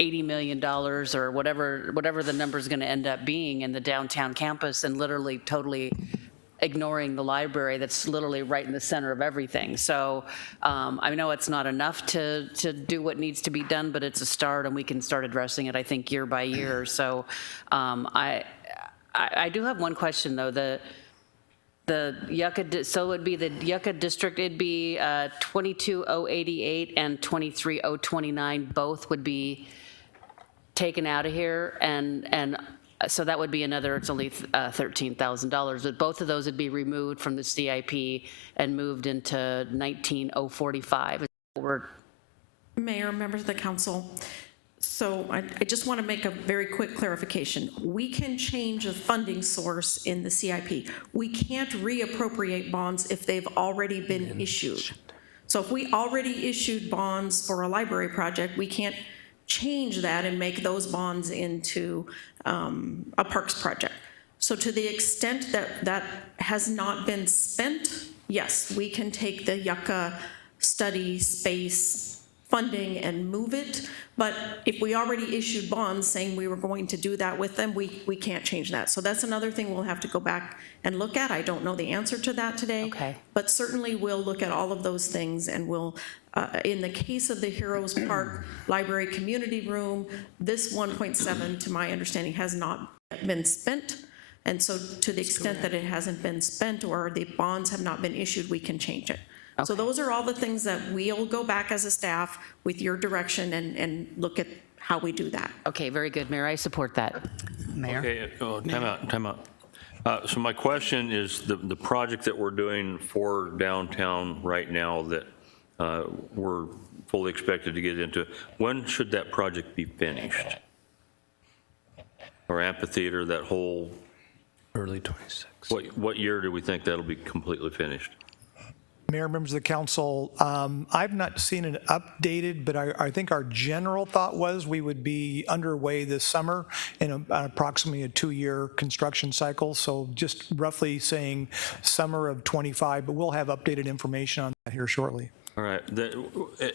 $80 million or whatever the number is going to end up being in the downtown campus and literally totally ignoring the library that's literally right in the center of everything. So I know it's not enough to do what needs to be done, but it's a start, and we can start addressing it, I think, year by year. So I do have one question, though. The Yucca, so it would be the Yucca district, it'd be 22,088 and 23,029, both would be taken out of here, and so that would be another, it's only $13,000, but both of those would be removed from the CIP and moved into 19,045. Mayor, members of the council, so I just want to make a very quick clarification. We can change the funding source in the CIP. We can't reappropriate bonds if they've already been issued. So if we already issued bonds for a library project, we can't change that and make those bonds into a parks project. So to the extent that that has not been spent, yes, we can take the Yucca study space funding and move it. But if we already issued bonds saying we were going to do that with them, we can't change that. So that's another thing we'll have to go back and look at. I don't know the answer to that today. Okay. But certainly we'll look at all of those things, and we'll, in the case of the Heroes Park Library Community Room, this 1.7, to my understanding, has not been spent. And so to the extent that it hasn't been spent or the bonds have not been issued, we can change it. Okay. So those are all the things that we'll go back as a staff with your direction and look at how we do that. Okay, very good, Mayor. I support that. Mayor? Okay, time out. So my question is, the project that we're doing for downtown right now that we're fully expected to get into, when should that project be finished? Or amphitheater, that whole? Early 26. What year do we think that'll be completely finished? Mayor, members of the council, I've not seen it updated, but I think our general thought was we would be underway this summer in approximately a 2-year construction cycle. So just roughly saying summer of 25, but we'll have updated information on that here shortly. All right,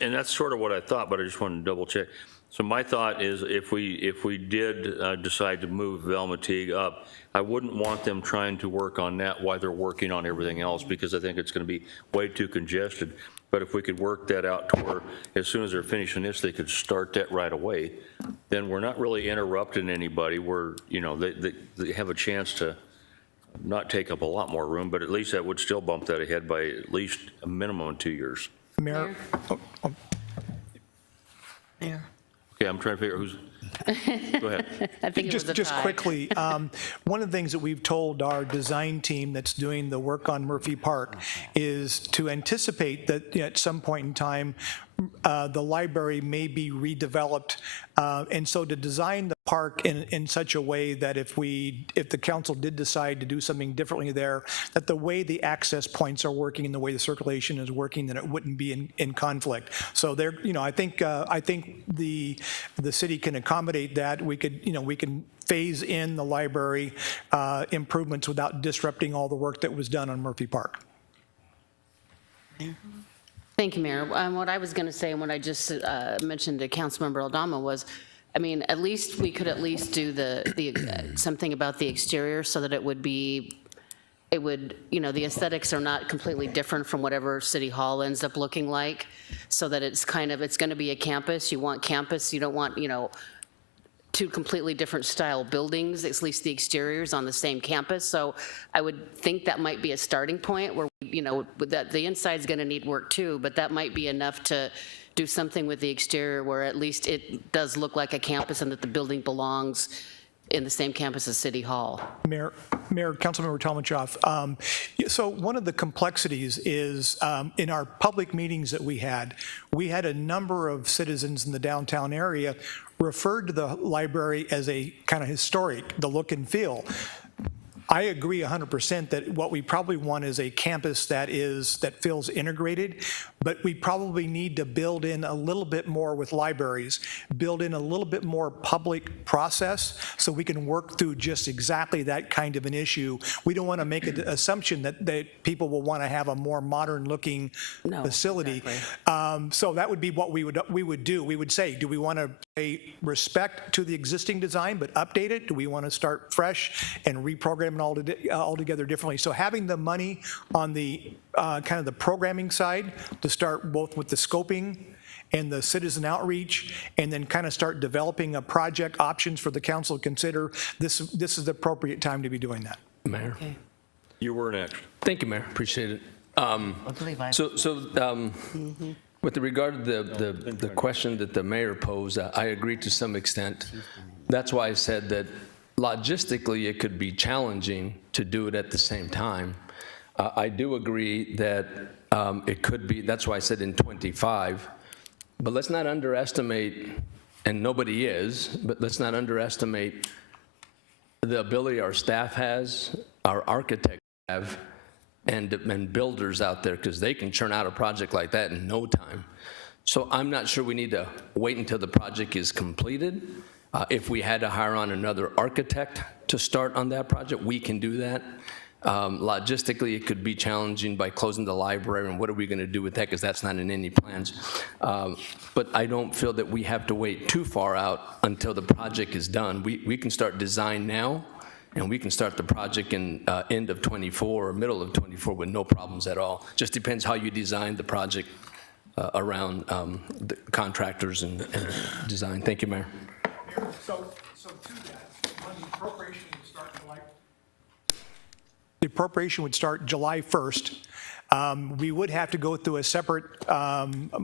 and that's sort of what I thought, but I just wanted to double check. So my thought is if we did decide to move Velma Teague up, I wouldn't want them trying to work on that while they're working on everything else, because I think it's going to be way too congested. But if we could work that out to where as soon as they're finishing this, they could start that right away, then we're not really interrupting anybody. We're, they have a chance to not take up a lot more room, but at least that would still bump that ahead by at least a minimum of 2 years. Mayor? Mayor. Okay, I'm trying to figure out who's, go ahead. I think it was a Just tie. quickly, one of the things that we've told our design team that's doing the work on Murphy Park is to anticipate that at some point in time, the library may be redeveloped, and so to design the park in such a way that if the council did decide to do something differently there, that the way the access points are working and the way the circulation is working, that it wouldn't be in conflict. So there, I think the city can accommodate that. We can phase in the library improvements without disrupting all the work that was done on Murphy Park. Thank you, Mayor. What I was going to say, and what I just mentioned to Councilmember Aldama was, at least we could at least do something about the exterior so that the aesthetics are not completely different from whatever City Hall ends up looking like, so that it's going to be a campus. You want campus, you don't want, two completely different style buildings, at least the exteriors on the same campus. So I would think that might be a starting point where, you know, that the inside's going to need work too, but that might be enough to do something with the exterior where at least it does look like a campus and that the building belongs in the same campus as City Hall. Mayor, Councilmember Talmachoff, so one of the complexities is in our public meetings that we had a number of citizens in the downtown area referred to the library as a kind of historic, the look and feel. I agree 100% that what we probably want is a campus that feels integrated, but we probably need to build in a little bit more with libraries, build in a little bit more public process so we can work through just exactly that kind of an issue. We don't want to make an assumption that people will want to have a more modern looking facility. Exactly. So that would be what we would do. We would say, do we want to pay respect to the existing design but update it? Do we want to start fresh and reprogram it altogether differently? So having the money on the kind of the programming side to start both with the scoping and the citizen outreach, and then kind of start developing a project options for the council to consider, this is the appropriate time to be doing that. Mayor. Okay. You were next. Thank you, Mayor. Appreciate it. With regard to the question that the mayor posed, I agree to some extent. That's why I said that logistically it could be challenging to do it at the same time. I do agree that it could be, that's why I said in 25, but let's not underestimate, and nobody is, but let's not underestimate the ability our staff has, our architects have, and builders out there, because they can churn out a project like that in no time. So I'm not sure we need to wait until the project is completed. If we had to hire on another architect to start on that project, we can do that. Logistically, it could be challenging by closing the library, and what are we going to do with that, because that's not in any plans. But I don't feel that we have to wait too far out until the project is done. We can start design now, and we can start the project in end of 24 or middle of 24 with no problems at all. Just depends how you design the project around the contractors and design. Thank you, Mayor. So to that, when the appropriation would start July, the appropriation would start July 1st. We would have to go through a separate,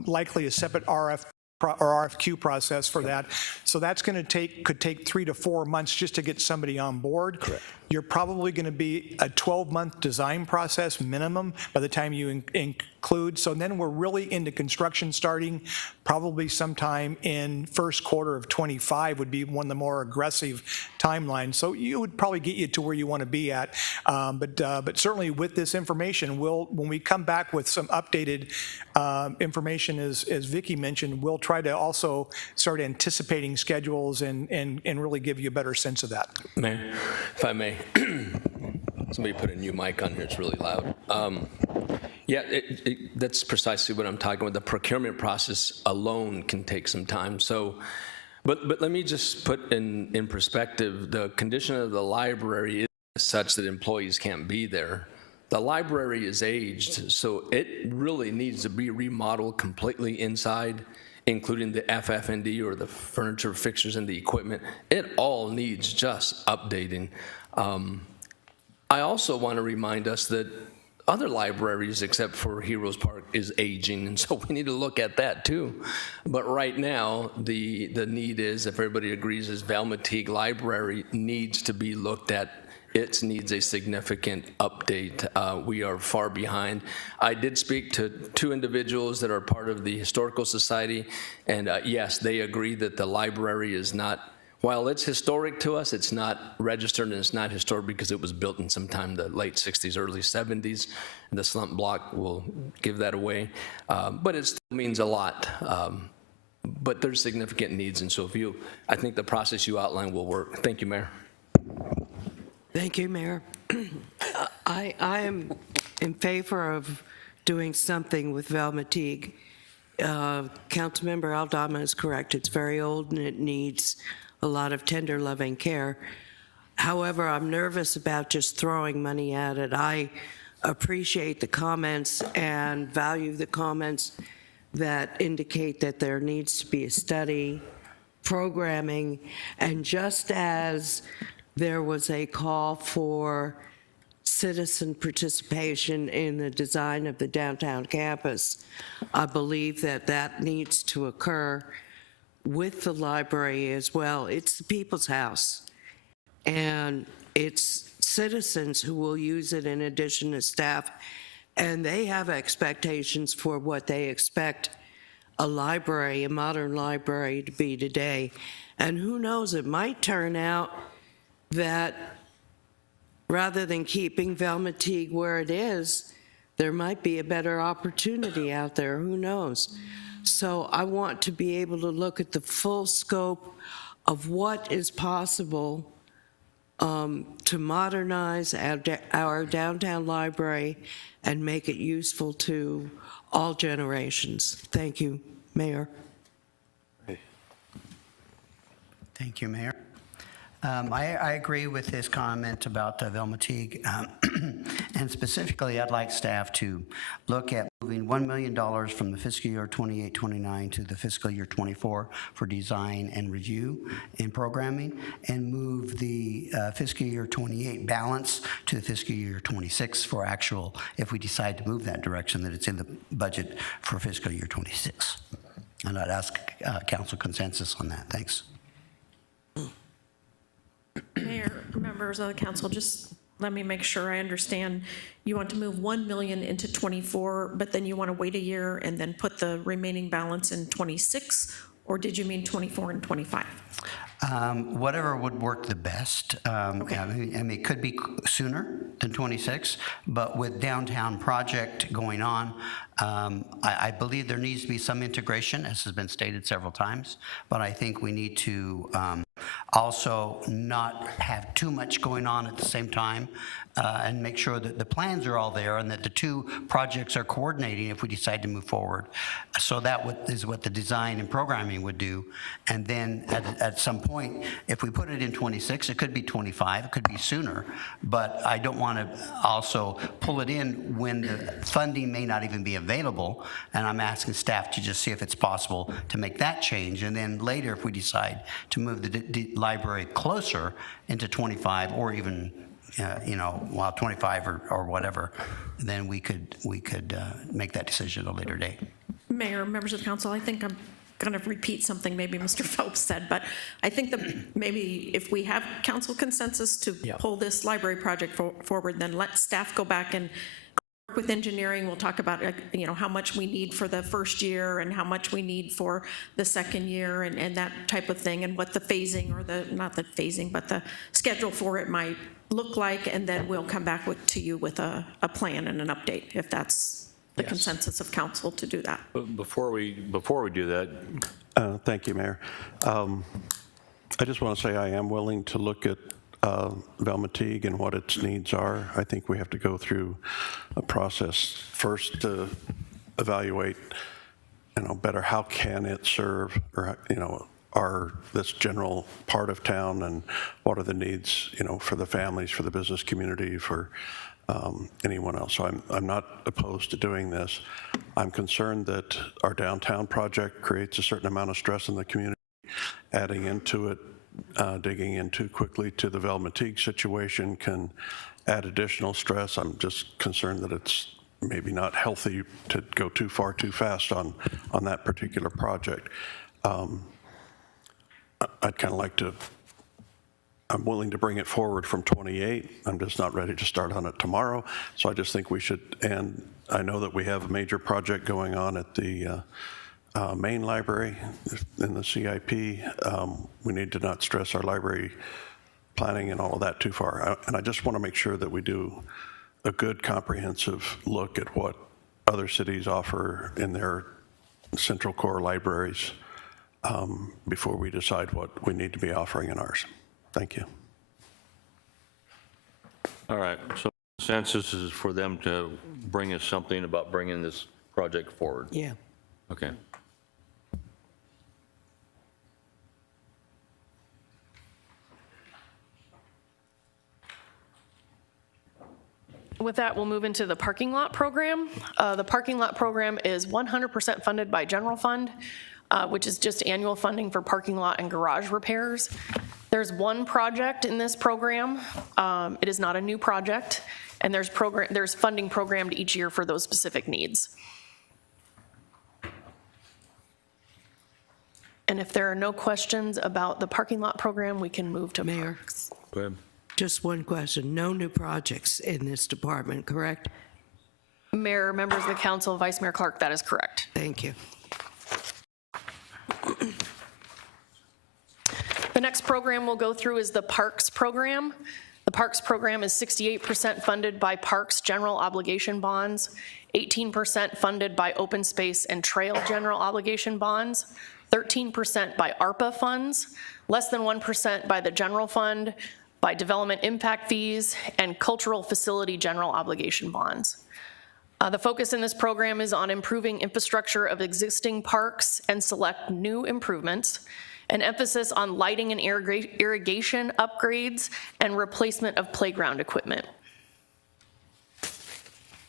likely a separate RFQ process for that. So that's going to could take 3 to 4 months just to get somebody on board. Correct. You're probably going to be a 12-month design process minimum by the time you include. So then we're really into construction starting probably sometime in first quarter of 25 would be one of the more aggressive timelines. So you would probably get you to where you want to be at. But certainly with this information, when we come back with some updated information, as Vicki mentioned, we'll try to also start anticipating schedules and really give you a better sense of that. Mayor, if I may. Somebody put a new mic on here, it's really loud. Yeah, that's precisely what I'm talking about. The procurement process alone can take some time. So, but let me just put in perspective, the condition of the library is such that employees can't be there. The library is aged, so it really needs to be remodeled completely inside, including the FF&D or the furniture, fixtures, and the equipment. It all needs just updating. I also want to remind us that other libraries, except for Heroes Park, is aging, and so we need to look at that too. But right now, the need is, if everybody agrees, is Valmeteague Library needs to be looked at. It needs a significant update. We are far behind. I did speak to 2 individuals that are part of the Historical Society, and yes, they agree that the library is not, while it's historic to us, it's not registered, and it's not historic because it was built in sometime the late 60s, early 70s. And the slump block will give that away. But it still means a lot. But there's significant needs, and so I think the process you outlined will work. Thank you, Mayor. Thank you, Mayor. I am in favor of doing something with Valmeteague. Councilmember Aldama is correct. It's very old and it needs a lot of tender, loving care. However, I'm nervous about just throwing money at it. I appreciate the comments and value the comments that indicate that there needs to be a study programming, and just as there was a call for citizen participation in the design of the downtown campus, I believe that that needs to occur with the library as well. It's the people's house, and it's citizens who will use it in addition to staff, and they have expectations for what they expect a library, a modern library, to be today. And who knows, it might turn out that rather than keeping Velma Teague where it is, there might be a better opportunity out there, who knows? So I want to be able to look at the full scope of what is possible to modernize our downtown library and make it useful to all generations. Thank you, Mayor. Thank you, Mayor. I agree with his comment about Velma Teague, and specifically, I'd like staff to look at moving $1 million from the fiscal year 28-29 to the fiscal year 24 for design and review and programming, and move the fiscal year 28 balance to the fiscal year 26 for actual, if we decide to move that direction, that it's in the budget for fiscal year 26. And I'd ask council consensus on that. Thanks. Mayor, members of the council, just let me make sure I understand. You want to move 1 million into 24, but then you want to wait a year and then put the remaining balance in 26, or did you mean 24 and 25? Whatever would work the best. Okay. I mean, it could be sooner than 26, but with downtown project going on, I believe there needs to be some integration, as has been stated several times, but I think we need to also not have too much going on at the same time, and make sure that the plans are all there and that the two projects are coordinating if we decide to move forward. So that is what the design and programming would do. And then at some point, if we put it in 26, it could be 25, it could be sooner, but I don't want to also pull it in when the funding may not even be available, and I'm asking staff to just see if it's possible to make that change. And then later, if we decide to move the library closer into 25, or even 25 or whatever, then we could make that decision at a later date. Mayor, members of the council, I think I'm going to repeat something maybe Mr. Phelps said, but I think that maybe if we have council consensus to pull this library project forward, then let staff go back and work with engineering. We'll talk about how much we need for the first year and how much we need for the second year, and that type of thing, and what the phasing, or not the phasing, but the schedule for it might look like, and then we'll come back to you with a plan and an update, if that's the consensus of council to do that. Before we do that, Thank you, Mayor. I just want to say I am willing to look at Velma Teague and what its needs are. I think we have to go through a process first to evaluate, better how can it serve, or this general part of town, and what are the needs, for the families, for the business community, for anyone else. So I'm not opposed to doing this. I'm concerned that our downtown project creates a certain amount of stress in the community. Adding into it, digging in too quickly to the Velma Teague situation can add additional stress. I'm just concerned that it's maybe not healthy to go too far too fast on that particular project. I'd kind of like to, I'm willing to bring it forward from 28. I'm just not ready to start on it tomorrow. So I just think we should, and I know that we have a major project going on at the main library in the CIP. We need to not stress our library planning and all of that too far. And I just want to make sure that we do a good comprehensive look at what other cities offer in their central core libraries before we decide what we need to be offering in ours. Thank you. all right, so consensus is for them to bring us something about bringing this project forward. Yeah. Okay. With that, we'll move into the parking lot program. The parking lot program is 100% funded by general fund. which is just annual funding for parking lot and garage repairs. There's one project in this program. It is not a new project, and there's funding programmed each year for those specific needs. And if there are no questions about the parking lot program, we can move to Mayor. parks. Go ahead. Just one question. No new projects in this department, correct? Mayor, members of the council, Vice Mayor Clark, that is correct. Thank you. The next program we'll go through is the Parks program. The Parks program is 68% funded by Parks General Obligation Bonds, 18% funded by Open Space and Trail General Obligation Bonds, 13% by ARPA funds, less than 1% by the general fund, by development impact fees, and cultural facility general obligation bonds. The focus in this program is on improving infrastructure of existing parks and select new improvements, an emphasis on lighting and irrigation upgrades, and replacement of playground equipment.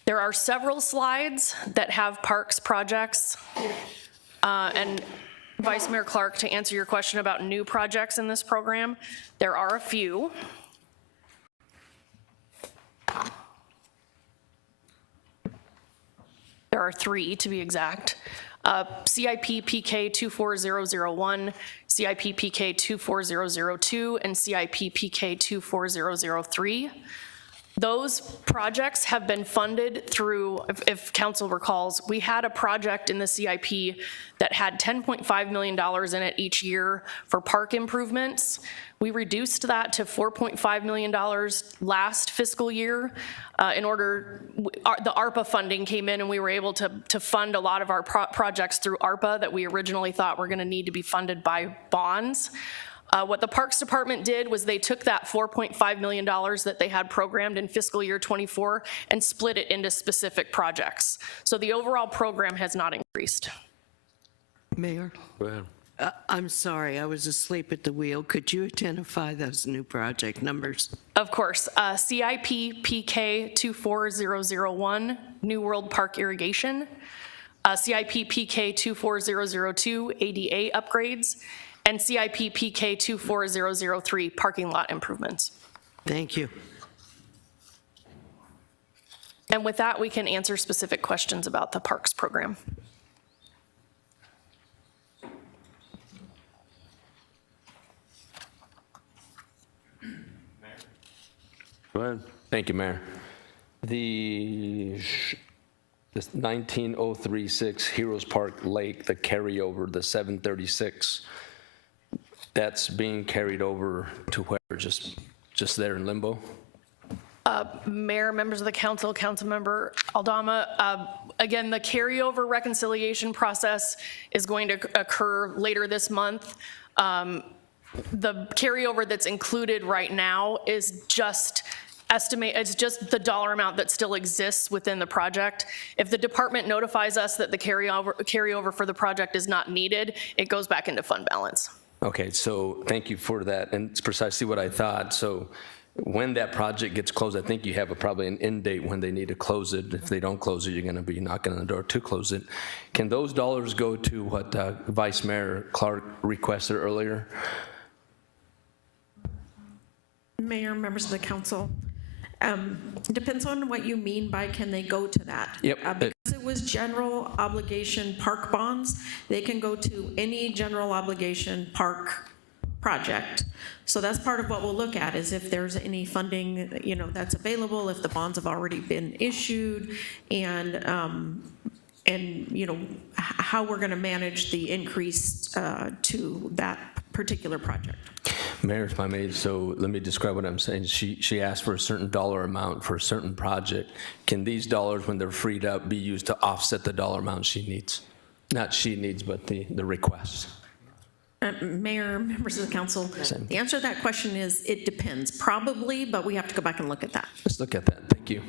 There are several slides that have parks projects, and Vice Mayor Clark, to answer your question about new projects in this program, there are a few. There are 3 to be exact. CIP PK 24001, CIP PK 24002, and CIP PK 24003. Those projects have been funded through, if council recalls, we had a project in the CIP that had $10.5 million in it each year for park improvements. We reduced that to $4.5 million last fiscal year the ARPA funding came in, and we were able to fund a lot of our projects through ARPA that we originally thought were gonna need to be funded by bonds. What the Parks Department did was they took that $4.5 million that they had programmed in fiscal year 24 and split it into specific projects. So the overall program has not increased. Mayor? Go ahead. I'm sorry, I was asleep at the wheel. Could you identify those new project numbers? Of course. CIP PK 24001, New World Park Irrigation. CIP PK 24002, ADA upgrades. And CIP PK 24003, parking lot improvements. Thank you. And with that, we can answer specific questions about the parks program. Go ahead. Thank you, Mayor. This 19036 Heroes Park Lake, the carryover, the 736, that's being carried over to where, just there in limbo? Mayor, members of the council, Councilmember Aldama, again, the carryover reconciliation process is going to occur later this month. The carryover that's included right now is just it's just the dollar amount that still exists within the project. If the department notifies us that the carryover for the project is not needed, it goes back into fund balance. Okay, so thank you for that, and it's precisely what I thought. So when that project gets closed, I think you have probably an end date when they need to close it. If they don't close it, you're gonna be knocking on the door to close it. Can those dollars go to what Vice Mayor Clark requested earlier? Mayor, members of the council, depends on what you mean by can they go to that. Yep. Because it was general obligation park bonds, they can go to any general obligation park project. So that's part of what we'll look at, is if there's any funding, that's available, if the bonds have already been issued, and how we're going to manage the increase to that particular project. Mayor, if I may, so let me describe what I'm saying. She asked for a certain dollar amount for a certain project. Can these dollars, when they're freed up, be used to offset the dollar amount she needs? Not she needs, but the request. Mayor, members of the council, the answer to that question is it depends. Probably, but we have to go back and look at that. Let's look at that. Thank you.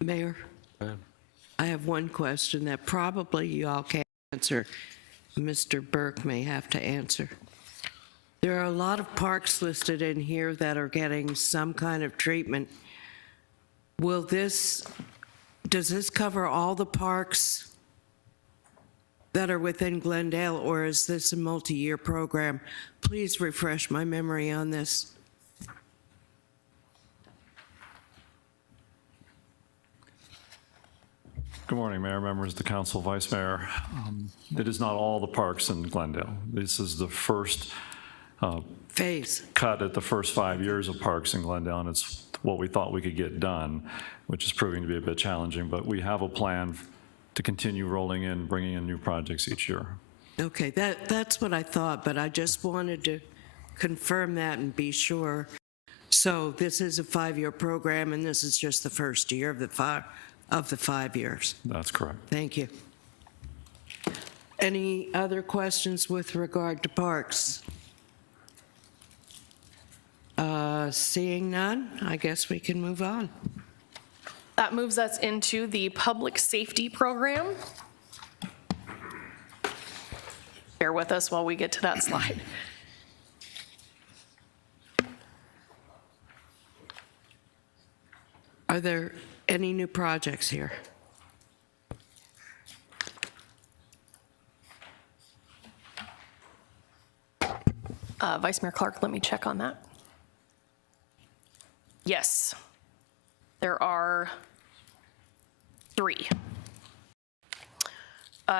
Mayor, I have one question that probably you all can't answer. Mr. Burke may have to answer. There are a lot of parks listed in here that are getting some kind of treatment. Will this does this cover all the parks that are within Glendale, or is this a multi-year program? Please refresh my memory on this. Good morning, Mayor, members of the council, Vice Mayor. It is not all the parks in Glendale. This is the first phase cut at the first 5 years of parks in Glendale, and it's what we thought we could get done, which is proving to be a bit challenging. But we have a plan to continue rolling in, bringing in new projects each year. Okay, that's what I thought, but I just wanted to confirm that and be sure. So this is a 5-year program, and this is just the first year of the 5 years. That's correct. Thank you. Any other questions with regard to parks? Seeing none, I guess we can move on. That moves us into the public safety program. Bear with us while we get to that slide. Are there any new projects here? Vice Mayor Clark, let me check on that. Yes, there are 3.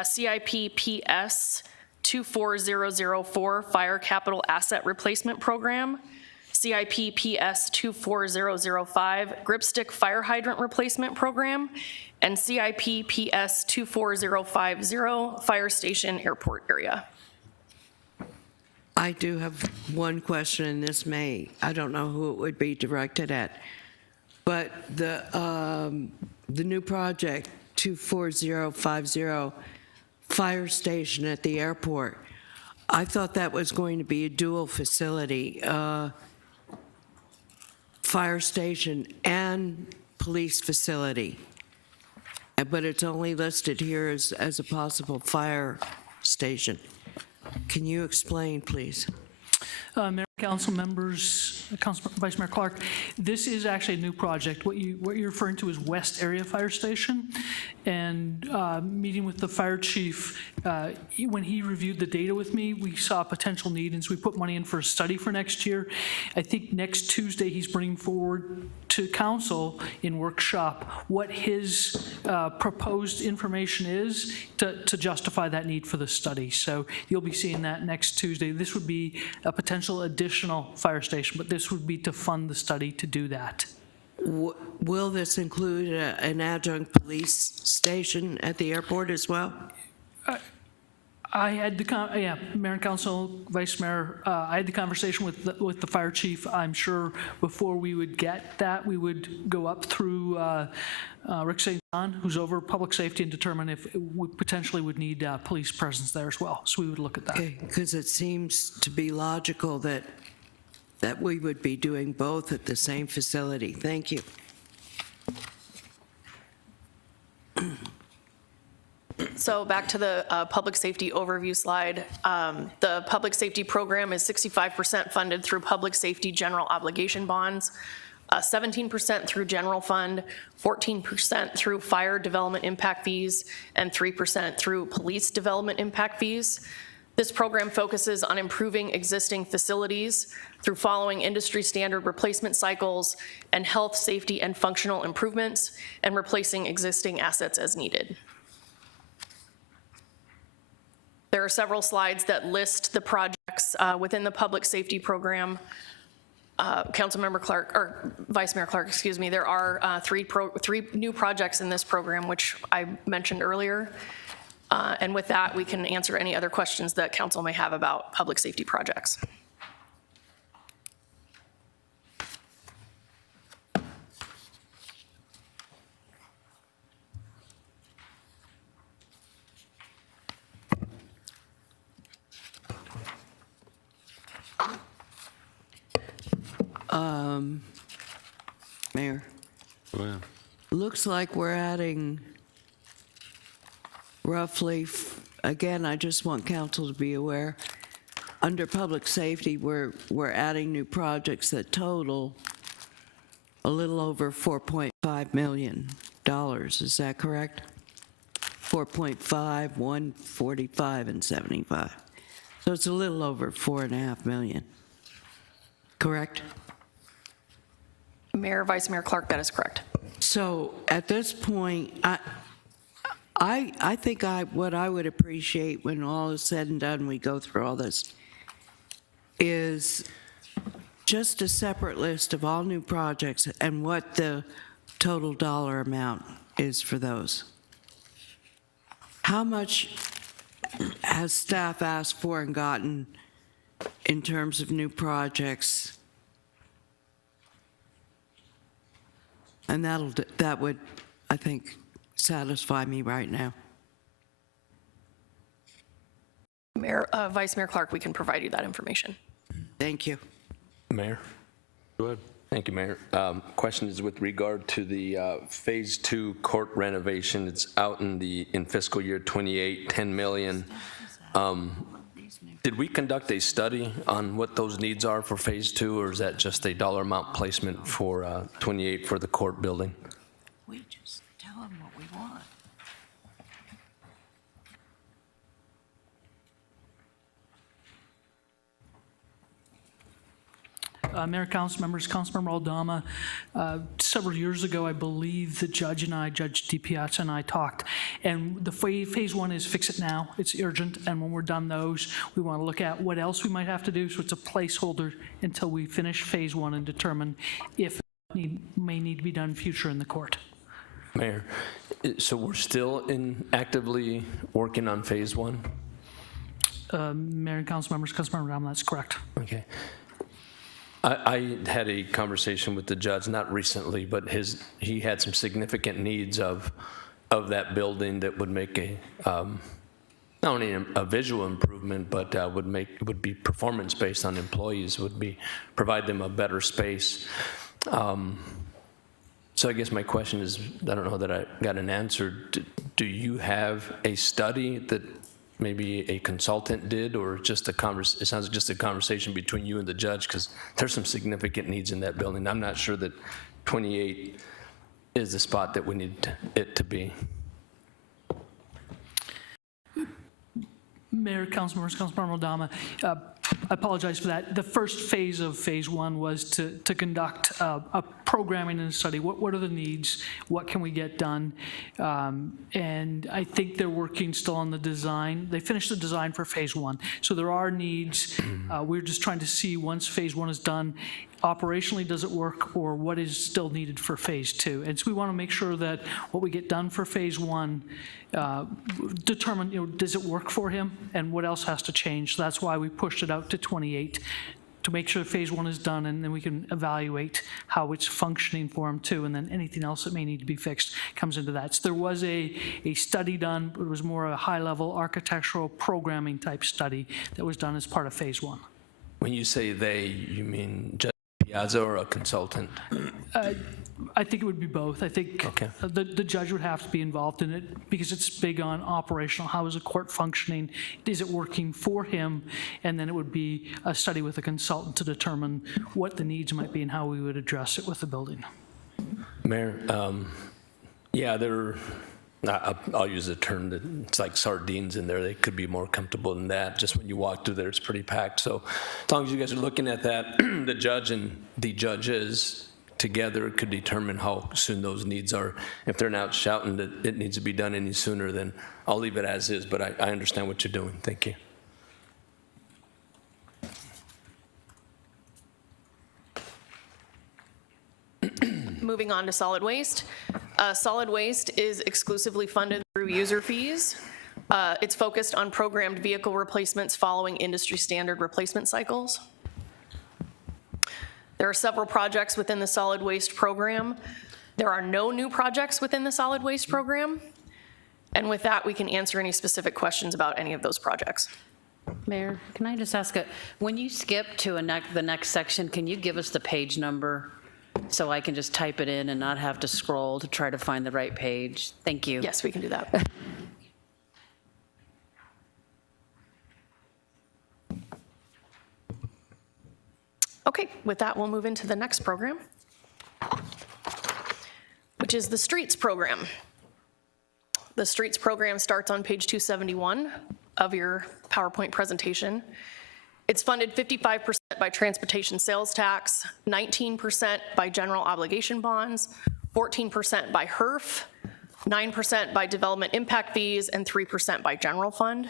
CIP PS 24004 Fire Capital Asset Replacement Program, CIP PS 24005 Grip Stick Fire Hydrant Replacement Program, and CIP PS 24050 Fire Station Airport Area. I do have one question, and this I don't know who it would be directed at, but the new project 24050 fire station at the airport, I thought that was going to be a dual facility, fire station and police facility, but it's only listed here as a possible fire station. Can you explain, please? Mayor, council members, Vice Mayor Clark, this is actually a new project. What you're referring to is West Area Fire Station. And meeting with the fire chief, when he reviewed the data with me, we saw a potential need, and so we put money in for a study for next year. I think next Tuesday he's bringing forward to council in workshop what his proposed information is to justify that need for the study. So you'll be seeing that next Tuesday. This would be a potential additional fire station, but this would be to fund the study to do that. Will this include an adjunct police station at the airport as well? I had the, Mayor and Council, Vice Mayor, I had the conversation with the fire chief. I'm sure before we would get that, we would go up through Rick St. John, who's over public safety, and determine if we potentially would need police presence there as well. So we would look at that. Okay, because it seems to be logical that we would be doing both at the same facility. Thank you. So back to the public safety overview slide. The public safety program is 65% funded through public safety general obligation bonds, 17% through general fund, 14% through fire development impact fees, and 3% through police development impact fees. This program focuses on improving existing facilities through following industry standard replacement cycles and health, safety, and functional improvements, and replacing existing assets as needed. There are several slides that list the projects within the public safety program. Councilmember Clark, or Vice Mayor Clark, excuse me, there are three new projects in this program, which I mentioned earlier. And with that, we can answer any other questions that council may have about public safety projects. Mayor. Go ahead. Looks like we're adding roughly, again, I just want council to be aware, under public safety, we're adding new projects that total a little over $4.5 million. Is that correct? 4.5, 145, and 75. So it's a little over 4.5 million. Correct? Mayor, Vice Mayor Clark, that is correct. So at this point, I think what I would appreciate when all is said and done, we go through all this, is just a separate list of all new projects and what the total dollar amount is for those. How much has staff asked for and gotten in terms of new projects? And that would, I think, satisfy me right now. Mayor, Vice Mayor Clark, we can provide you that information. Thank you. Mayor? Go ahead. Thank you, Mayor. Question is with regard to the Phase 2 court renovation. It's out in fiscal year 28, 10 million. Did we conduct a study on what those needs are for Phase 2, or is that just a dollar amount placement for 28 for the court building? We just tell them what we want. Mayor, council members, Councilmember Aldama, several years ago, I believe the judge and I, Judge DiPiazza and I talked, and the phase 1 is fix it now. It's urgent, and when we're done those, we want to look at what else we might have to do, so it's a placeholder until we finish phase 1 and determine if it may need to be done in future in the court. Mayor, so we're still actively working on Phase 1? Mayor and council members, Councilmember Aldama, that's correct. Okay. I had a conversation with the judge, not recently, but he had some significant needs of that building that would make not only a visual improvement, but would be performance based on employees, provide them a better space. So I guess my question is, I don't know that I got an answer. Do you have a study that maybe a consultant did, or just it sounds like just a conversation between you and the judge, because there's some significant needs in that building. I'm not sure that 28 is the spot that we need it to be. Mayor, council members, Councilmember Aldama, I apologize for that. The first phase of phase 1 was to conduct a programming and a study. What are the needs? What can we get done? And I think they're working still on the design. They finished the design for phase 1. So there are needs. We're just trying to see, once phase 1 is done, operationally, does it work, or what is still needed for phase 2? And so we want to make sure that what we get done for phase 1 determine, does it work for him, and what else has to change. So that's why we pushed it out to 28, to make sure phase 1 is done, and then we can evaluate how it's functioning for him too, and then anything else that may need to be fixed comes into that. So there was a study done, but it was more a high-level architectural programming type study that was done as part of phase 1. When you say they, you mean Judge Piazza or a consultant? I think it would be both. I think the judge would have to be involved in it, because it's big on operational. How is the court functioning? Is it working for him? And then it would be a study with a consultant to determine what the needs might be and how we would address it with the building. Mayor, yeah, I'll use a term that it's like sardines in there. They could be more comfortable than that. Just when you walk through there, it's pretty packed. So as long as you guys are looking at that, the judge and the judges together could determine how soon those needs are. If they're not shouting that it needs to be done any sooner, then I'll leave it as is, but I understand what you're doing. Thank you. Moving on to solid waste. Solid waste is exclusively funded through user fees. It's focused on programmed vehicle replacements following industry standard replacement cycles. There are several projects within the solid waste program. There are no new projects within the solid waste program. And with that, we can answer any specific questions about any of those projects. Mayor, can I just ask, when you skip to the next section, can you give us the page number so I can just type it in and not have to scroll to try to find the right page? Thank you. Yes, we can do that. Okay, with that, we'll move into the next program. which is the streets program. The streets program starts on page 271 of your PowerPoint presentation. It's funded 55% by transportation sales tax, 19% by general obligation bonds, 14% by HERF, 9% by development impact fees, and 3% by general fund.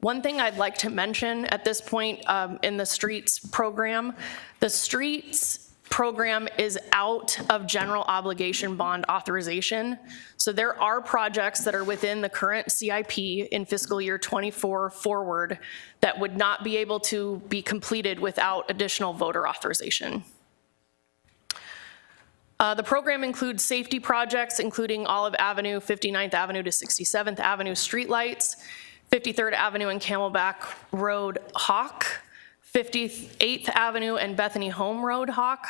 One thing I'd like to mention at this point in the streets program, the streets program is out of general obligation bond authorization. So there are projects that are within the current CIP in fiscal year 24 forward that would not be able to be completed without additional voter authorization. The program includes safety projects, including Olive Avenue, 59th Avenue to 67th Avenue streetlights, 53rd Avenue and Camelback Road Hawk, 58th Avenue and Bethany Home Road Hawk,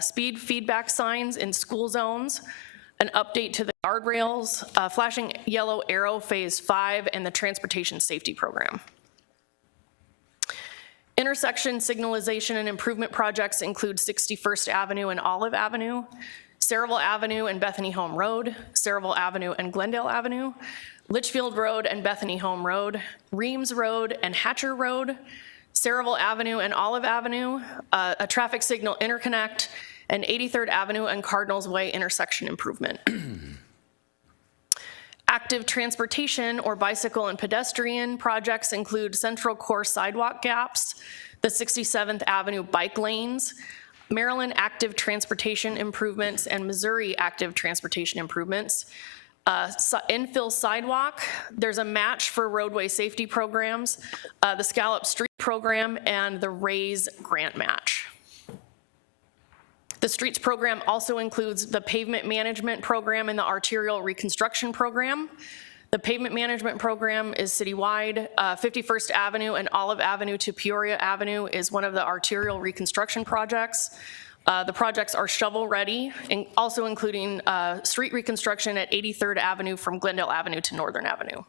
speed feedback signs in school zones, an update to the guardrails, flashing yellow arrow phase 5, and the transportation safety program. Intersection signalization and improvement projects include 61st Avenue and Olive Avenue, Saraville Avenue and Bethany Home Road, Saraville Avenue and Glendale Avenue, Litchfield Road and Bethany Home Road, Reams Road and Hatcher Road, Saraville Avenue and Olive Avenue, a traffic signal interconnect, and 83rd Avenue and Cardinals Way intersection improvement. Active transportation or bicycle and pedestrian projects include Central Core sidewalk gaps, the 67th Avenue bike lanes, Maryland active transportation improvements, and Missouri active transportation improvements. Infill sidewalk, there's a match for roadway safety programs, the Scallop Street program, and the RAISE grant match. The streets program also includes the pavement management program and the arterial reconstruction program. The pavement management program is citywide. 51st Avenue and Olive Avenue to Peoria Avenue is one of the arterial reconstruction projects. The projects are shovel-ready, and also including street reconstruction at 83rd Avenue from Glendale Avenue to Northern Avenue.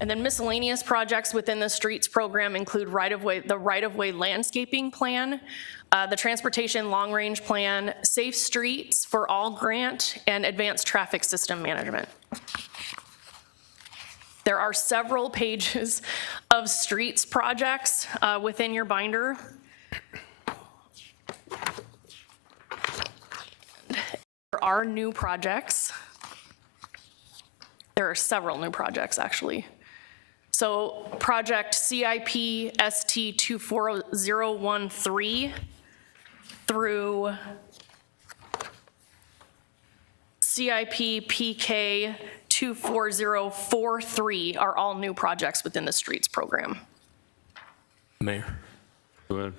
And then miscellaneous projects within the streets program include the right-of-way landscaping plan, the transportation long-range plan, Safe Streets for All grant, and advanced traffic system management. There are several pages of streets projects within your binder. There are new projects. There are several new projects, actually. So project CIP ST 24013 through CIP PK 24043 are all new projects within the streets program. Mayor. Go ahead.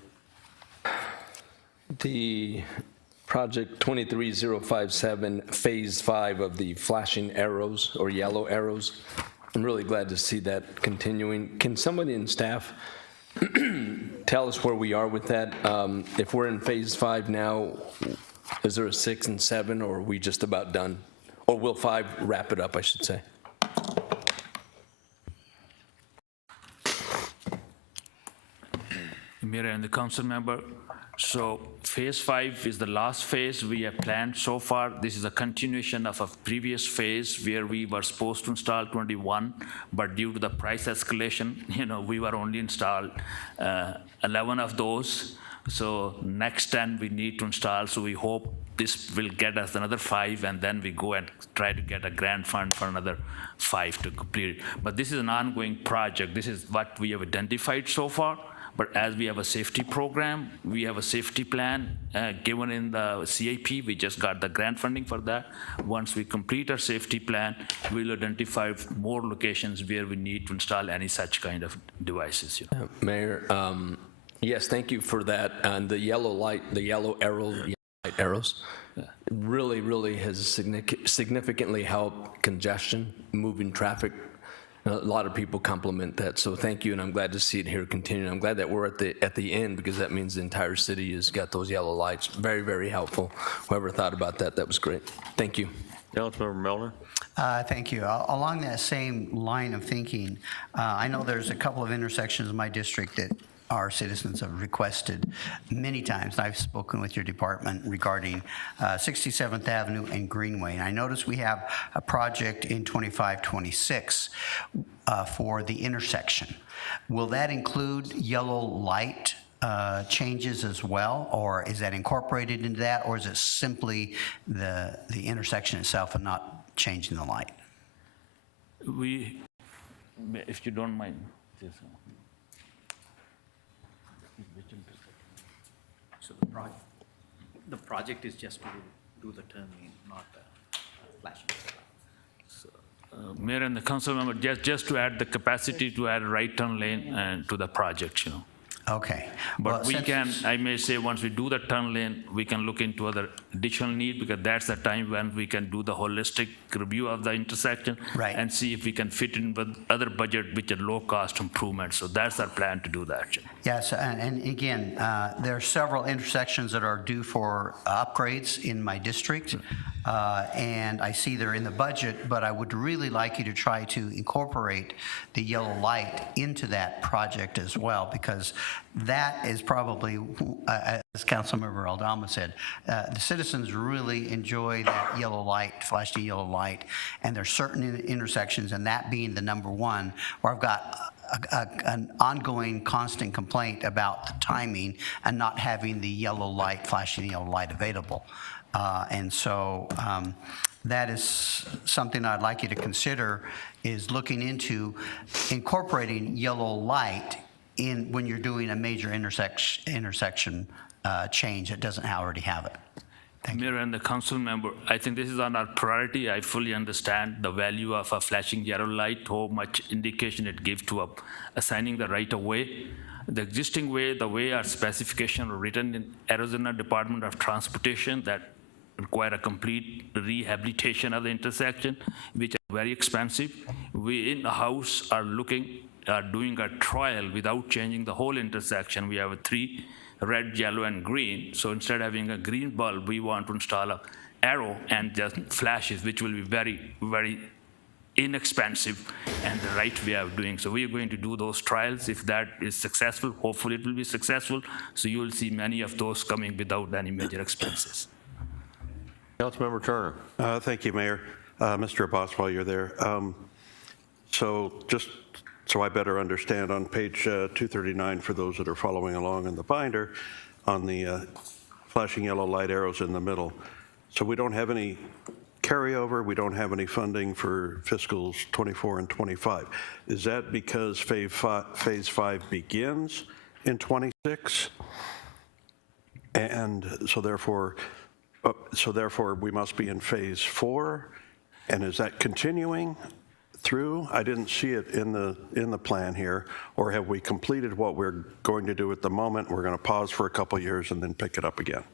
The project 23057, phase 5 of the flashing arrows or yellow arrows, I'm really glad to see that continuing. Can somebody in staff tell us where we are with that? If we're in phase 5 now, is there a 6 and 7, or are we just about done? Or will 5 wrap it up, I should say? Mayor and the council member, so phase 5 is the last phase we have planned so far. This is a continuation of a previous phase where we were supposed to install 21, but due to the price escalation, we were only installed 11 of those. So next 10 we need to install, so we hope this will get us another 5, and then we go and try to get a grant fund for another 5 to complete it. But this is an ongoing project. This is what we have identified so far. But as we have a safety program, we have a safety plan given in the CIP. We just got the grant funding for that. Once we complete our safety plan, we'll identify more locations where we need to install any such kind of devices. Mayor, yes, thank you for that. And the yellow light, the yellow arrows, really has significantly helped congestion, moving traffic. A lot of people compliment that, so thank you, and I'm glad to see it here continuing. I'm glad that we're at the end, because that means the entire city has got those yellow lights. Very, very helpful. Whoever thought about that, that was great. Thank you. Councilmember Melner. Thank you. Along that same line of thinking, I know there's a couple of intersections in my district that our citizens have requested many times. I've spoken with your department regarding 67th Avenue and Greenway. And I notice we have a project in 2526 for the intersection. Will that include yellow light changes as well, or is that incorporated into that, or is it simply the intersection itself and not changing the light? We, if you don't mind. So the project is just to do the turn lane, not flashing. Mayor and the council member, just to add the capacity to add right turn lane and to the project, you know. Okay. But Well, we since- can, I may say, once we do the turn lane, we can look into other additional need, because that's the time when we can do the holistic review of the intersection. Right. And see if we can fit in with other budget, which are low-cost improvements. So that's our plan to do that. Yes, and again, there are several intersections that are due for upgrades in my district, and I see they're in the budget, but I would really like you to try to incorporate the yellow light into that project as well, because that is probably, as Councilmember Aldama said, the citizens really enjoy that yellow light, flashing yellow light, and there's certain intersections, and that being the number one, where I've got an ongoing constant complaint about the timing and not having the yellow light, flashing yellow light available. And so that is something I'd like you to consider, is looking into incorporating yellow light in when you're doing a major intersection change that doesn't already have it. Mayor and the council member, I think this is on our priority. I fully understand the value of a flashing yellow light, how much indication it gives to assigning the right of way. The existing way, the way our specification are written in Arizona Department of Transportation, that require a complete rehabilitation of the intersection, which are very expensive. We in the House are doing a trial without changing the whole intersection. We have 3 red, yellow, and green. So instead of having a green bulb, we want to install an arrow and just flashes, which will be very, very inexpensive and the right way of doing. So we are going to do those trials. If that is successful, hopefully it will be successful. So you will see many of those coming without any major expenses. Councilmember Turner. Thank you, Mayor. Mr. Abbas, while you're there. So just so I better understand, on page 239, for those that are following along in the binder, on the flashing yellow light arrows in the middle, so we don't have any carryover, we don't have any funding for fiscals 24 and 25. Is that because phase 5 begins in 26? And so therefore we must be in phase 4? And is that continuing through? I didn't see it in the plan here. Or have we completed what we're going to do at the moment? We're going to pause for a couple years and then pick it up again.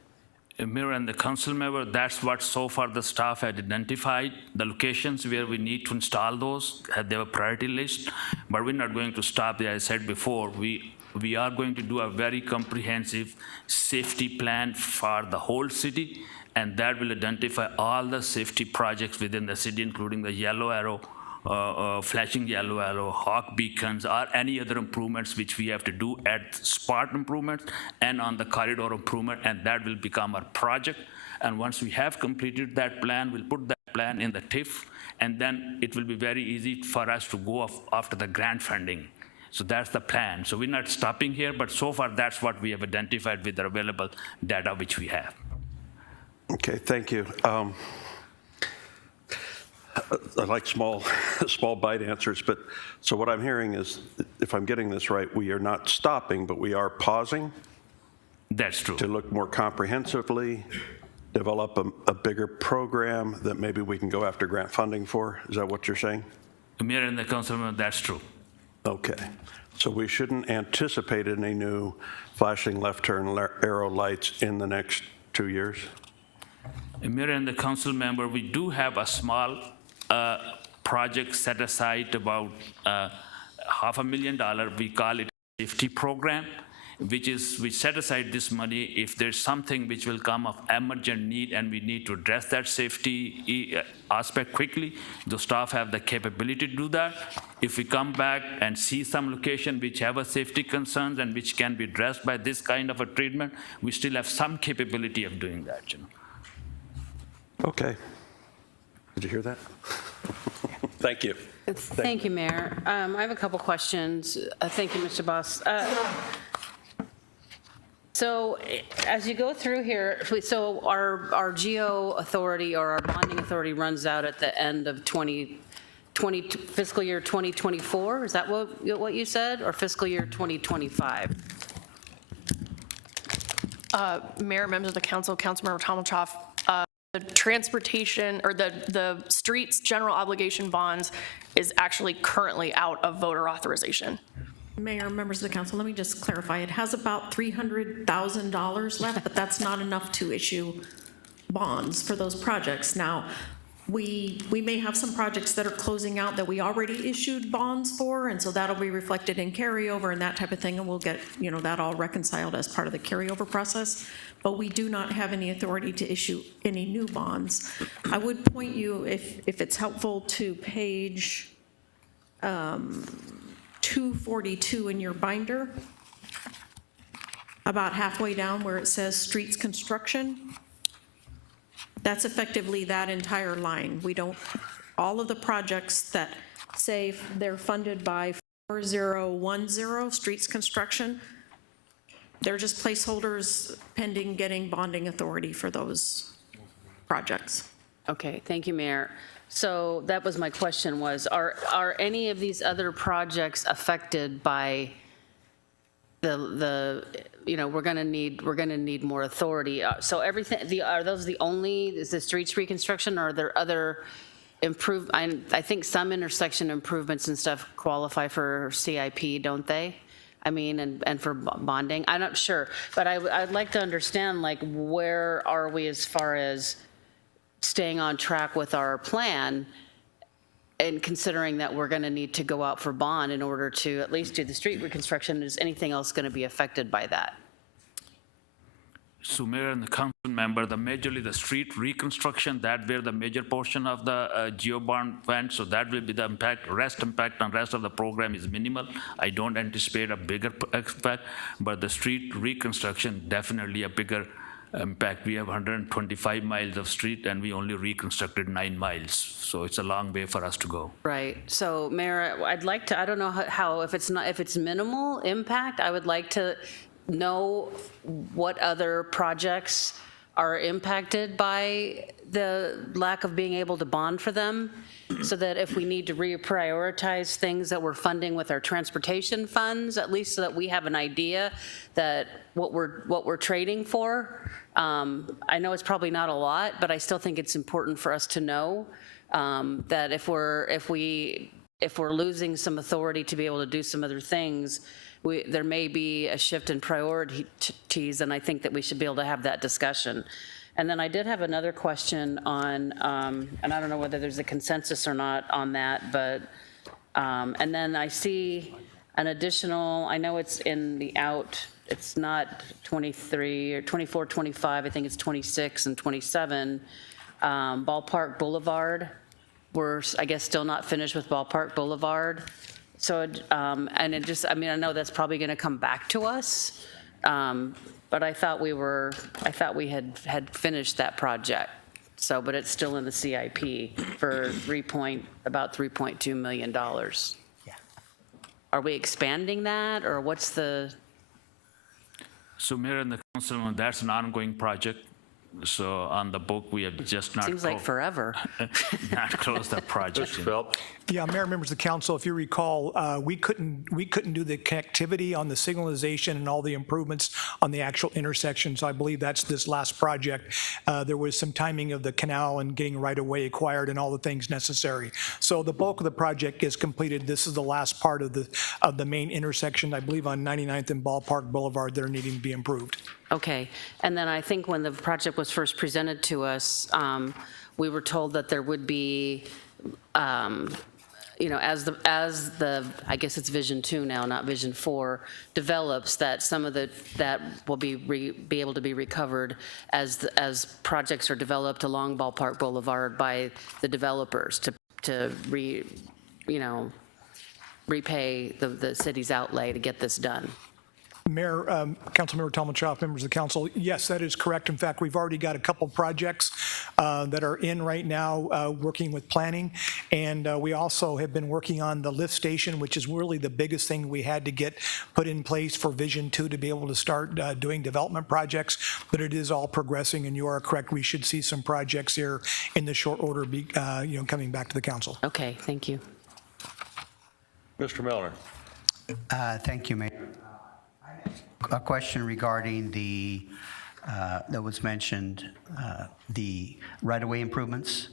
Mayor and the council member, that's what so far the staff had identified, the locations where we need to install those, they have a priority list, but we're not going to stop there. As I said before, we are going to do a very comprehensive safety plan for the whole city, and that will identify all the safety projects within the city, including the yellow arrow, flashing yellow arrow, hawk beacons, or any other improvements which we have to do at spot improvements and on the corridor improvement, and that will become our project. And once we have completed that plan, we'll put that plan in the TIF, and then it will be very easy for us to go after the grant funding. So that's the plan. So we're not stopping here, but so far that's what we have identified with the available data which we have. Okay, thank you. I like small bite answers, but so what I'm hearing is, if I'm getting this right, we are not stopping, but we are pausing? That's true. To look more comprehensively, develop a bigger program that maybe we can go after grant funding for? Is that what you're saying? Mayor and the councilman, that's true. Okay. So we shouldn't anticipate any new flashing left turn arrow lights in the next 2 years? Mayor and the council member, we do have a small project set aside about $500,000. We call it a safety program. which set aside this money if there's something which will come of emergent need and we need to address that safety aspect quickly. The staff have the capability to do that. If we come back and see some location which have a safety concerns and which can be addressed by this kind of a treatment, we still have some capability of doing that, you know. Okay. Did you hear that? Thank you. Thank you, Mayor. I have a couple questions. Thank you, Mr. Boss. So as you go through here, so our GO authority or our bonding authority runs out at the end of fiscal year 2024? Is that what you said, or fiscal year 2025? Mayor, members of the council, Councilmember Tomalchoff, the transportation or the streets general obligation bonds is actually currently out of voter authorization. Mayor, members of the council, let me just clarify. It has about $300,000 left, but that's not enough to issue bonds for those projects. Now, we may have some projects that are closing out that we already issued bonds for, and so that'll be reflected in carryover and that type of thing, and we'll get, you know, that all reconciled as part of the carryover process. But we do not have any authority to issue any new bonds. I would point you, if it's helpful, to page 242 in your binder, about halfway down where it says streets construction. That's effectively that entire line. We don't, all of the projects that say they're funded by 4010 streets construction, they're just placeholders pending getting bonding authority for those projects. Okay, thank you, Mayor. So that was my question was, are any of these other projects affected by the you know, we're gonna need more authority. So everything, are those the only, is the streets reconstruction, or are there other I think some intersection improvements and stuff qualify for CIP, don't they? I mean, and for bonding, I'm not sure, but I'd like to understand, like, where are we as far as staying on track with our plan, and considering that we're going to need to go out for bond in order to at least do the street reconstruction. Is anything else going to be affected by that? So Mayor and the council member, majorly the street reconstruction, that where the major portion of the GO bond went, so that will be the impact. Impact on rest of the program is minimal. I don't anticipate a bigger impact, but the street reconstruction, definitely a bigger impact. We have 125 miles of street and we only reconstructed 9 miles. So it's a long way for us to go. Right. So Mayor, I'd like to, I don't know how, if it's minimal impact, I would like to know what other projects are impacted by the lack of being able to bond for them, so that if we need to reprioritize things that we're funding with our transportation funds, at least so that we have an idea that what we're trading for. I know it's probably not a lot, but I still think it's important for us to know that if we're losing some authority to be able to do some other things, there may be a shift in priorities, and I think that we should be able to have that discussion. And then I did have another question on, and I don't know whether there's a consensus or not on that, but, and then I see an additional, I know it's in the it's not 23 or 24, 25, I think it's 26 and 27, Ballpark Boulevard. We're, I guess, still not finished with Ballpark Boulevard. So, and it just, I mean, I know that's probably going to come back to us, but I thought we had finished that project. So, but it's still in the CIP for about $3.2 million. Yeah. Are we expanding that, or what's the? So Mayor and the council, that's an ongoing project. So on the book, we have just not. Seems like forever. Not closed that project. Mr. Phelps? Yeah, Mayor, members of the council, if you recall, we couldn't do the connectivity on the signalization and all the improvements on the actual intersection. So I believe that's this last project. There was some timing of the canal and getting right of way acquired and all the things necessary. So the bulk of the project is completed. This is the last part of the main intersection, I believe, on 99th and Ballpark Boulevard that are needing to be improved. Okay, and then I think when the project was first presented to us, we were told that there would be, as the, I guess it's Vision 2 now, not Vision 4, develops, that some of that will be able to be recovered as projects are developed along Ballpark Boulevard by the developers to repay the city's outlay to get this done. Mayor, Councilmember Talmadge, members of the council, yes, that is correct. In fact, we've already got a couple projects that are in right now working with planning, and we also have been working on the lift station, which is really the biggest thing we had to get put in place for Vision 2 to be able to start doing development projects, but it is all progressing, and you are correct. We should see some projects here in the short order coming back to the council. Okay, thank you. Mr. Milner. Thank you, Mayor. A question regarding that was mentioned, the right-of-way improvements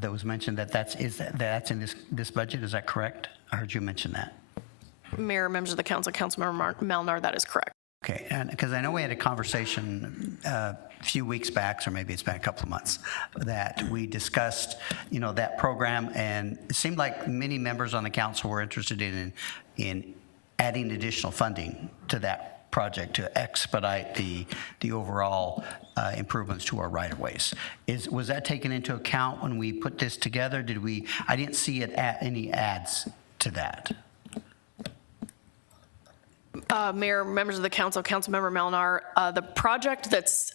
that was mentioned, that's in this budget, is that correct? I heard you mention that. Mayor, members of the council, Councilmember Melnar, that is correct. Okay, and because I know we had a conversation a few weeks back, or maybe it's been a couple of months, that we discussed, that program, and it seemed like many members on the council were interested in adding additional funding to that project to expedite the overall improvements to our right-of-ways. Was that taken into account when we put this together? I didn't see any adds to that. Mayor, members of the council, Councilmember Melnar, the project that's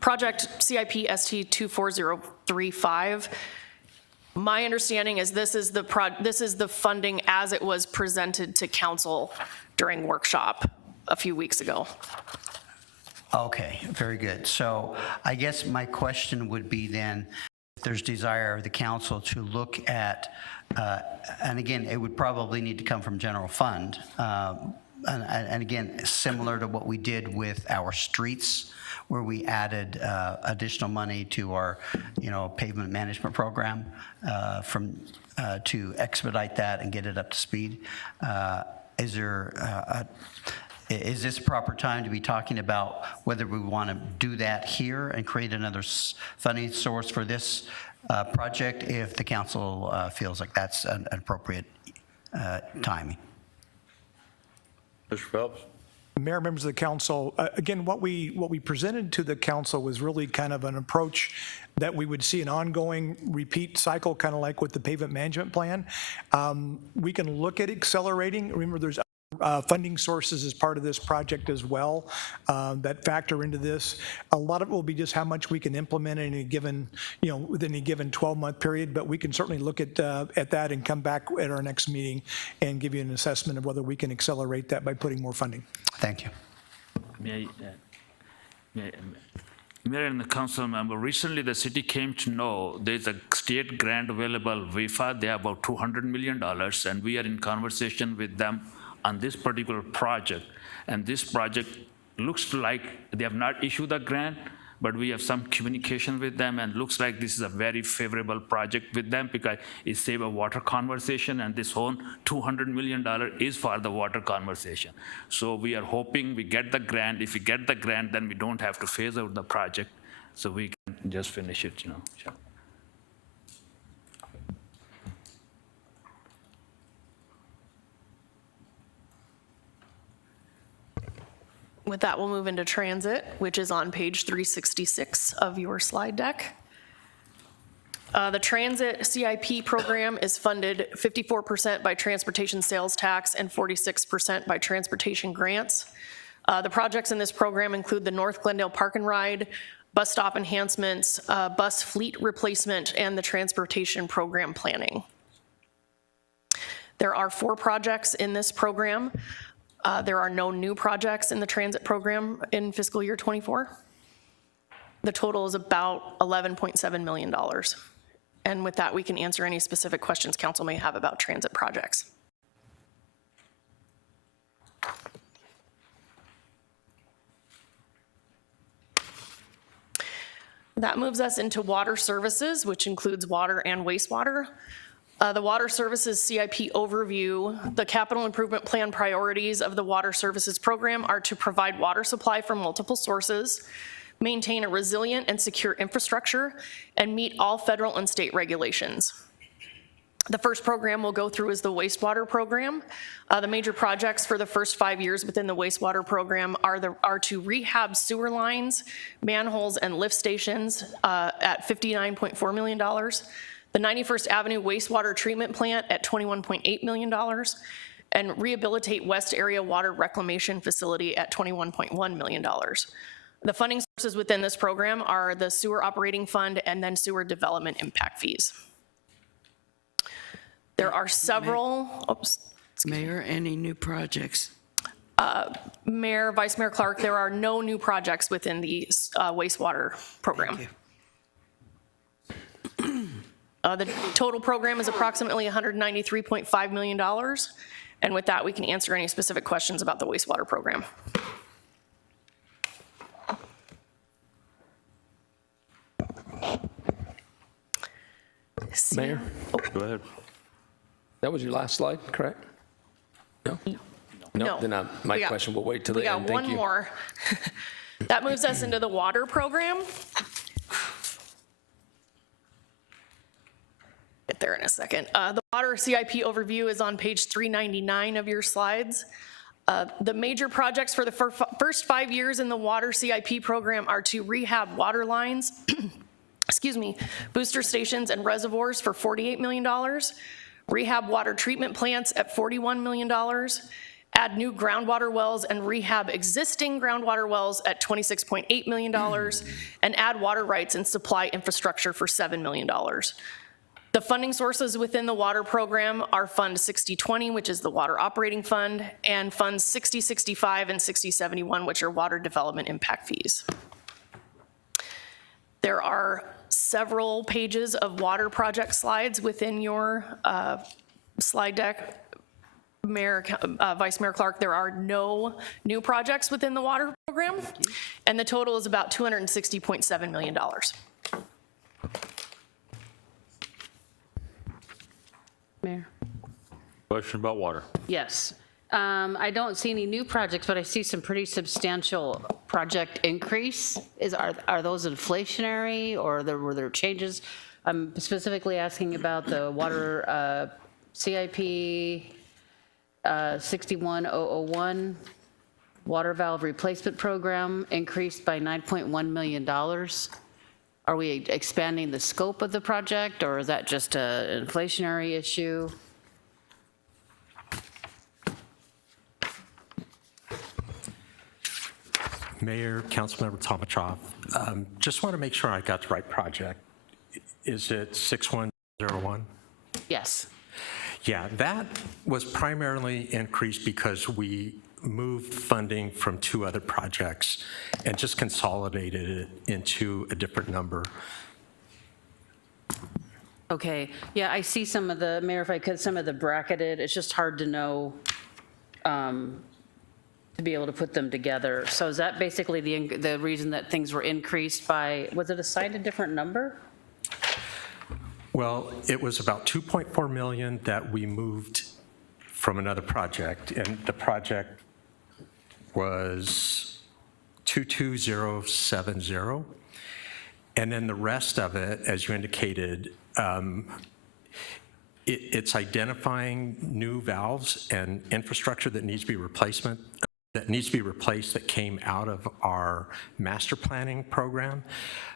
project CIP ST 24035. My understanding is this is the funding as it was presented to council during workshop a few weeks ago. Okay, very good. So I guess my question would be then, if there's desire of the council to look at, and again, it would probably need to come from general fund, and again, similar to what we did with our streets, where we added additional money to our, pavement management program to expedite that and get it up to speed. Is this a proper time to be talking about whether we want to do that here and create another funding source for this project if the council feels like that's an appropriate timing? Mr. Phelps? Mayor, members of the council, again, what we presented to the council was really kind of an approach that we would see an ongoing repeat cycle, kind of like with the pavement management plan. We can look at accelerating. Remember, there's funding sources as part of this project as well that factor into this. A lot of it will be just how much we can implement in a given, within a given 12-month period, but we can certainly look at that and come back at our next meeting and give you an assessment of whether we can accelerate that by putting more funding. Thank you. Mayor and the council member, recently the city came to know there's a state grant available, WIFA, they have about $200 million, and we are in conversation with them on this particular project. And this project looks like they have not issued a grant, but we have some communication with them, and looks like this is a very favorable project with them because it saves a water conversation, and this whole $200 million is for the water conversation. So we are hoping we get the grant. If we get the grant, then we don't have to phase out the project, so we can just finish it, Sure. With that, we'll move into transit, which is on page 366 of your slide deck. The transit CIP program is funded 54% by transportation sales tax and 46% by transportation grants. The projects in this program include the North Glendale Park and Ride, bus stop enhancements, bus fleet replacement, and the transportation program planning. There are 4 projects in this program. There are no new projects in the transit program in fiscal year 24. The total is about $11.7 million. And with that, we can answer any specific questions council may have about transit projects. That moves us into water services, which includes water and wastewater. The Water Services CIP overview, the capital improvement plan priorities of the Water Services program are to provide water supply from multiple sources, maintain a resilient and secure infrastructure, and meet all federal and state regulations. The first program we'll go through is the wastewater program. The major projects for the first 5 years within the wastewater program are to rehab sewer lines, manholes, and lift stations at $59.4 million. The 91st Avenue wastewater treatment plant at $21.8 million. And rehabilitate West Area Water Reclamation Facility at $21.1 million. The funding sources within this program are the sewer operating fund and then sewer development impact fees. There are several, Mayor, any new projects? Mayor, Vice Mayor Clark, there are no new projects within the wastewater program. The total program is approximately $193.5 million. And with that, we can answer any specific questions about the wastewater program. Mayor? Go ahead. That was your last slide, correct? No? No. Then my question will wait till the end. We got one more. That moves us into the water program. Get there in a second. The water CIP overview is on page 399 of your slides. The major projects for the first 5 years in the water CIP program are to rehab water lines, excuse me, booster stations and reservoirs for $48 million, rehab water treatment plants at $41 million, add new groundwater wells and rehab existing groundwater wells at $26.8 million, and add water rights and supply infrastructure for $7 million. The funding sources within the water program are Fund 6020, which is the water operating fund, and Funds 6065 and 6071, which are water development impact fees. There are several pages of water project slides within your slide deck. Mayor, Vice Mayor Clark, there are no new projects within the water program, and the total is about $260.7 million. Mayor? Question about water. Yes. I don't see any new projects, but I see some pretty substantial project increase. Are those inflationary, or were there changes? I'm specifically asking about the water CIP 61001 water valve replacement program increased by $9.1 million. Are we expanding the scope of the project, or is that just an inflationary issue? Mayor, Councilmember Tomachoff, just want to make sure I got the right project. Is it 6101? Yes. Yeah, that was primarily increased because we moved funding from 2 other projects and just consolidated it into a different number. Okay, yeah, I see some of the, Mayor, if I could, some of the bracketed, it's just hard to know, to be able to put them together. So is that basically the reason that things were increased by, was it assigned a different number? Well, it was about 2.4 million that we moved from another project, and the project was 22070. And then the rest of it, as you indicated, it's identifying new valves and infrastructure that needs to be replaced that came out of our master planning program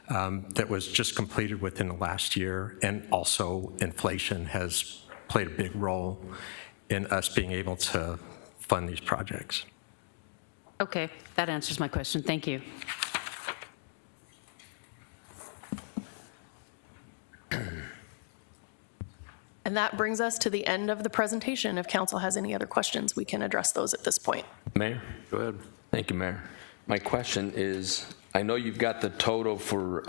that was just completed within the last year. And also inflation has played a big role in us being able to fund these projects. Okay, that answers my question. Thank you. And that brings us to the end of the presentation. If council has any other questions, we can address those at this point. Mayor? Go ahead. Thank you, Mayor. My question is, I know you've got the total for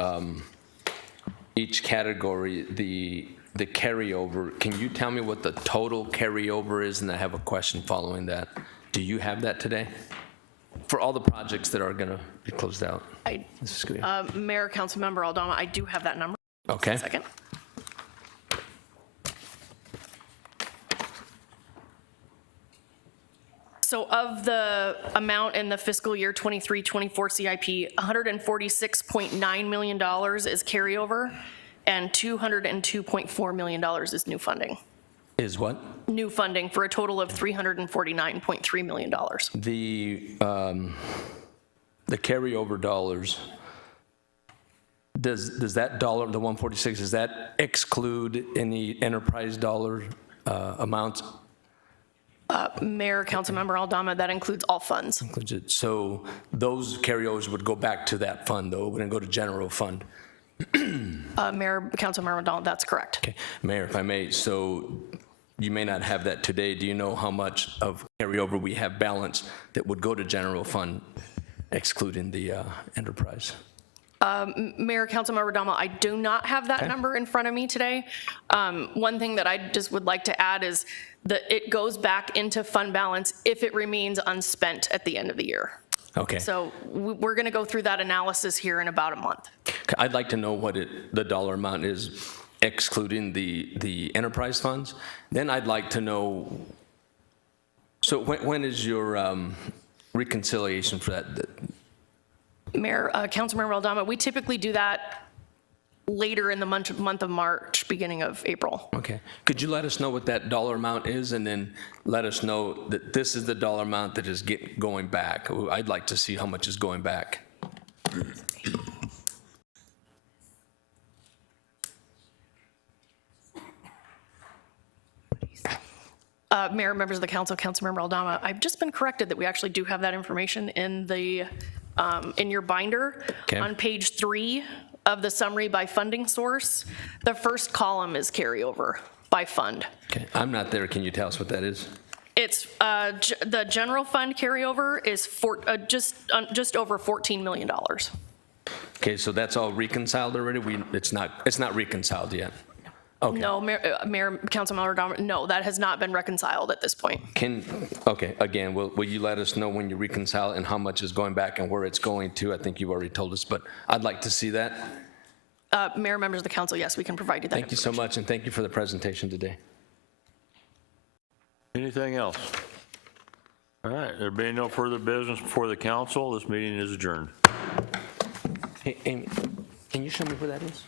each category, the carryover. Can you tell me what the total carryover is? And I have a question following that. Do you have that today? For all the projects that are going to be closed out? Mayor, Councilmember Aldama, I do have that number. Okay. Just a second. So of the amount in the fiscal year 23-24 CIP, $146.9 million is carryover, and $202.4 million is new funding. Is what? New funding for a total of $349.3 million. The carryover dollars, does that dollar, the 146, does that exclude any enterprise dollar amounts? Mayor, Councilmember Aldama, that includes all funds. Includes it. So those carryovers would go back to that fund, though, it wouldn't go to general fund? Mayor, Councilmember Aldama, that's correct. Okay, Mayor, if I may, so you may not have that today. Do you know how much of carryover we have balance that would go to general fund, excluding the enterprise? Mayor, Councilmember Aldama, I do not have that number in front of me today. One thing that I just would like to add is that it goes back into fund balance if it remains unspent at the end of the year. Okay. So we're going to go through that analysis here in about a month. I'd like to know what the dollar amount is excluding the enterprise funds. Then I'd like to know, so when is your reconciliation for that? Mayor, Councilmember Aldama, we typically do that later in the month of March, beginning of April. Okay. Could you let us know what that dollar amount is, and then let us know that this is the dollar amount that is going back? I'd like to see how much is going back. Mayor, members of the council, Councilmember Aldama, I've just been corrected that we actually do have that information in the in your binder. Okay. On page 3 of the summary by funding source, the first column is carryover by fund. Okay. I'm not there. Can you tell us what that is? It's the general fund carryover is just over $14 million. Okay, so that's all reconciled already? It's not reconciled yet? Okay. No, Mayor, Councilmember Aldama, no, that has not been reconciled at this point. Okay, again, will you let us know when you reconcile and how much is going back and where it's going to? I think you've already told us, but I'd like to see that. Mayor, members of the council, yes, we can provide you that Thank you so much, and thank you for the presentation today. Anything else? All right, there being no further business before the council, this meeting is adjourned. Hey, Amy, can you show me where that is?